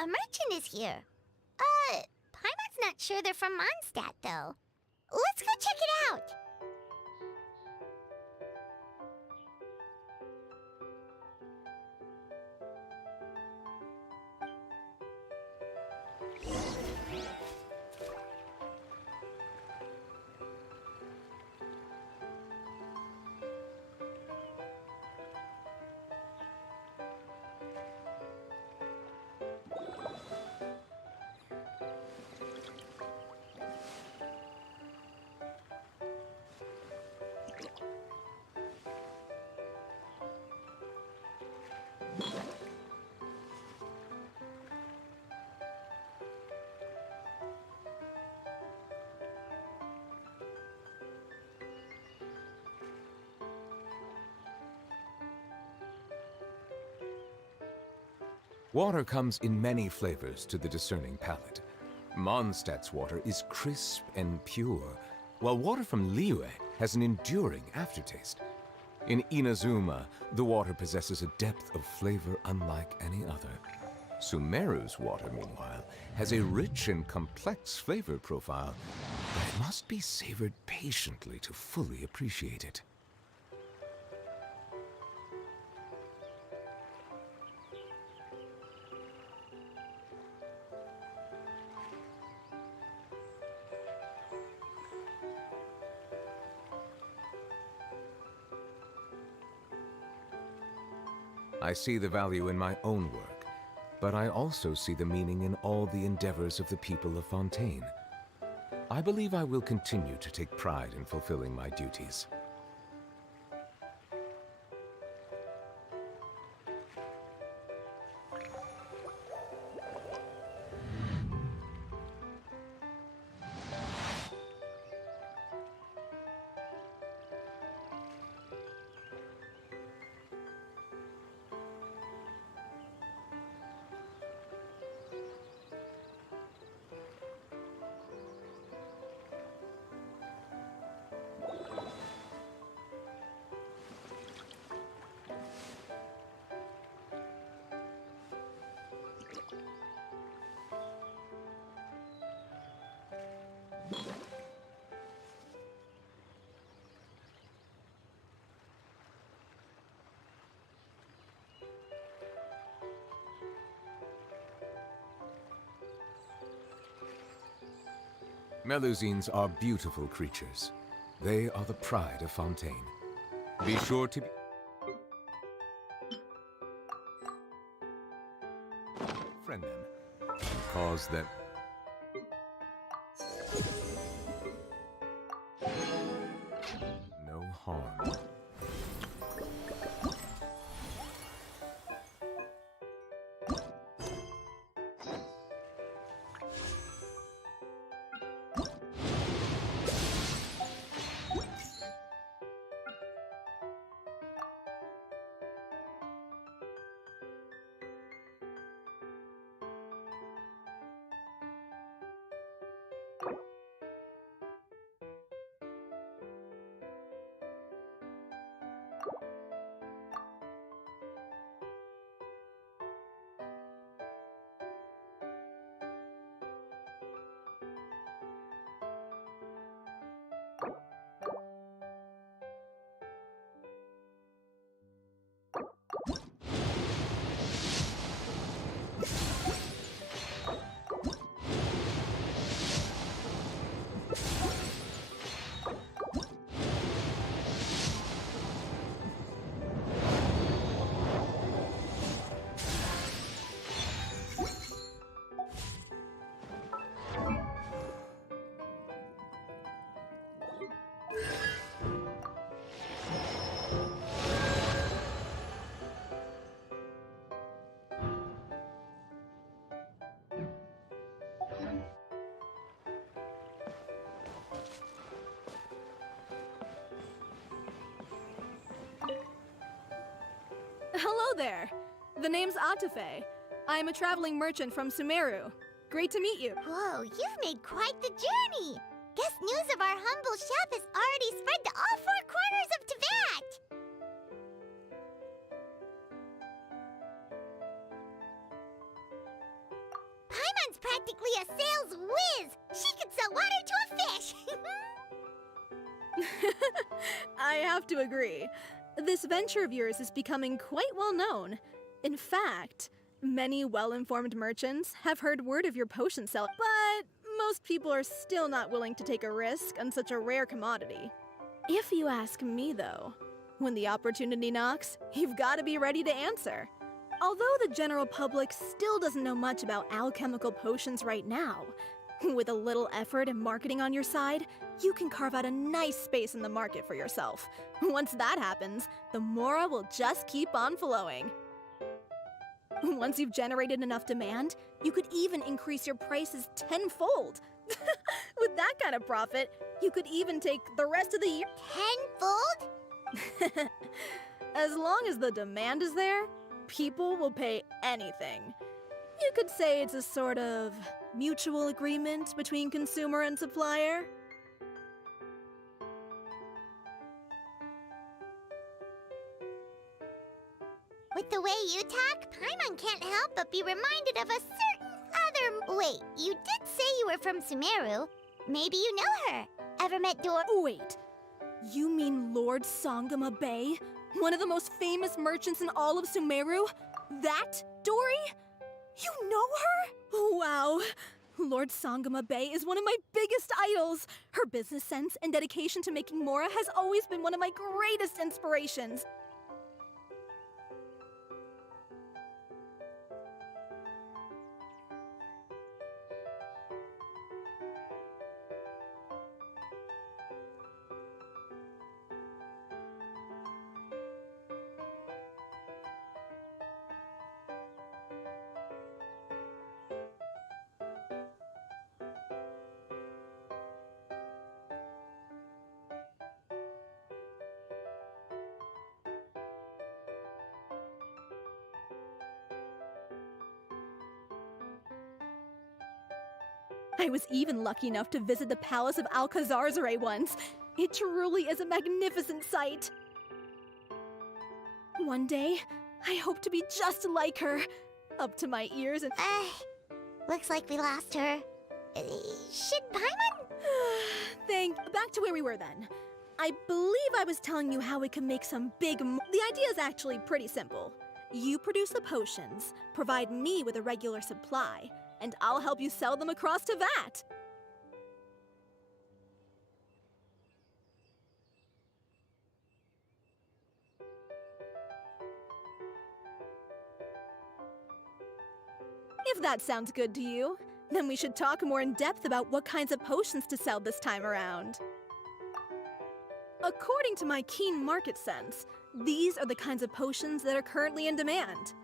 a merchant is here. Paimon's not sure they're from Mondstadt, though. Let's go check it out. Water comes in many flavors to the discerning palate. Mondstadt's water is crisp and pure, while water from Liyue has an enduring aftertaste. In Inazuma, the water possesses a depth of flavor unlike any other. Sumeru's water, meanwhile, has a rich and complex flavor profile, but it must be savored patiently to fully appreciate it. I see the value in my own work, but I also see the meaning in all the endeavors of the people of Fontaine. I believe I will continue to take pride in fulfilling my duties. Melusines are beautiful creatures. They are the pride of Fontaine. Be sure to befriend them and cause them no harm. Hello there. The name's Atafe. I'm a traveling merchant from Sumeru. Great to meet you. Whoa, you've made quite the journey. Guess news of our humble shop has already spread to all four corners of Tibet. practically a sales whiz. She could sell water to a fish. I have to agree. This venture of yours is becoming quite well known. In fact, many well-informed merchants have heard word of your potion sale, but most people are still not willing to take a risk on such a rare commodity. If you ask me, though, when the opportunity knocks, you've got to be ready to answer. Although the general public still doesn't know much about alchemical potions right now, with a little effort and marketing on your side, you can carve out a nice space in the market for yourself. Once that happens, the mora will just keep on flowing. Once you've generated enough demand, you could even increase your prices tenfold. With that kind of profit, you could even take the rest of the year. Tenfold? As long as the demand is there, people will pay anything. You could say it's a sort of mutual agreement between consumer and supplier. With the way you talk, Paimon can't help but be reminded of a certain other... Wait, you did say you were from Sumeru. Maybe you know her. Ever met Wait, you mean Lord Sangama Bay? One of the most famous merchants in all of Sumeru? That Dory? You know her? Wow. Lord Sangama Bay is one of my biggest idols. Her business sense and dedication to making mora has always been one of my greatest inspirations. I was even lucky enough to visit the palace of Alcazarzare once. It truly is a magnificent sight. One day, I hope to be just like her, up to my ears and... Looks like we lost her. Should Paimon? Back to where we were then. I believe I was telling you how we can make some big... The idea is actually pretty simple. You produce the potions, provide me with a regular supply, and I'll help you sell them across to Vat. If that sounds good to you, then we should talk more in depth about what kinds of potions to sell this time around. According to my keen market sense, these are the kinds of potions that are currently in demand.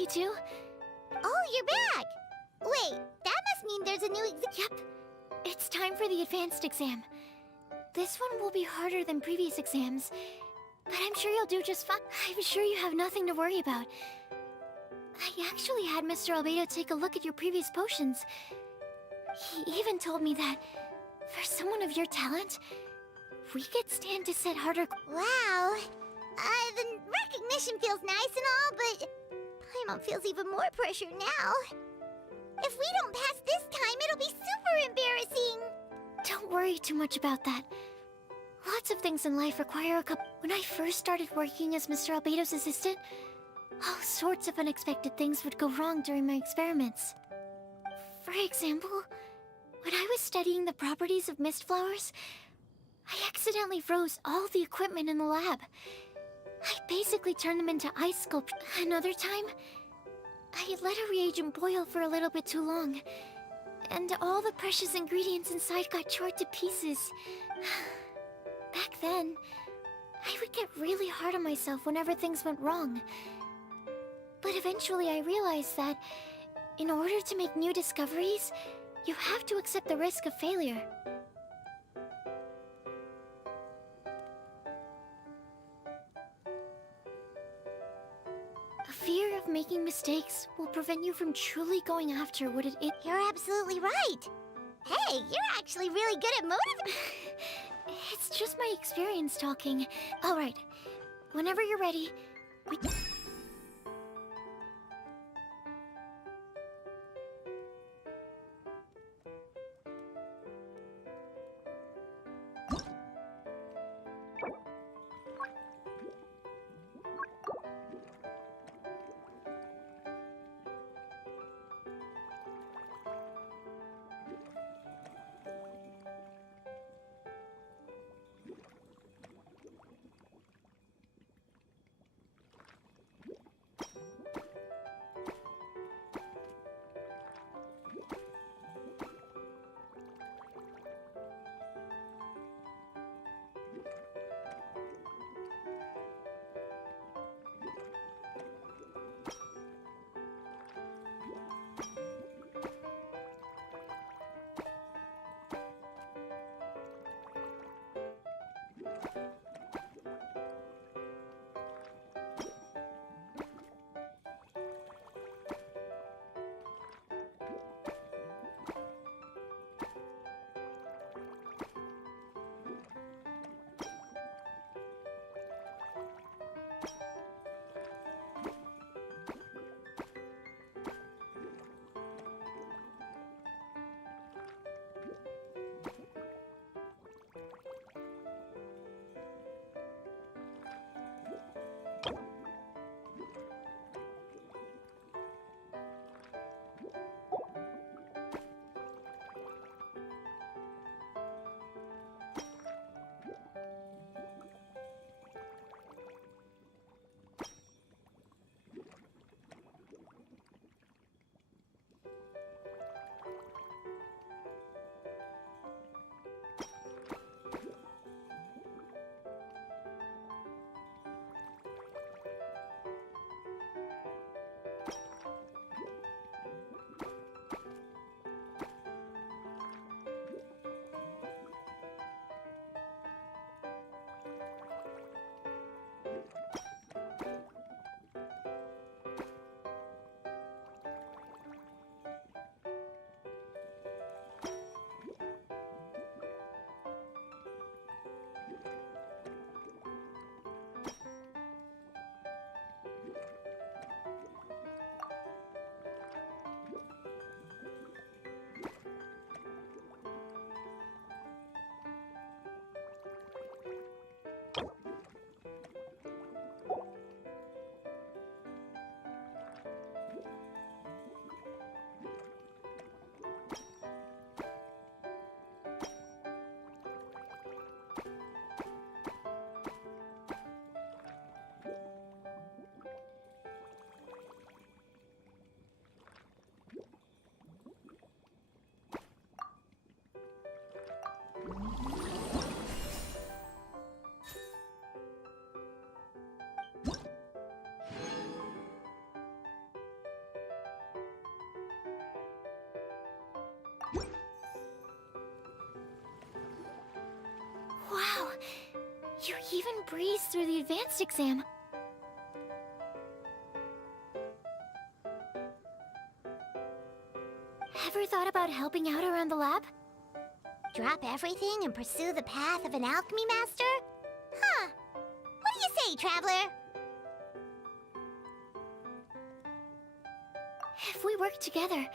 you too. Oh, you're back! Wait, that must mean there's a new Yep. It's time for the advanced exam. This one will be harder than previous exams, but I'm sure you'll do just fine. I'm sure you have nothing to worry about. I actually had Mr. Albedo take a look at your previous potions. He even told me that, for someone of your talent, we could stand to set harder. Wow. The recognition feels nice and all, but Paimon feels even more pressure now. If we don't pass this time, it'll be super embarrassing. Don't worry too much about that. Lots of things in life require a couple. When I first started working as Mr. Albedo's assistant, all sorts of unexpected things would go wrong during my experiments. For example, when I was studying the properties of mist flowers, I accidentally froze all the equipment in the lab. I basically turned them into ice sculpture. Another time, I let a reagent boil for a little bit too long, and all the precious ingredients inside got chored to pieces. Back then, I would get really hard on myself whenever things went wrong. But eventually I realized that, in order to make new discoveries, you have to accept the risk of failure. A fear of making mistakes will prevent you from truly going after what it is. You're absolutely right. Hey, you're actually really good at motivating. It's just my experience talking. All right, whenever you're ready, we... You even breezed through the advanced exam. Ever thought about helping out around the lab? Drop everything and pursue the path of an alchemy master? Huh. What do you say, traveler? If we work together,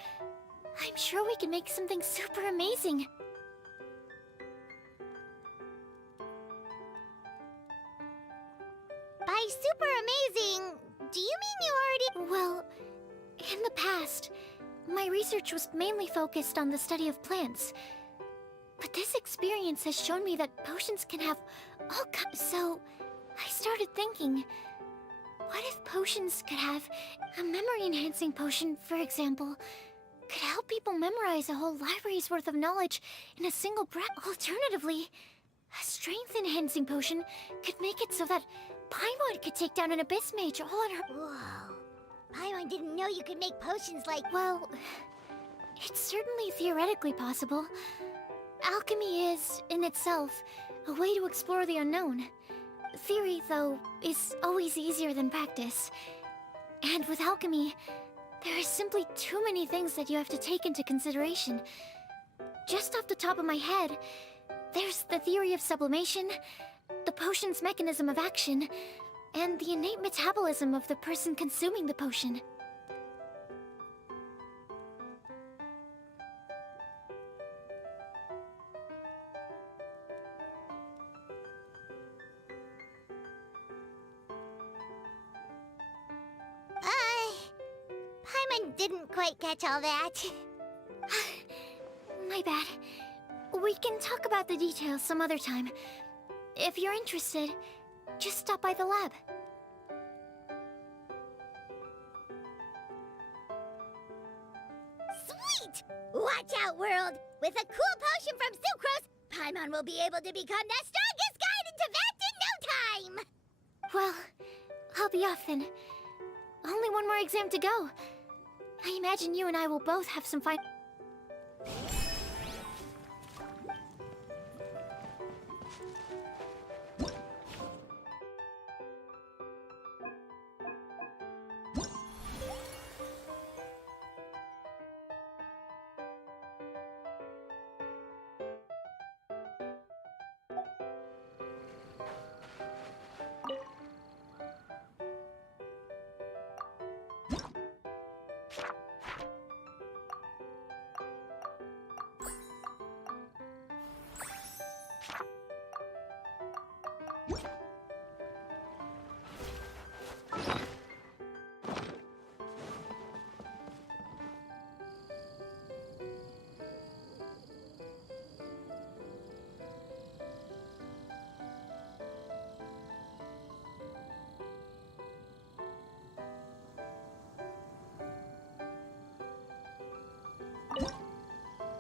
I'm sure we can make something super amazing. By super amazing, do you mean you already... Well, in the past, my research was mainly focused on the study of plants. But this experience has shown me that potions can have all kinds. So, I started thinking, what if potions could have a memory-enhancing potion, for example, could help people memorize a whole library's worth of knowledge in a single breath? Alternatively, a strength-enhancing potion could make it so that Paimon could take down an abyss mage all on her... Whoa. Paimon didn't know you could make potions like... Well, it's certainly theoretically possible. Alchemy is, in itself, a way to explore the unknown. Theory, though, is always easier than practice. And with alchemy, there are simply too many things that you have to take into consideration. Just off the top of my head, there's the theory of sublimation, the potion's mechanism of action, and the innate metabolism of the person consuming the potion. Paimon didn't quite catch all that. My bad. We can talk about the details some other time. If you're interested, just stop by the lab. Sweet! Watch out, world! With a cool potion from Sucrose, Paimon will be able to become the strongest guide into Vact in no time! Well, I'll be off then. Only one more exam to go. I imagine you and I will both have some fun.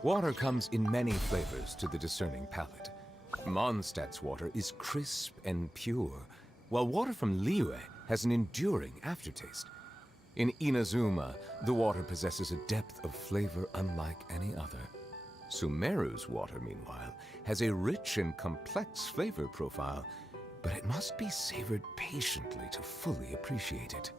Water comes in many flavors to the discerning palate. Mondstadt's water is crisp and pure, while water from Liyue has an enduring aftertaste. In Inazuma, the water possesses a depth of flavor unlike any other. Sumeru's water, meanwhile, has a rich and complex flavor profile, but it must be savored patiently to fully appreciate it.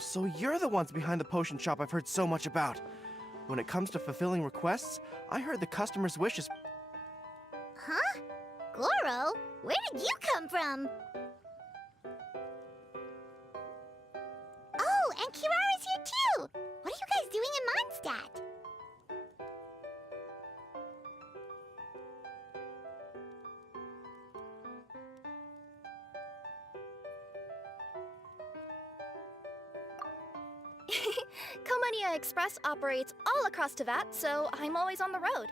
so you're the ones behind the potion shop I've heard so much about. When it comes to fulfilling requests, I heard the customer's wishes. Huh? Goro? Where did you come from? Oh, and Kirara's here too! What are you guys doing in Mondstadt? Komania Express operates all across Teyvat, so I'm always on the road.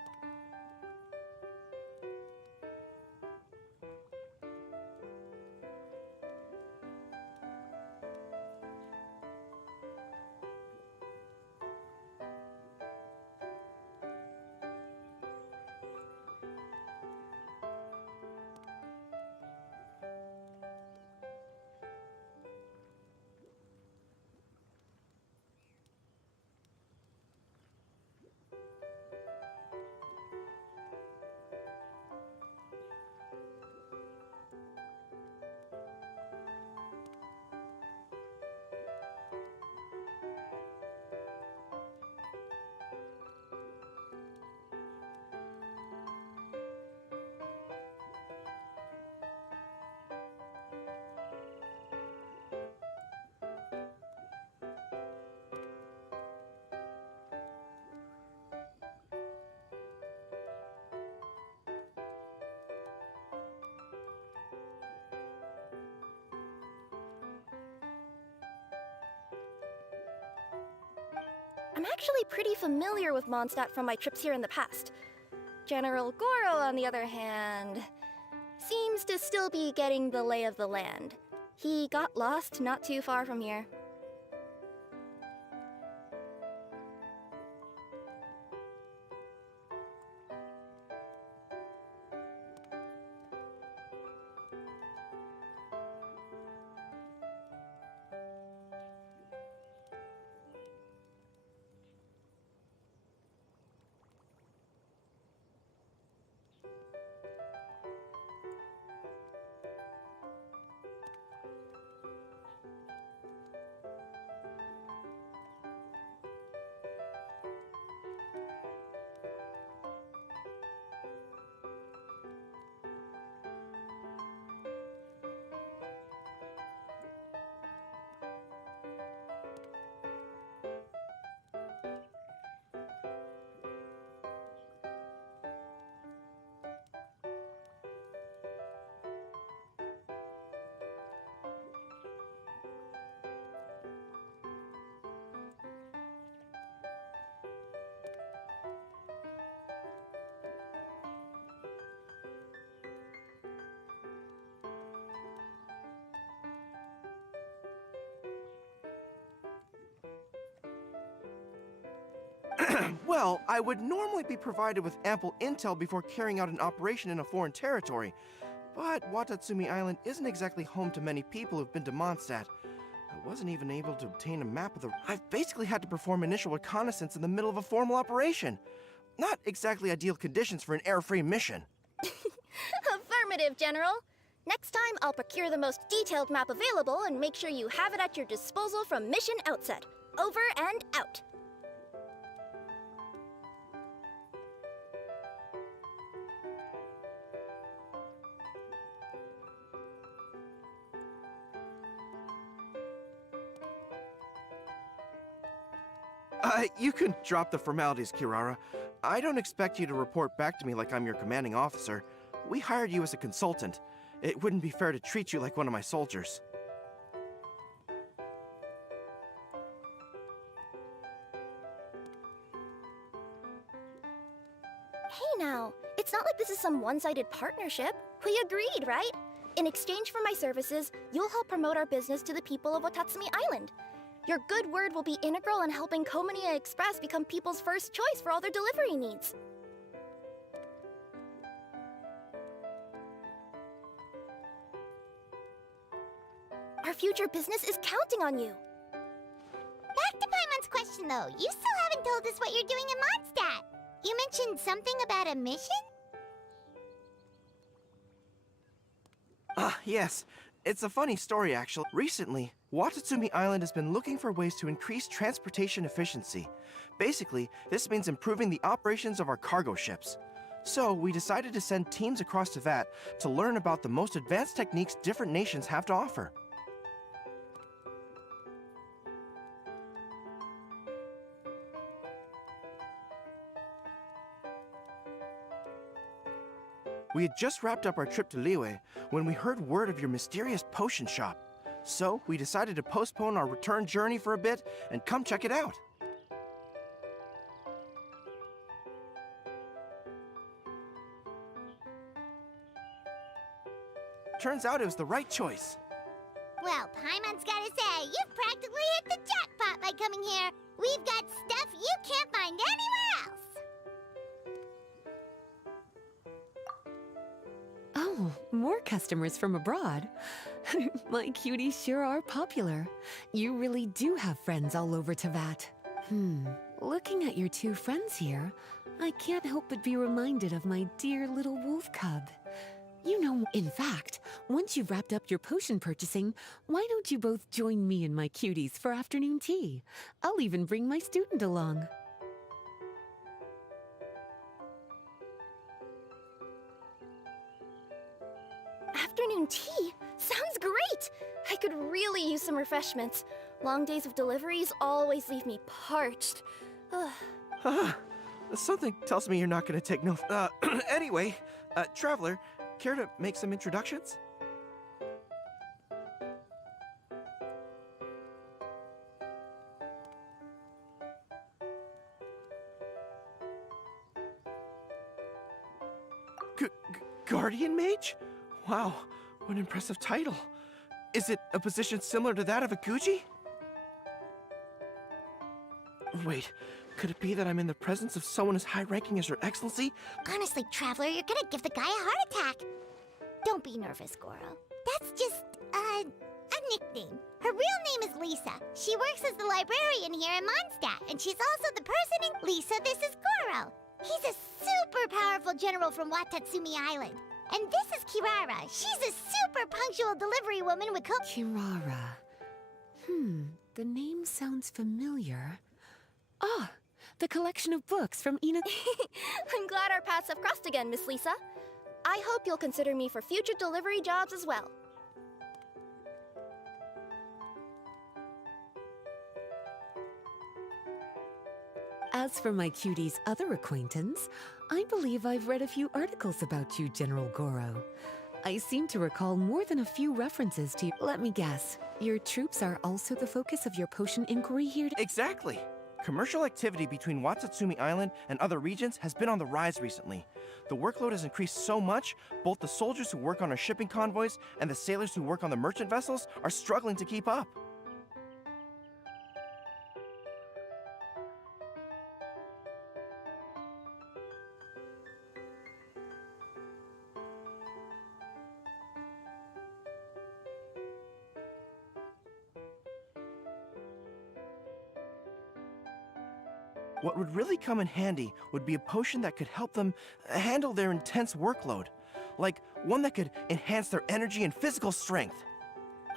I'm actually pretty familiar with Mondstadt from my trips here in the past. General Goro, on the other hand, seems to still be getting the lay of the land. He got lost not too far from here. Well, I would normally be provided with ample intel before carrying out an operation in a foreign territory, but Watatsumi Island isn't exactly home to many people who've been to Mondstadt. I wasn't even able to obtain a map of the... I've basically had to perform initial reconnaissance in the middle of a formal operation. Not exactly ideal conditions for an error-free mission. Affirmative, General. Next time, I'll procure the most detailed map available and make sure you have it at your disposal from mission outset. Over and out. You can drop the formalities, Kirara. I don't expect you to report back to me like I'm your commanding officer. We hired you as a consultant. It wouldn't be fair to treat you like one of my soldiers. Hey now, it's not like this is some one-sided partnership. We agreed, right? In exchange for my services, you'll help promote our business to the people of Watatsumi Island. Your good word will be integral in helping Komania Express become people's first choice for all their delivery needs. Our future business is counting on you. Back to Paimon's question, though. You still haven't told us what you're doing in Mondstadt. You mentioned something about a mission? Yes. It's a funny story, actually. Recently, Watatsumi Island has been looking for ways to increase transportation efficiency. Basically, this means improving the operations of our cargo ships. So, we decided to send teams across to that to learn about the most advanced techniques different nations have to offer. We had just wrapped up our trip to Liyue when we heard word of your mysterious potion shop. So, we decided to postpone our return journey for a bit and come check it out. Turns out it was the right choice. Well, Paimon's gotta say, you've practically hit the jackpot by coming here. We've got stuff you can't find anywhere else. Oh, more customers from abroad. My cuties sure are popular. You really do have friends all over Teyvat. Looking at your two friends here, I can't help but be reminded of my dear little wolf cub. You know, in fact, once you've wrapped up your potion purchasing, why don't you both join me and my cuties for afternoon tea? I'll even bring my student along. Afternoon tea? Sounds great! I could really use some refreshments. Long days of deliveries always leave me parched. Something tells me you're not gonna take no... Anyway, Traveler, care to make some introductions? Guardian Mage? Wow, what an impressive title. Is it a position similar to that of a Guji? Wait, could it be that I'm in the presence of someone as high-ranking as Her Excellency? Honestly, Traveler, you're gonna give the guy a heart attack. Don't be nervous, Goro. That's just, a nickname. Her real name is Lisa. She works as the librarian here in Mondstadt, and she's also the person in... Lisa, this is Goro. He's a super powerful general from Watatsumi Island. And this is Kirara. She's a super punctual delivery woman with Kirara. The name sounds familiar. Ah, the collection of books from Ina... I'm glad our paths have crossed again, Miss Lisa. I hope you'll consider me for future delivery jobs as well. As for my cutie's other acquaintance, I believe I've read a few articles about you, General Goro. I seem to recall more than a few references to you. Let me guess, your troops are also the focus of your potion inquiry here? Exactly! Commercial activity between Watatsumi Island and other regions has been on the rise recently. The workload has increased so much, both the soldiers who work on our shipping convoys and the sailors who work on the merchant vessels are struggling to keep up. What would really come in handy would be a potion that could help them handle their intense workload. Like one that could enhance their energy and physical strength.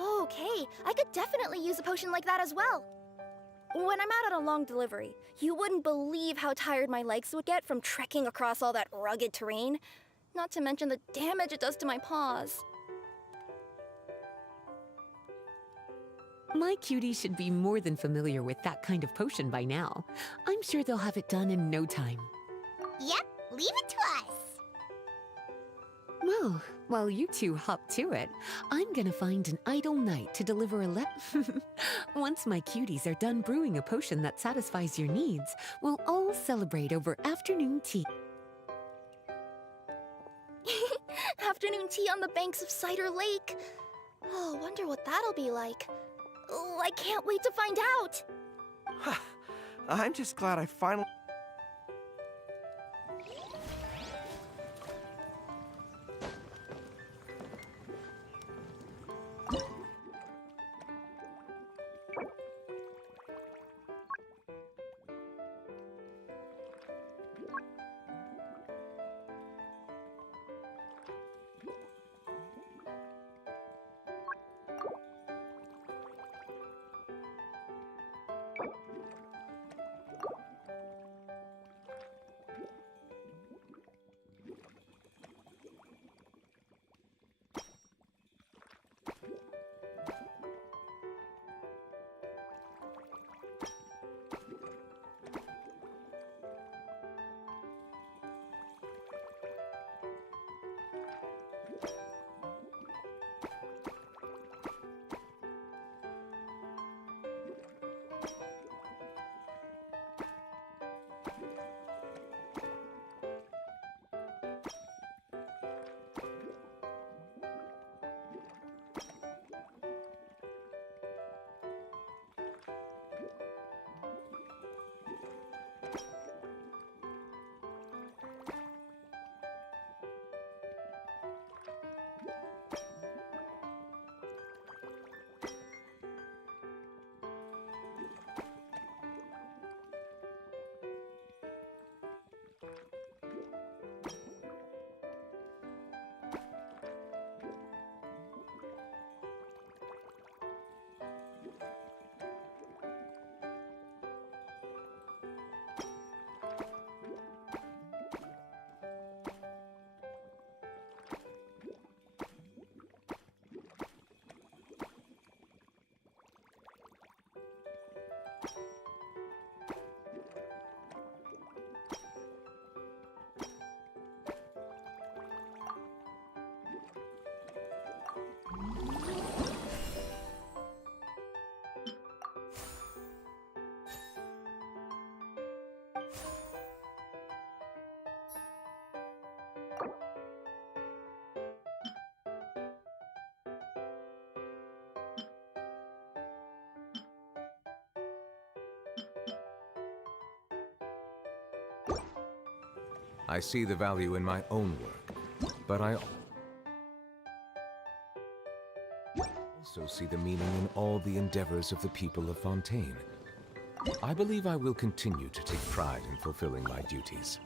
Okay, I could definitely use a potion like that as well. When I'm out on a long delivery, you wouldn't believe how tired my legs would get from trekking across all that rugged terrain. Not to mention the damage it does to my paws. My cutie should be more than familiar with that kind of potion by now. I'm sure they'll have it done in no time. Yep, leave it to us. Well, while you two hop to it, I'm gonna find an idle knight to deliver a Once my cuties are done brewing a potion that satisfies your needs, we'll all celebrate over afternoon tea. Afternoon tea on the banks of Cider Lake. Oh, wonder what that'll be like. Oh, I can't wait to find out! I'm just glad I finally... I see the value in my own work, but I also see the meaning in all the endeavors of the people of Fontaine. I believe I will continue to take pride in fulfilling my duties.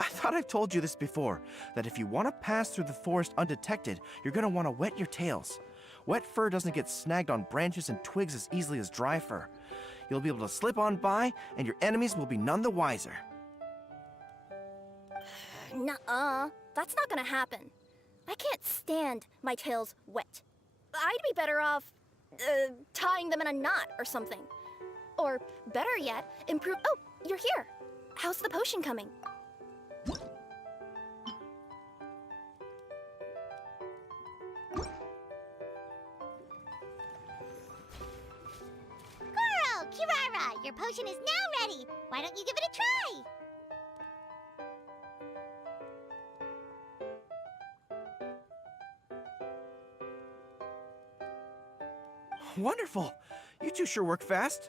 I thought I've told you this before, that if you want to pass through the forest undetected, you're going to want to wet your tails. Wet fur doesn't get snagged on branches and twigs as easily as dry fur. You'll be able to slip on by, and your enemies will be none the wiser. Nuh-uh. That's not gonna happen. I can't stand my tails wet. I'd be better off, tying them in a knot or something. Or, better yet, improve— Oh, you're here. How's the potion coming? Goro, Kirara, your potion is now ready. Why don't you give it a try? Wonderful. You two sure work fast.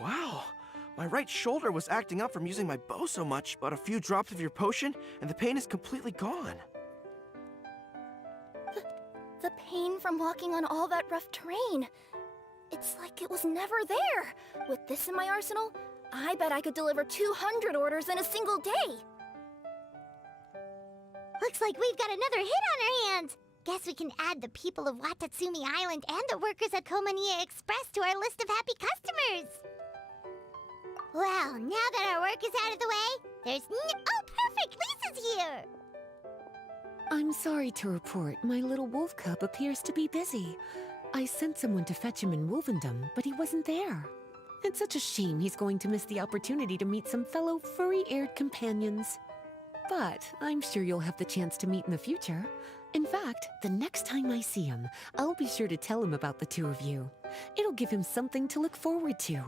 Wow. My right shoulder was acting up from using my bow so much, but a few drops of your potion, and the pain is completely gone. The pain from walking on all that rough terrain. It's like it was never there. With this in my arsenal, I bet I could deliver 200 orders in a single day. Looks like we've got another hit on our hands. Guess we can add the people of Watatsumi Island and the workers at Komaniya Express to our list of happy customers. Well, now that our work is out of the way, there's oh, perfect! Lisa's here! I'm sorry to report, my little wolf cub appears to be busy. I sent someone to fetch him in Wolvendom, but he wasn't there. It's such a shame he's going to miss the opportunity to meet some fellow furry-haired companions. But I'm sure you'll have the chance to meet in the future. In fact, the next time I see him, I'll be sure to tell him about the two of you. It'll give him something to look forward to.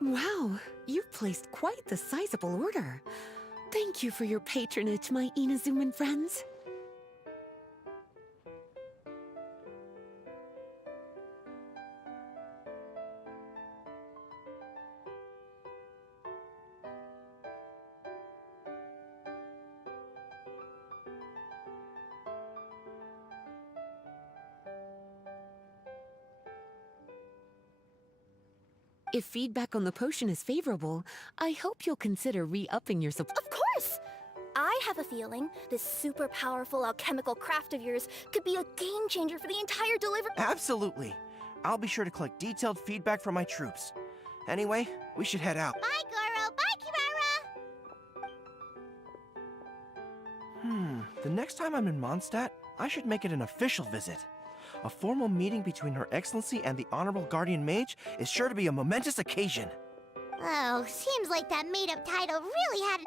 Wow, you've placed quite the sizable order. Thank you for your patronage, my Inazuman friends. If feedback on the potion is favorable, I hope you'll consider re-upping your supply. Of course! I have a feeling this super powerful alchemical craft of yours could be a game changer for the entire delivery. Absolutely. I'll be sure to collect detailed feedback from my troops. Anyway, we should head out. Bye, Goro! Bye, Kirara! The next time I'm in Mondstadt, I should make it an official visit. A formal meeting between Her Excellency and the Honorable Guardian Mage is sure to be a momentous occasion. Oh, seems like that made-up title really had...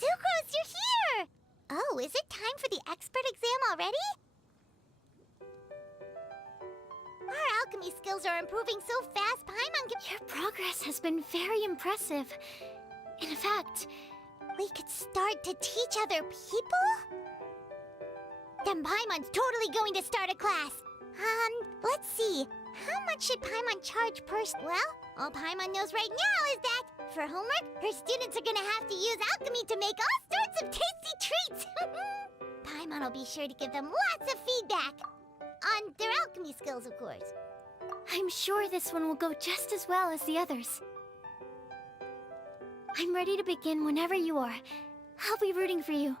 Sucrose, you're here! Oh, is it time for the expert exam already? Our alchemy skills are improving so fast, Paimon. Your progress has been very impressive. In fact, We could start to teach other people? Then Paimon's totally going to start a class. Let's see. How much should Paimon charge per... Well, all Paimon knows right now is that, for homework, her students are gonna have to use alchemy to make all sorts of tasty treats. Paimon will be sure to give them lots of feedback. On their alchemy skills, of course. I'm sure this one will go just as well as the others. I'm ready to begin whenever you are. I'll be rooting for you.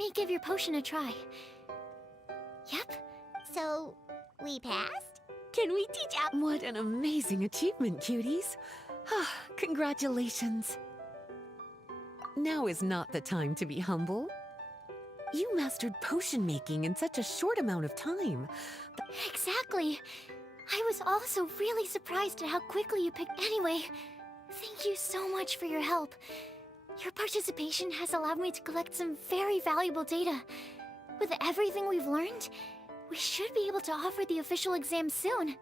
me give your potion a try. Yep. So, we passed? Can we teach What an amazing achievement, cuties. Congratulations. Now is not the time to be humble. You mastered potion making in such a short amount of time. Exactly. I was also really surprised at how quickly you picked. Anyway, thank you so much for your help. Your participation has allowed me to collect some very valuable data. With everything we've learned, we should be able to offer the official exam soon.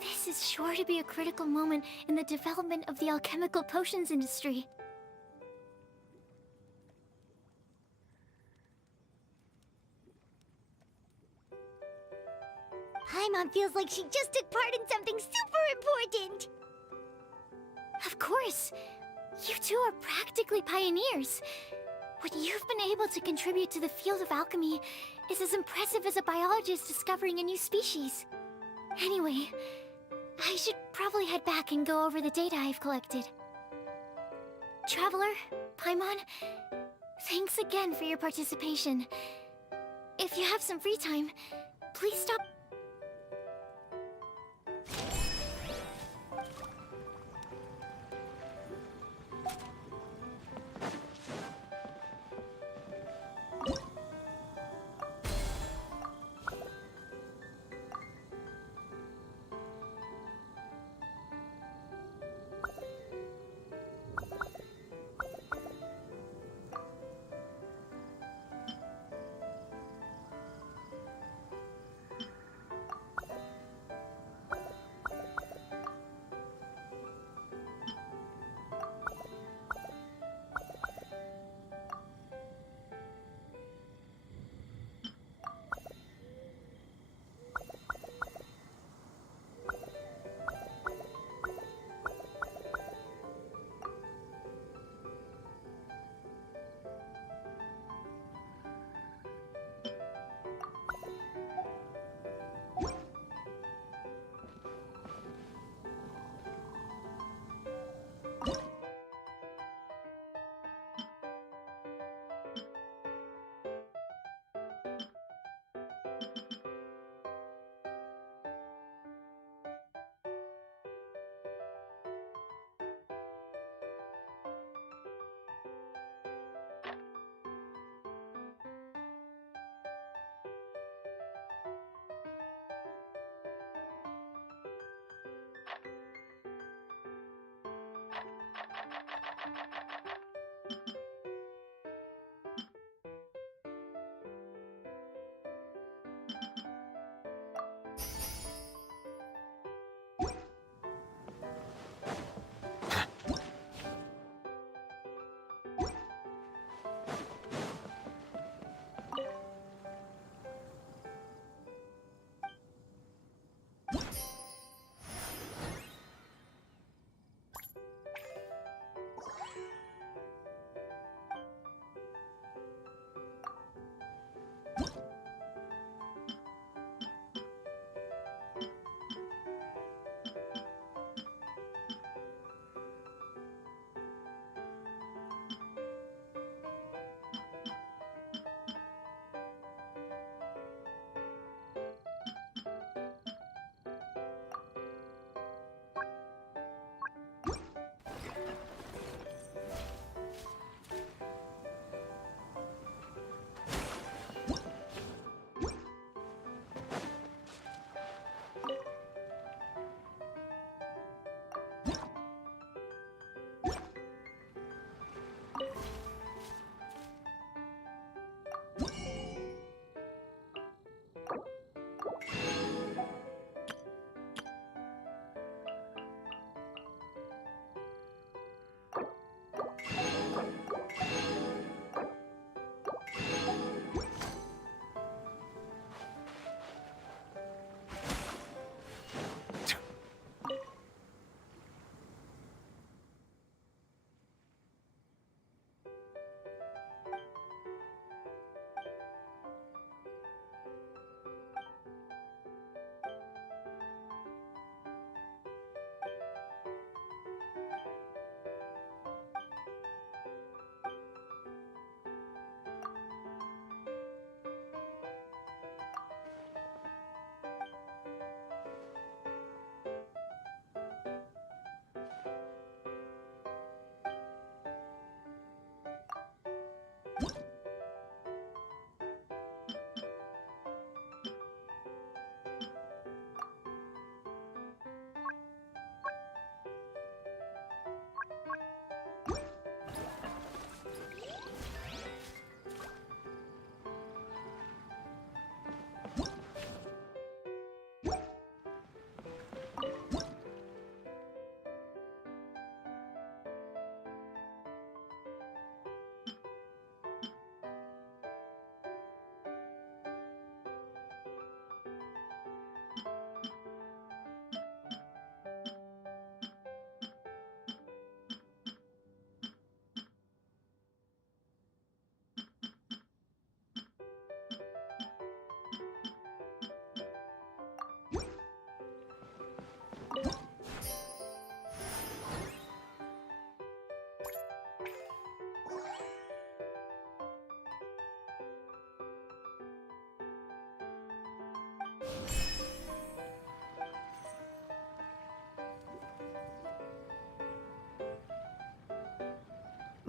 This is sure to be a critical moment in the development of the alchemical potions industry. Paimon feels like she just took part in something super important! Of course! You two are practically pioneers. What you've been able to contribute to the field of alchemy is as impressive as a biologist discovering a new species. Anyway, I should probably head back and go over the data I've collected. Traveler, Paimon, thanks again for your participation. If you have some free time, please stop.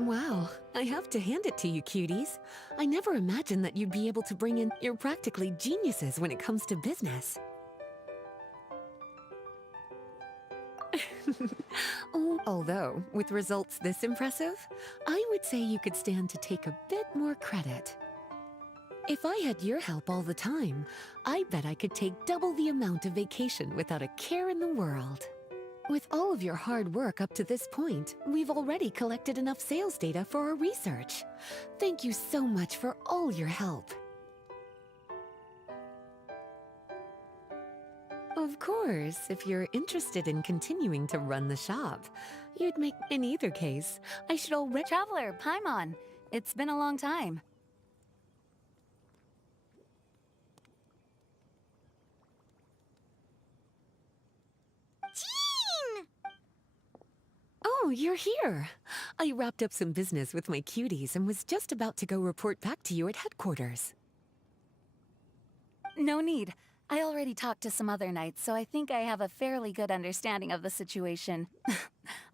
Wow, I have to hand it to you, cuties. I never imagined that you'd be able to bring in. You're practically geniuses when it comes to business. Although, with results this impressive, I would say you could stand to take a bit more credit. If I had your help all the time, I bet I could take double the amount of vacation without a care in the world. With all of your hard work up to this point, we've already collected enough sales data for our research. Thank you so much for all your help. Of course, if you're interested in continuing to run the shop, you'd make... In either case, I should already... Traveler, Paimon, it's been a long time. Jean! Oh, you're here. I wrapped up some business with my cuties and was just about to go report back to you at headquarters. No need. I already talked to some other knights, so I think I have a fairly good understanding of the situation.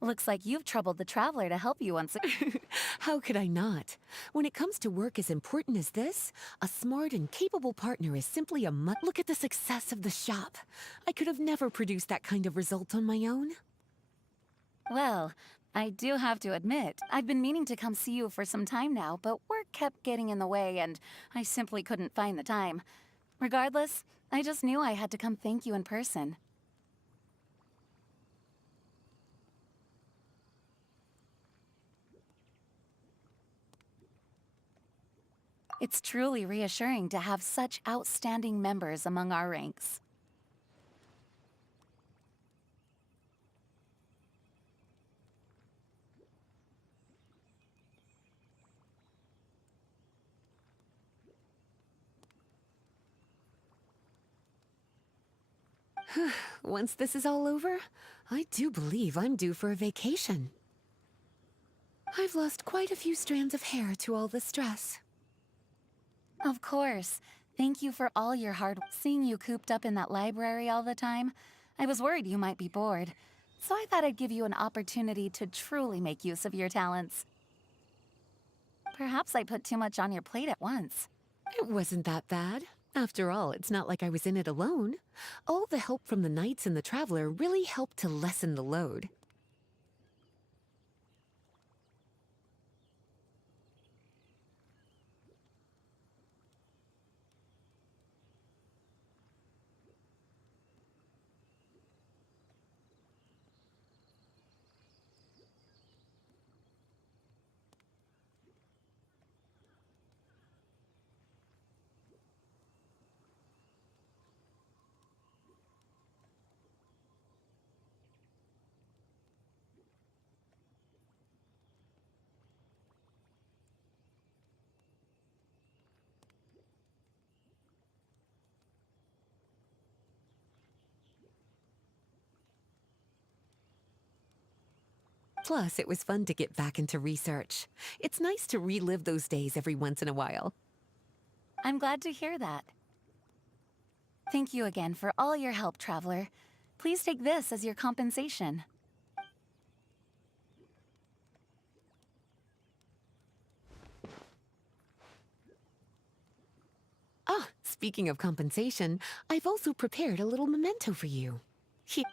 Looks like you've troubled the Traveler to help you once again. How could I not? When it comes to work as important as this, a smart and capable partner is simply a must. Look at the success of the shop. I could have never produced that kind of result on my own. Well, I do have to admit, I've been meaning to come see you for some time now, but work kept getting in the way and I simply couldn't find the time. Regardless, I just knew I had to come thank you in person. It's truly reassuring to have such outstanding members among our ranks. Once this is all over, I do believe I'm due for a vacation. I've lost quite a few strands of hair to all the stress. Of course. Thank you for all your hard work. Seeing you cooped up in that library all the time, I was worried you might be bored. So I thought I'd give you an opportunity to truly make use of your talents. Perhaps I put too much on your plate at once. It wasn't that bad. After all, it's not like I was in it alone. All the help from the Knights and the Traveler really helped to lessen the load. Plus, it was fun to get back into research. It's nice to relive those days every once in a while. I'm glad to hear that. Thank you again for all your help, Traveler. Please take this as your compensation. Ah, speaking of compensation, I've also prepared a little memento for you. Here.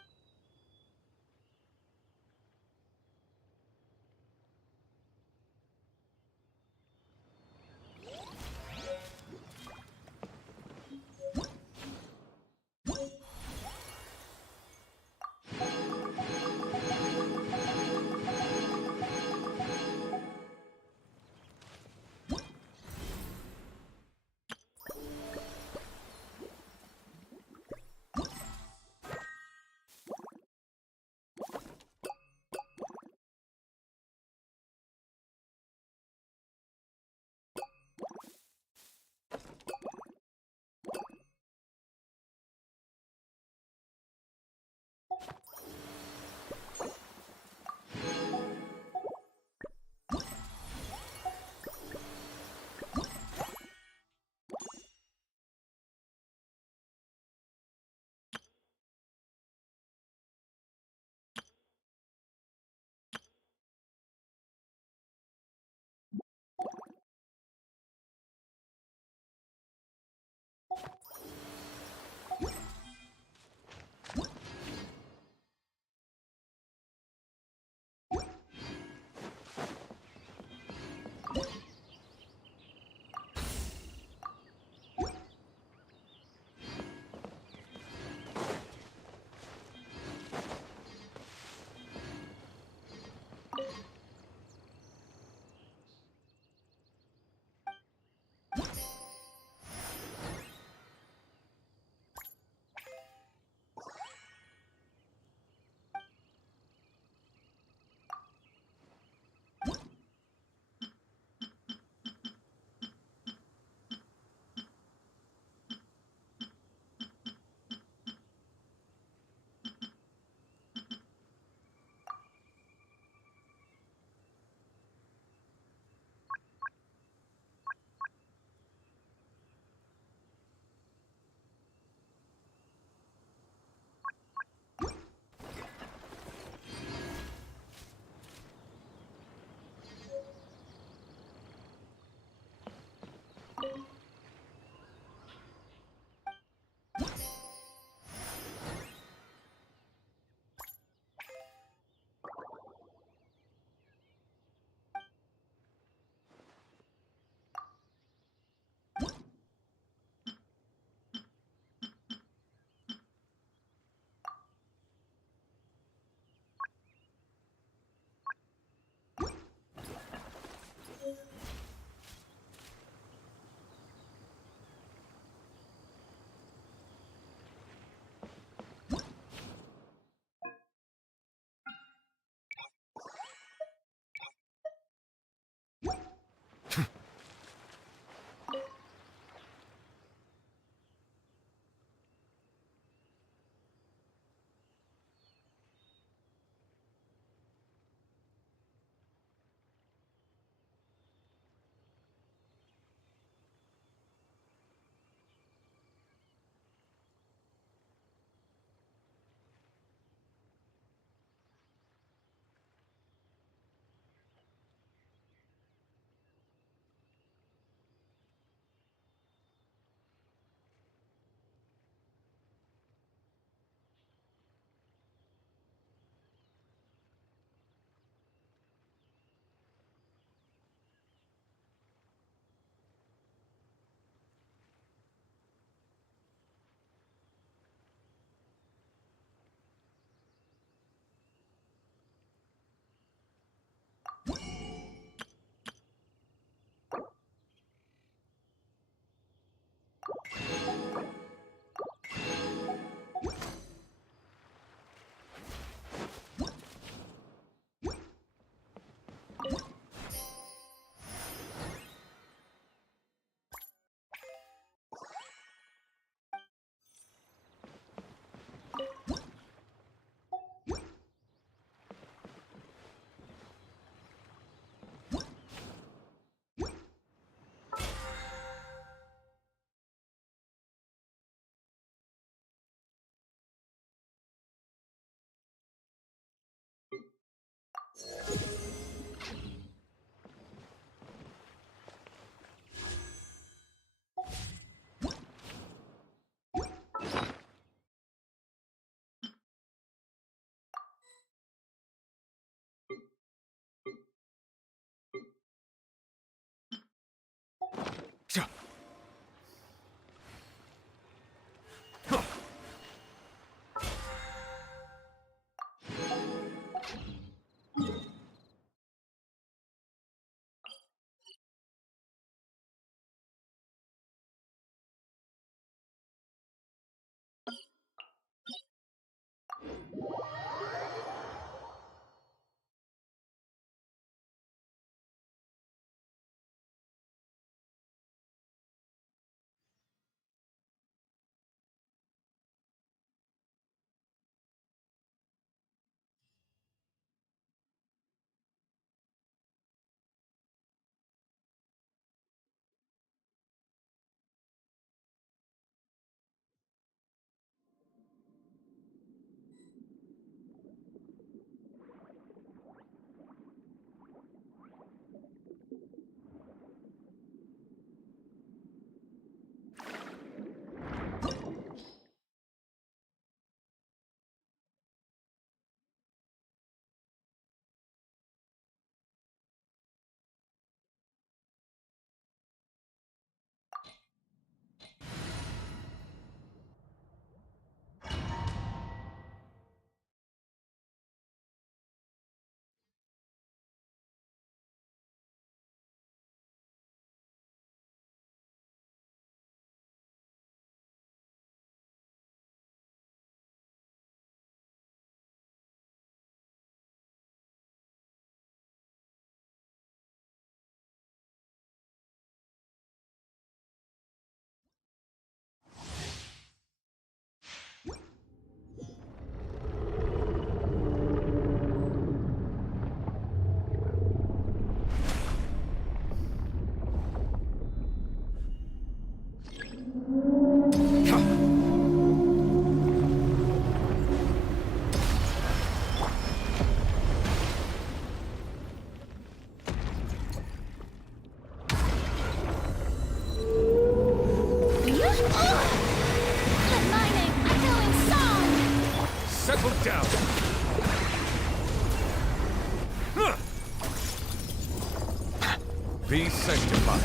Be sanctified.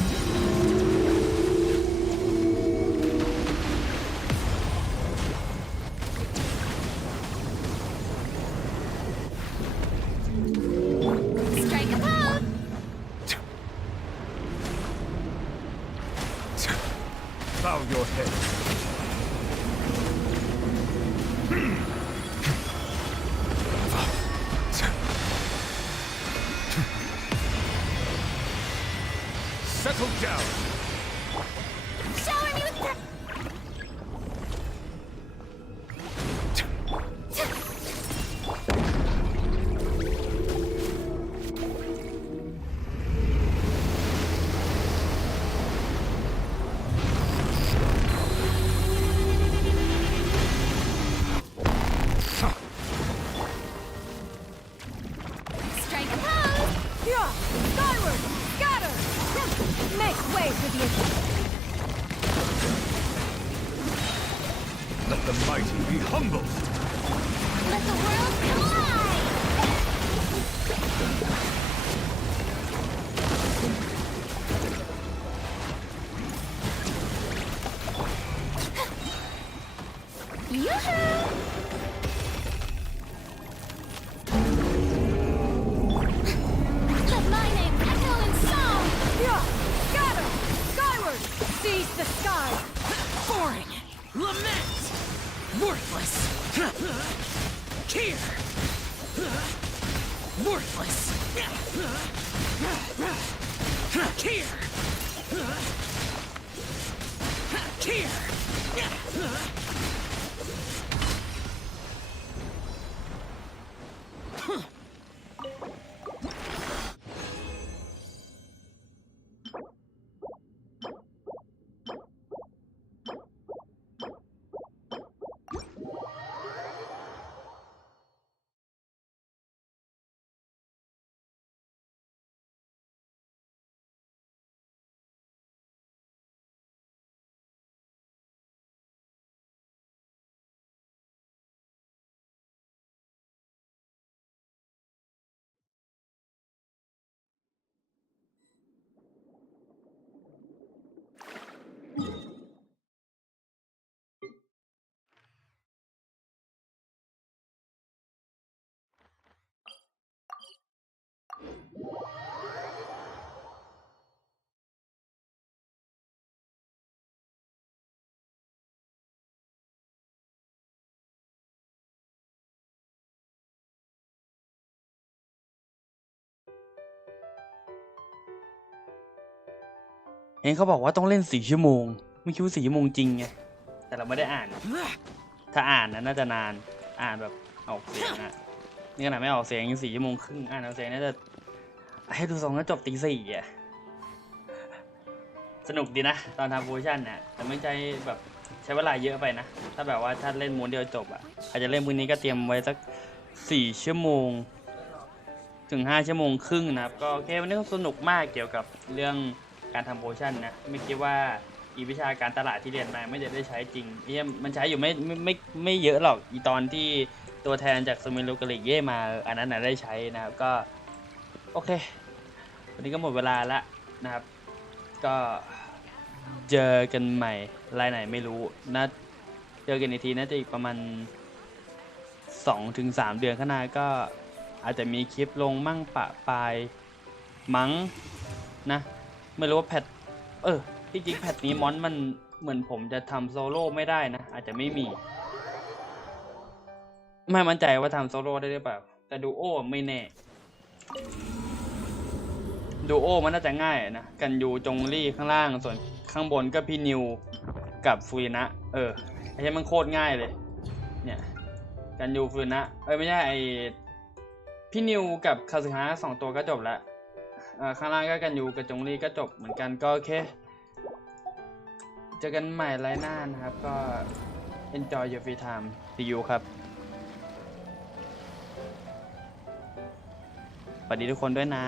Strike a pose! Bow your head. Settle down. Shower me with Strike a pose! Yeah! Skyward! Scatter! Make way for the Let the mighty be humbled. Let the world collide! Yoo-hoo! Let my name echo in song! Yeah! Scatter! Skyward! Seize the sky! Boring! Lament! Worthless! Here! Worthless! Here! Here!เห็นเขาบอกว่าต้องเล่น4 ชั่วโมงไม่คิดว่า4 ชั่วโมงจริงไงแต่เราไม่ได้อ่านถ้าอ่านน่าจะนานอ่านแบบออกเสียงอ่ะนี่ขนาดไม่ออกเสียงยัง4 ชั่วโมงครึ่งอ่านออกเสียงน่าจะให้ดู2ก็จบตี 4อ่ะสนุกดีนะตอนทำโพชั่นเนี่ยแต่ไม่ใช่แบบใช้เวลาเยอะไปนะถ้าแบบว่าถ้าเล่นม้วนเดียวจบอ่ะอาจจะเล่นมื้อนี้ก็เตรียมไว้สัก4 ชั่วโมงถึง5 ชั่วโมงครึ่งนะครับก็โอเควันนี้ก็สนุกมากเกี่ยวกับเรื่องการทำโพชั่นนะไม่คิดว่าอีวิชาการตลาดที่เรียนมาไม่ได้ใช้จริงมันใช้อยู่ไม่เยอะหรอกอีตอนที่ตัวแทนจากสมิโลกาลิเย่มาอันนั้นได้ใช้นะครับก็โอเควันนี้ก็หมดเวลาแล้วนะครับก็เจอกันใหม่รายไหนไม่รู้นะเจอกันอีกทีน่าจะอีกประมาณ 2-3 เดือนข้างหน้าก็อาจจะมีคลิปลงมั่งปะปายมั้งนะไม่รู้ว่าแพทที่จริงแพทนี้มอนมันเหมือนผมจะทำโซโล่ไม่ได้นะอาจจะไม่มีไม่มั่นใจว่าทำโซโล่ได้หรือเปล่าแต่ดูโอไม่แน่ดูโอมันน่าจะง่ายนะกันยูจงลี่ข้างล่างส่วนข้างบนก็พี่นิวกับฟูรินะไอ้ที่มันโคตรง่ายเลยเนี่ยกันยูฟูรินะไม่ใช่ไอพี่นิวกับคาสึฮะ2 ตัวก็จบแล้วข้างล่างก็กันยูกับจงลี่ก็จบเหมือนกันก็โอเคเจอกันใหม่ไลน์หน้านะครับก็ enjoy your free time see you ครับสวัสดีทุกคนด้วยนะ